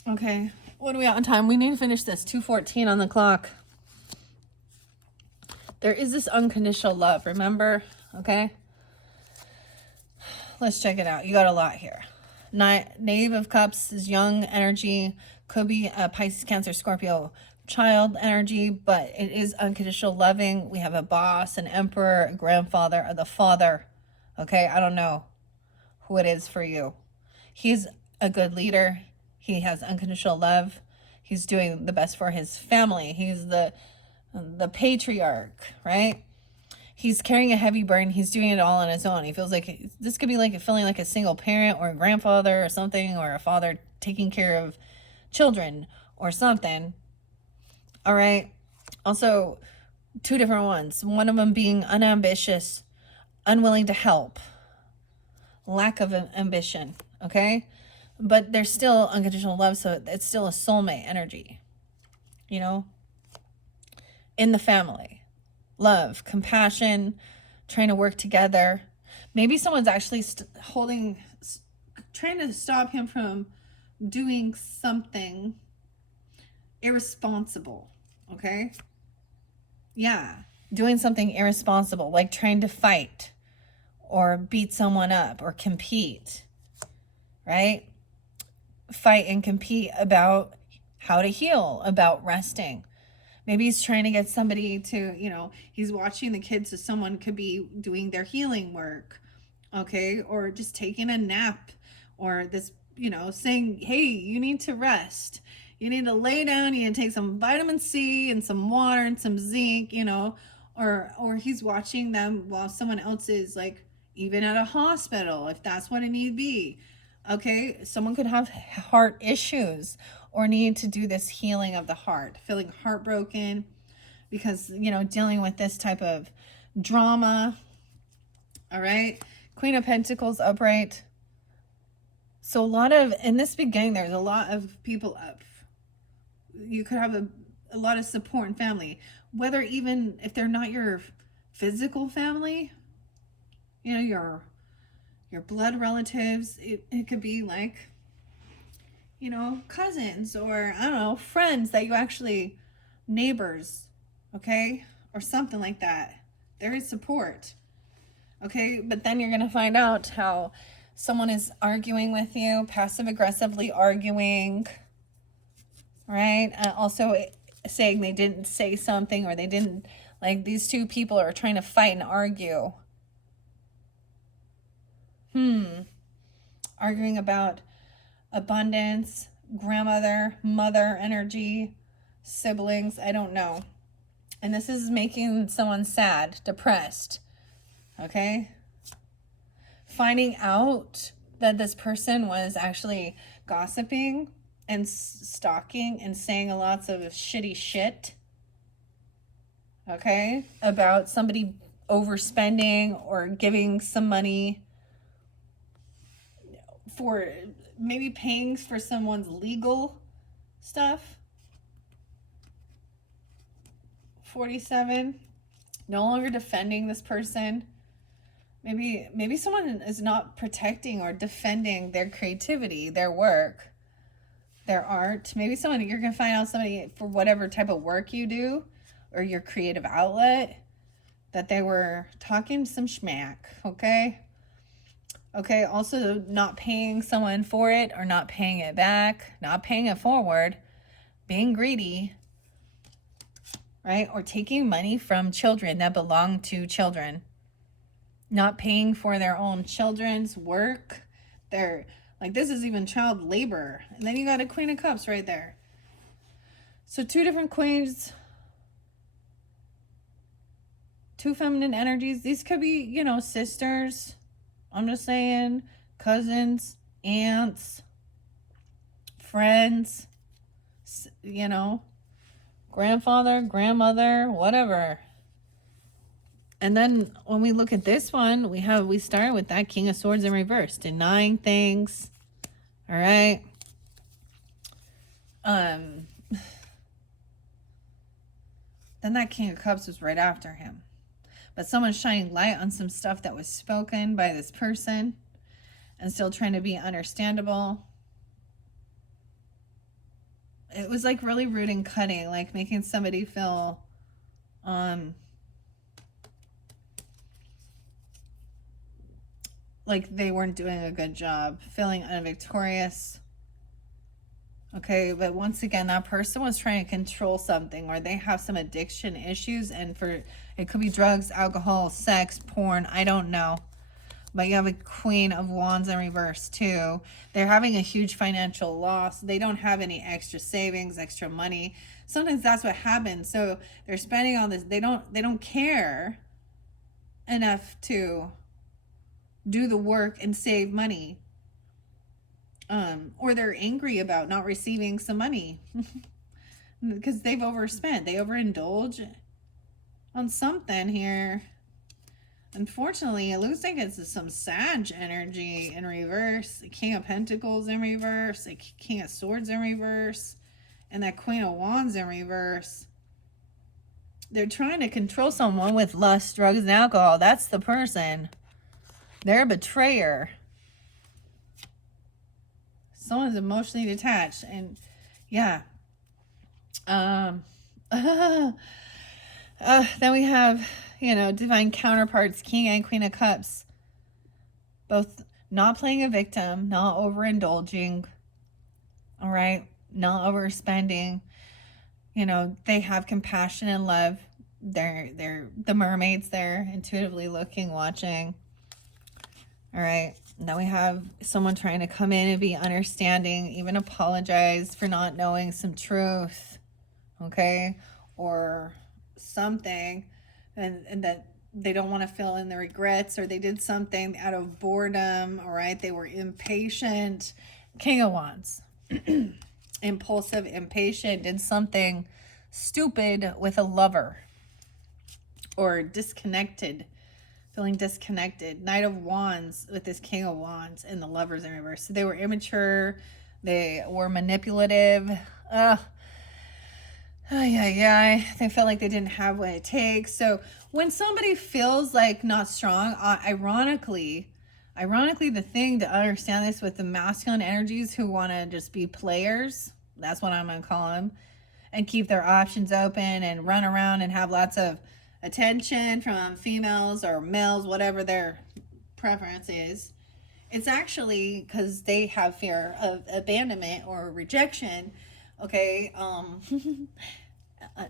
Okay, what are we on time? We need to finish this. 2:14 on the clock. There is this unconditional love, remember? Okay, let's check it out. You got a lot here. Knave of Cups is young energy. Could be a Pisces, Cancer, Scorpio child energy, but it is unconditional loving. We have a boss, an emperor, a grandfather, or the father. Okay, I don't know who it is for you. He's a good leader. He has unconditional love. He's doing the best for his family. He's the patriarch, right? he's carrying a heavy burden. He's doing it all on his own. He feels like this could be like feeling like a single parent or a grandfather or something, or a father taking care of children or something. All right. Also, two different ones. One of them being unambitious, unwilling to help, lack of ambition. Okay. But there's still unconditional love. So it's still a soulmate energy, you know, in the family. Love, compassion, trying to work together. Maybe someone's actually trying to stop him from doing something irresponsible. Okay? Yeah. Doing something irresponsible, like trying to fight or beat someone up or compete. Right? Fight and compete about how to heal, about resting. Maybe he's trying to get somebody to, he's watching the kids so someone could be doing their healing work, okay? Or just taking a nap, or this, saying, hey, you need to rest. You need to lay down, you need to take some vitamin C and some water and some zinc, or he's watching them while someone else is like even at a hospital, if that's what it need be. Okay, someone could have heart issues or need to do this healing of the heart, feeling heartbroken because, dealing with this type of drama. All right, Queen of Pentacles upright. So in this beginning, there's a lot of people up. You could have a lot of support in family, whether even if they're not your physical family, your blood relatives. It could be like, cousins, or I don't know, friends that you actually, neighbors, okay, or something like that. There is support, okay. But then you're gonna find out how someone is arguing with you, passive aggressively arguing, right? Also saying they didn't say something, or they didn't, like, these two people are trying to fight and argue. Arguing about abundance, grandmother, mother energy, siblings, I don't know. And this is making someone sad, depressed, okay? Finding out that this person was actually gossiping and stalking and saying lots of shitty shit, okay, about somebody overspending or giving some money for maybe paying for someone's legal stuff. 47, no longer defending this person. Maybe someone is not protecting or defending their creativity, their work, their art. Maybe you're going to find out somebody, for whatever type of work you do or your creative outlet, that they were talking some schmack, okay? Okay, also not paying someone for it, or not paying it back, not paying it forward, being greedy, right? Or taking money from children that belong to children, not paying for their own children's work. They're like, this is even child labor. And then you got a Queen of Cups right there. So two different queens, two feminine energies. These could be, sisters, I'm just saying, cousins, aunts, friends, grandfather, grandmother, whatever. And then when we look at this one, we start with that King of Swords in reverse, denying things. All right. Then that King of Cups was right after him. But someone's shining light on some stuff that was spoken by this person and still trying to be understandable. It was like really rude and cutting, like making somebody feel like they weren't doing a good job, feeling unvictorious. Okay, but once again, that person was trying to control something, or they have some addiction issues, and it could be drugs, alcohol, sex, porn, I don't know. But you have a Queen of Wands in reverse too. They're having a huge financial loss. They don't have any extra savings, extra money. Sometimes that's what happens. So they're spending all this. They don't care. enough to do the work and save money. Or they're angry about not receiving some money because they've overspent. They overindulge on something here. Unfortunately, it looks like it's some Sag energy in reverse. The King of Pentacles in reverse. The King of Swords in reverse. And that Queen of Wands in reverse. They're trying to control someone with lust, drugs, and alcohol. That's the person. They're a betrayer. Someone's emotionally detached. And yeah. Then we have, divine counterparts, King and Queen of Cups. Both not playing a victim, not overindulging. All right. Not overspending. They have compassion and love. They're the mermaids there, intuitively looking, watching. All right. Now we have someone trying to come in and be understanding, even apologize for not knowing some truth. Okay. Or something. And that they don't want to fill in the regrets, or they did something out of boredom. All right. They were impatient. King of Wands. Impulsive, impatient, did something stupid with a lover, or disconnected, feeling disconnected. Knight of Wands with this King of Wands and the Lovers in reverse. So they were immature, they were manipulative. They felt like they didn't have what it takes. So when somebody feels like not strong, ironically, the thing to understand this with the masculine energies who want to just be players, that's what I'm going to call them, and keep their options open and run around and have lots of attention from females or males, whatever their preference is. It's actually because they have fear of abandonment or rejection. Okay.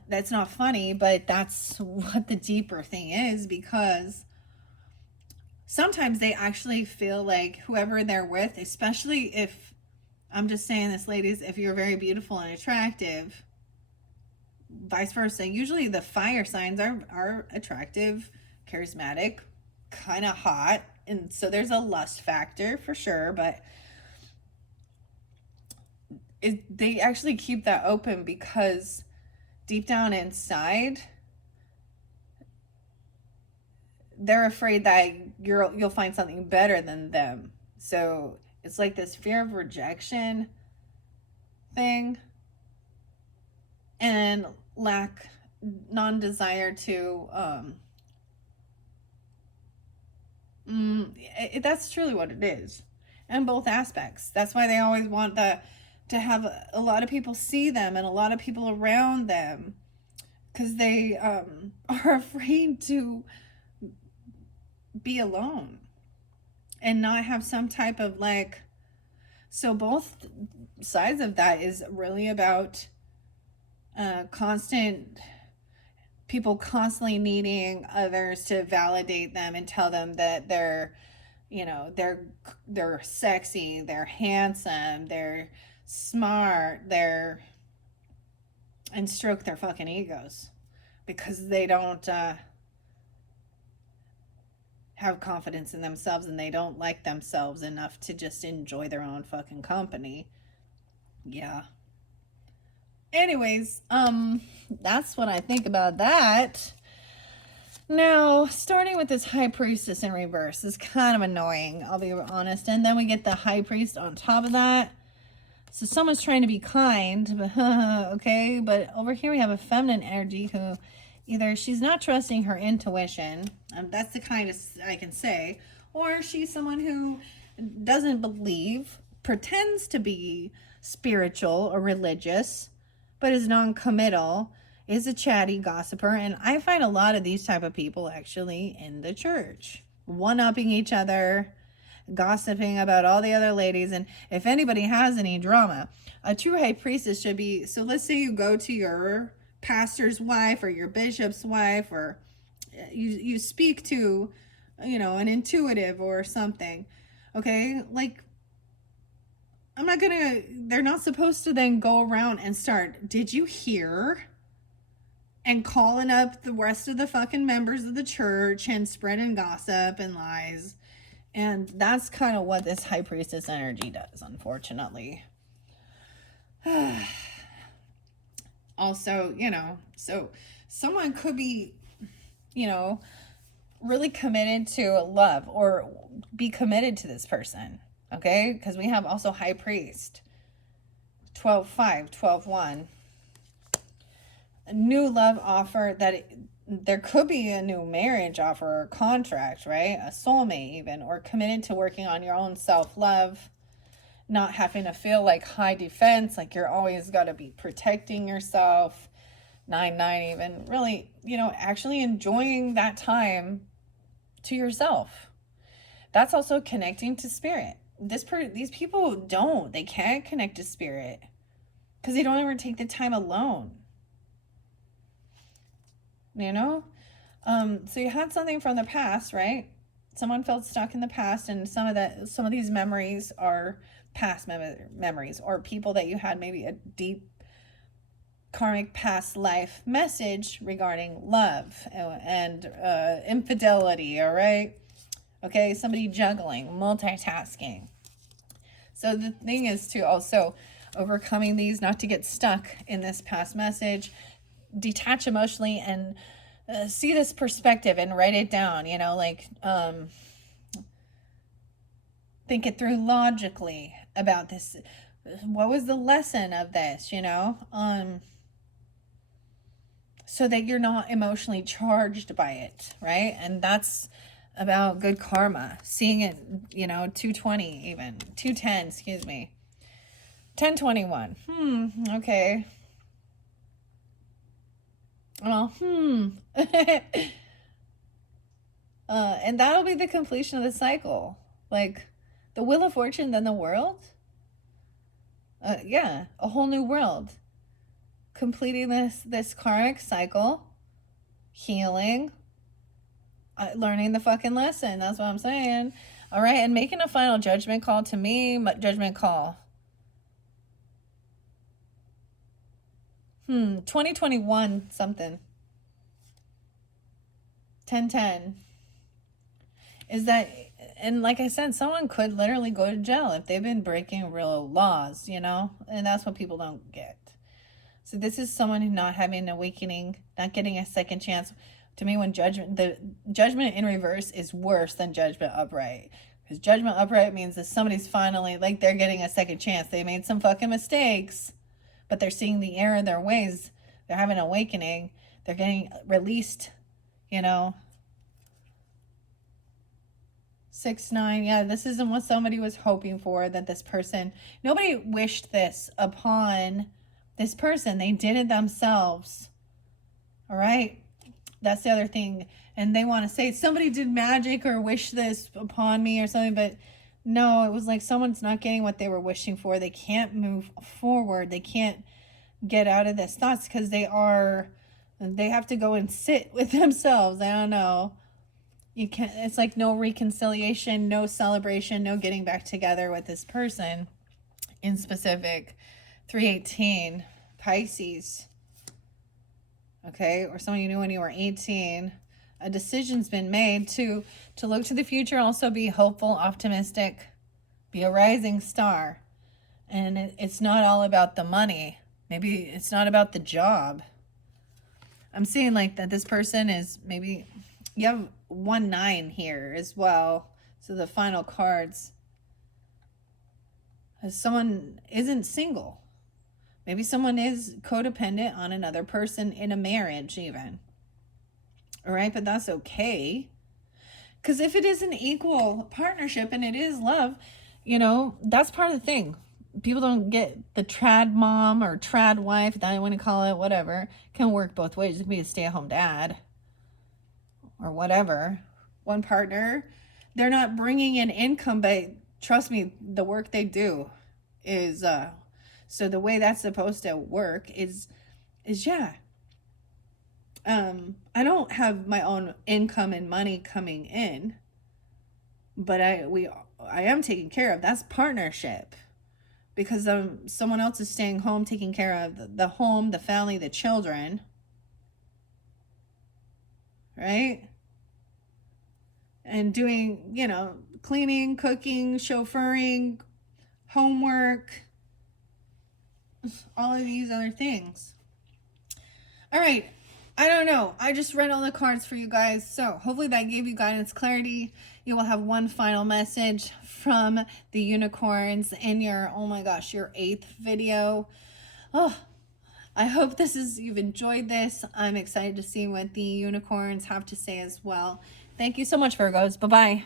That's not funny, but that's what the deeper thing is, because sometimes they actually feel like whoever they're with, especially if, I'm just saying this, ladies, if you're very beautiful and attractive, vice versa. Usually the fire signs are attractive, charismatic, kind of hot. And so there's a lust factor for sure, but they actually keep that open because deep down inside, they're afraid that you'll find something better than them. So it's like this fear of rejection thing, and non-desire to that's truly what it is, and both aspects. That's why they always want to have a lot of people see them and a lot of people around them, because they are afraid to be alone and not have some type of so both sides of that is really about people constantly needing others to validate them and tell them that they're sexy, they're handsome, they're smart, and stroke their fucking egos, because they don't have confidence in themselves, and they don't like themselves enough to just enjoy their own fucking company. Yeah. Anyways, that's what I think about that. Now, starting with this High Priestess in reverse is kind of annoying, I'll be honest. And then we get the High Priest on top of that. So someone's trying to be kind, but okay. But over here we have a feminine energy who either she's not trusting her intuition, that's the kindest I can say, or she's someone who doesn't believe, pretends to be spiritual or religious, but is non-committal, is a chatty gossiper. And I find a lot of these type of people actually in the church, one-upping each other, gossiping about all the other ladies. And if anybody has any drama, a true high priestess should be, so let's say you go to your pastor's wife or your bishop's wife, or you speak to an intuitive or something, okay, they're not supposed to then go around and start, did you hear? and calling up the rest of the fucking members of the church and spreading gossip and lies. And that's kind of what this high priestess energy does, unfortunately. Also, so someone could be, really committed to love or be committed to this person. Okay? Because we have also high priest. 12-5, 12-1. A new love offer there could be a new marriage offer or contract, right? A soulmate even, or committed to working on your own self-love, not having to feel like high defense, like you're always got to be protecting yourself. 9-9 even, really, actually enjoying that time to yourself. That's also connecting to spirit. These people they can't connect to spirit because they don't ever take the time alone. So you had something from the past, right? Someone felt stuck in the past, and some of these memories are past memories, or people that you had maybe a deep karmic past life message regarding love and infidelity. All right. Okay. Somebody juggling, multitasking. So the thing is to also overcoming these, not to get stuck in this past message, detach emotionally and see this perspective and write it down, think it through logically about this. What was the lesson of this, so that you're not emotionally charged by it, right? And that's about good karma, seeing it, 220 even, 210, excuse me. 1021. Okay. Well, and that'll be the completion of the cycle. Like the Wheel of Fortune, then the world. Yeah, a whole new world. Completing this karmic cycle, healing, learning the fucking lesson. That's what I'm saying. All right, and making a final judgment call to me. Judgment call. 2021 something. 1010. Is that, and like I said, someone could literally go to jail if they've been breaking real laws, and that's what people don't get. So this is someone who's not having an awakening, not getting a second chance. To me, when the judgment in reverse is worse than judgment upright. Because judgment upright means that somebody's finally, like, they're getting a second chance. They made some fucking mistakes, but they're seeing the error in their ways. They're having an awakening. They're getting released, 6-9. Yeah, this isn't what somebody was hoping for, that this person, nobody wished this upon this person. They did it themselves. All right. That's the other thing. And they want to say somebody did magic or wish this upon me or something, but no, it was like someone's not getting what they were wishing for. They can't move forward. They can't get out of this thoughts because they have to go and sit with themselves. I don't know. You can't, it's like no reconciliation, no celebration, no getting back together with this person in specific. 318, Pisces. Okay, or someone you knew when you were 18. A decision's been made to look to the future, also be hopeful, optimistic, be a rising star. And it's not all about the money. Maybe it's not about the job. I'm seeing like that this person is maybe, you have 1-9 here as well. So the final cards. Someone isn't single. Maybe someone is codependent on another person in a marriage even. All right, but that's okay. Because if it is an equal partnership and it is love, that's part of the thing. People don't get the trad mom or trad wife, that I want to call it, whatever, can work both ways. It can be a stay-at-home dad or whatever. One partner, they're not bringing in income, but trust me, the work they do is, so the way that's supposed to work is yeah. I don't have my own income and money coming in, but I am taken care of. That's partnership. Because someone else is staying home, taking care of the home, the family, the children. right? And doing, you know, cleaning, cooking, chauffeuring, homework, all of these other things. All right. I don't know. I just read all the cards for you guys. So hopefully that gave you guidance, clarity. You will have one final message from the unicorns in your, oh my gosh, your 8th video. Oh, I hope you've enjoyed this. I'm excited to see what the unicorns have to say as well. Thank you so much, Virgos. Bye-bye.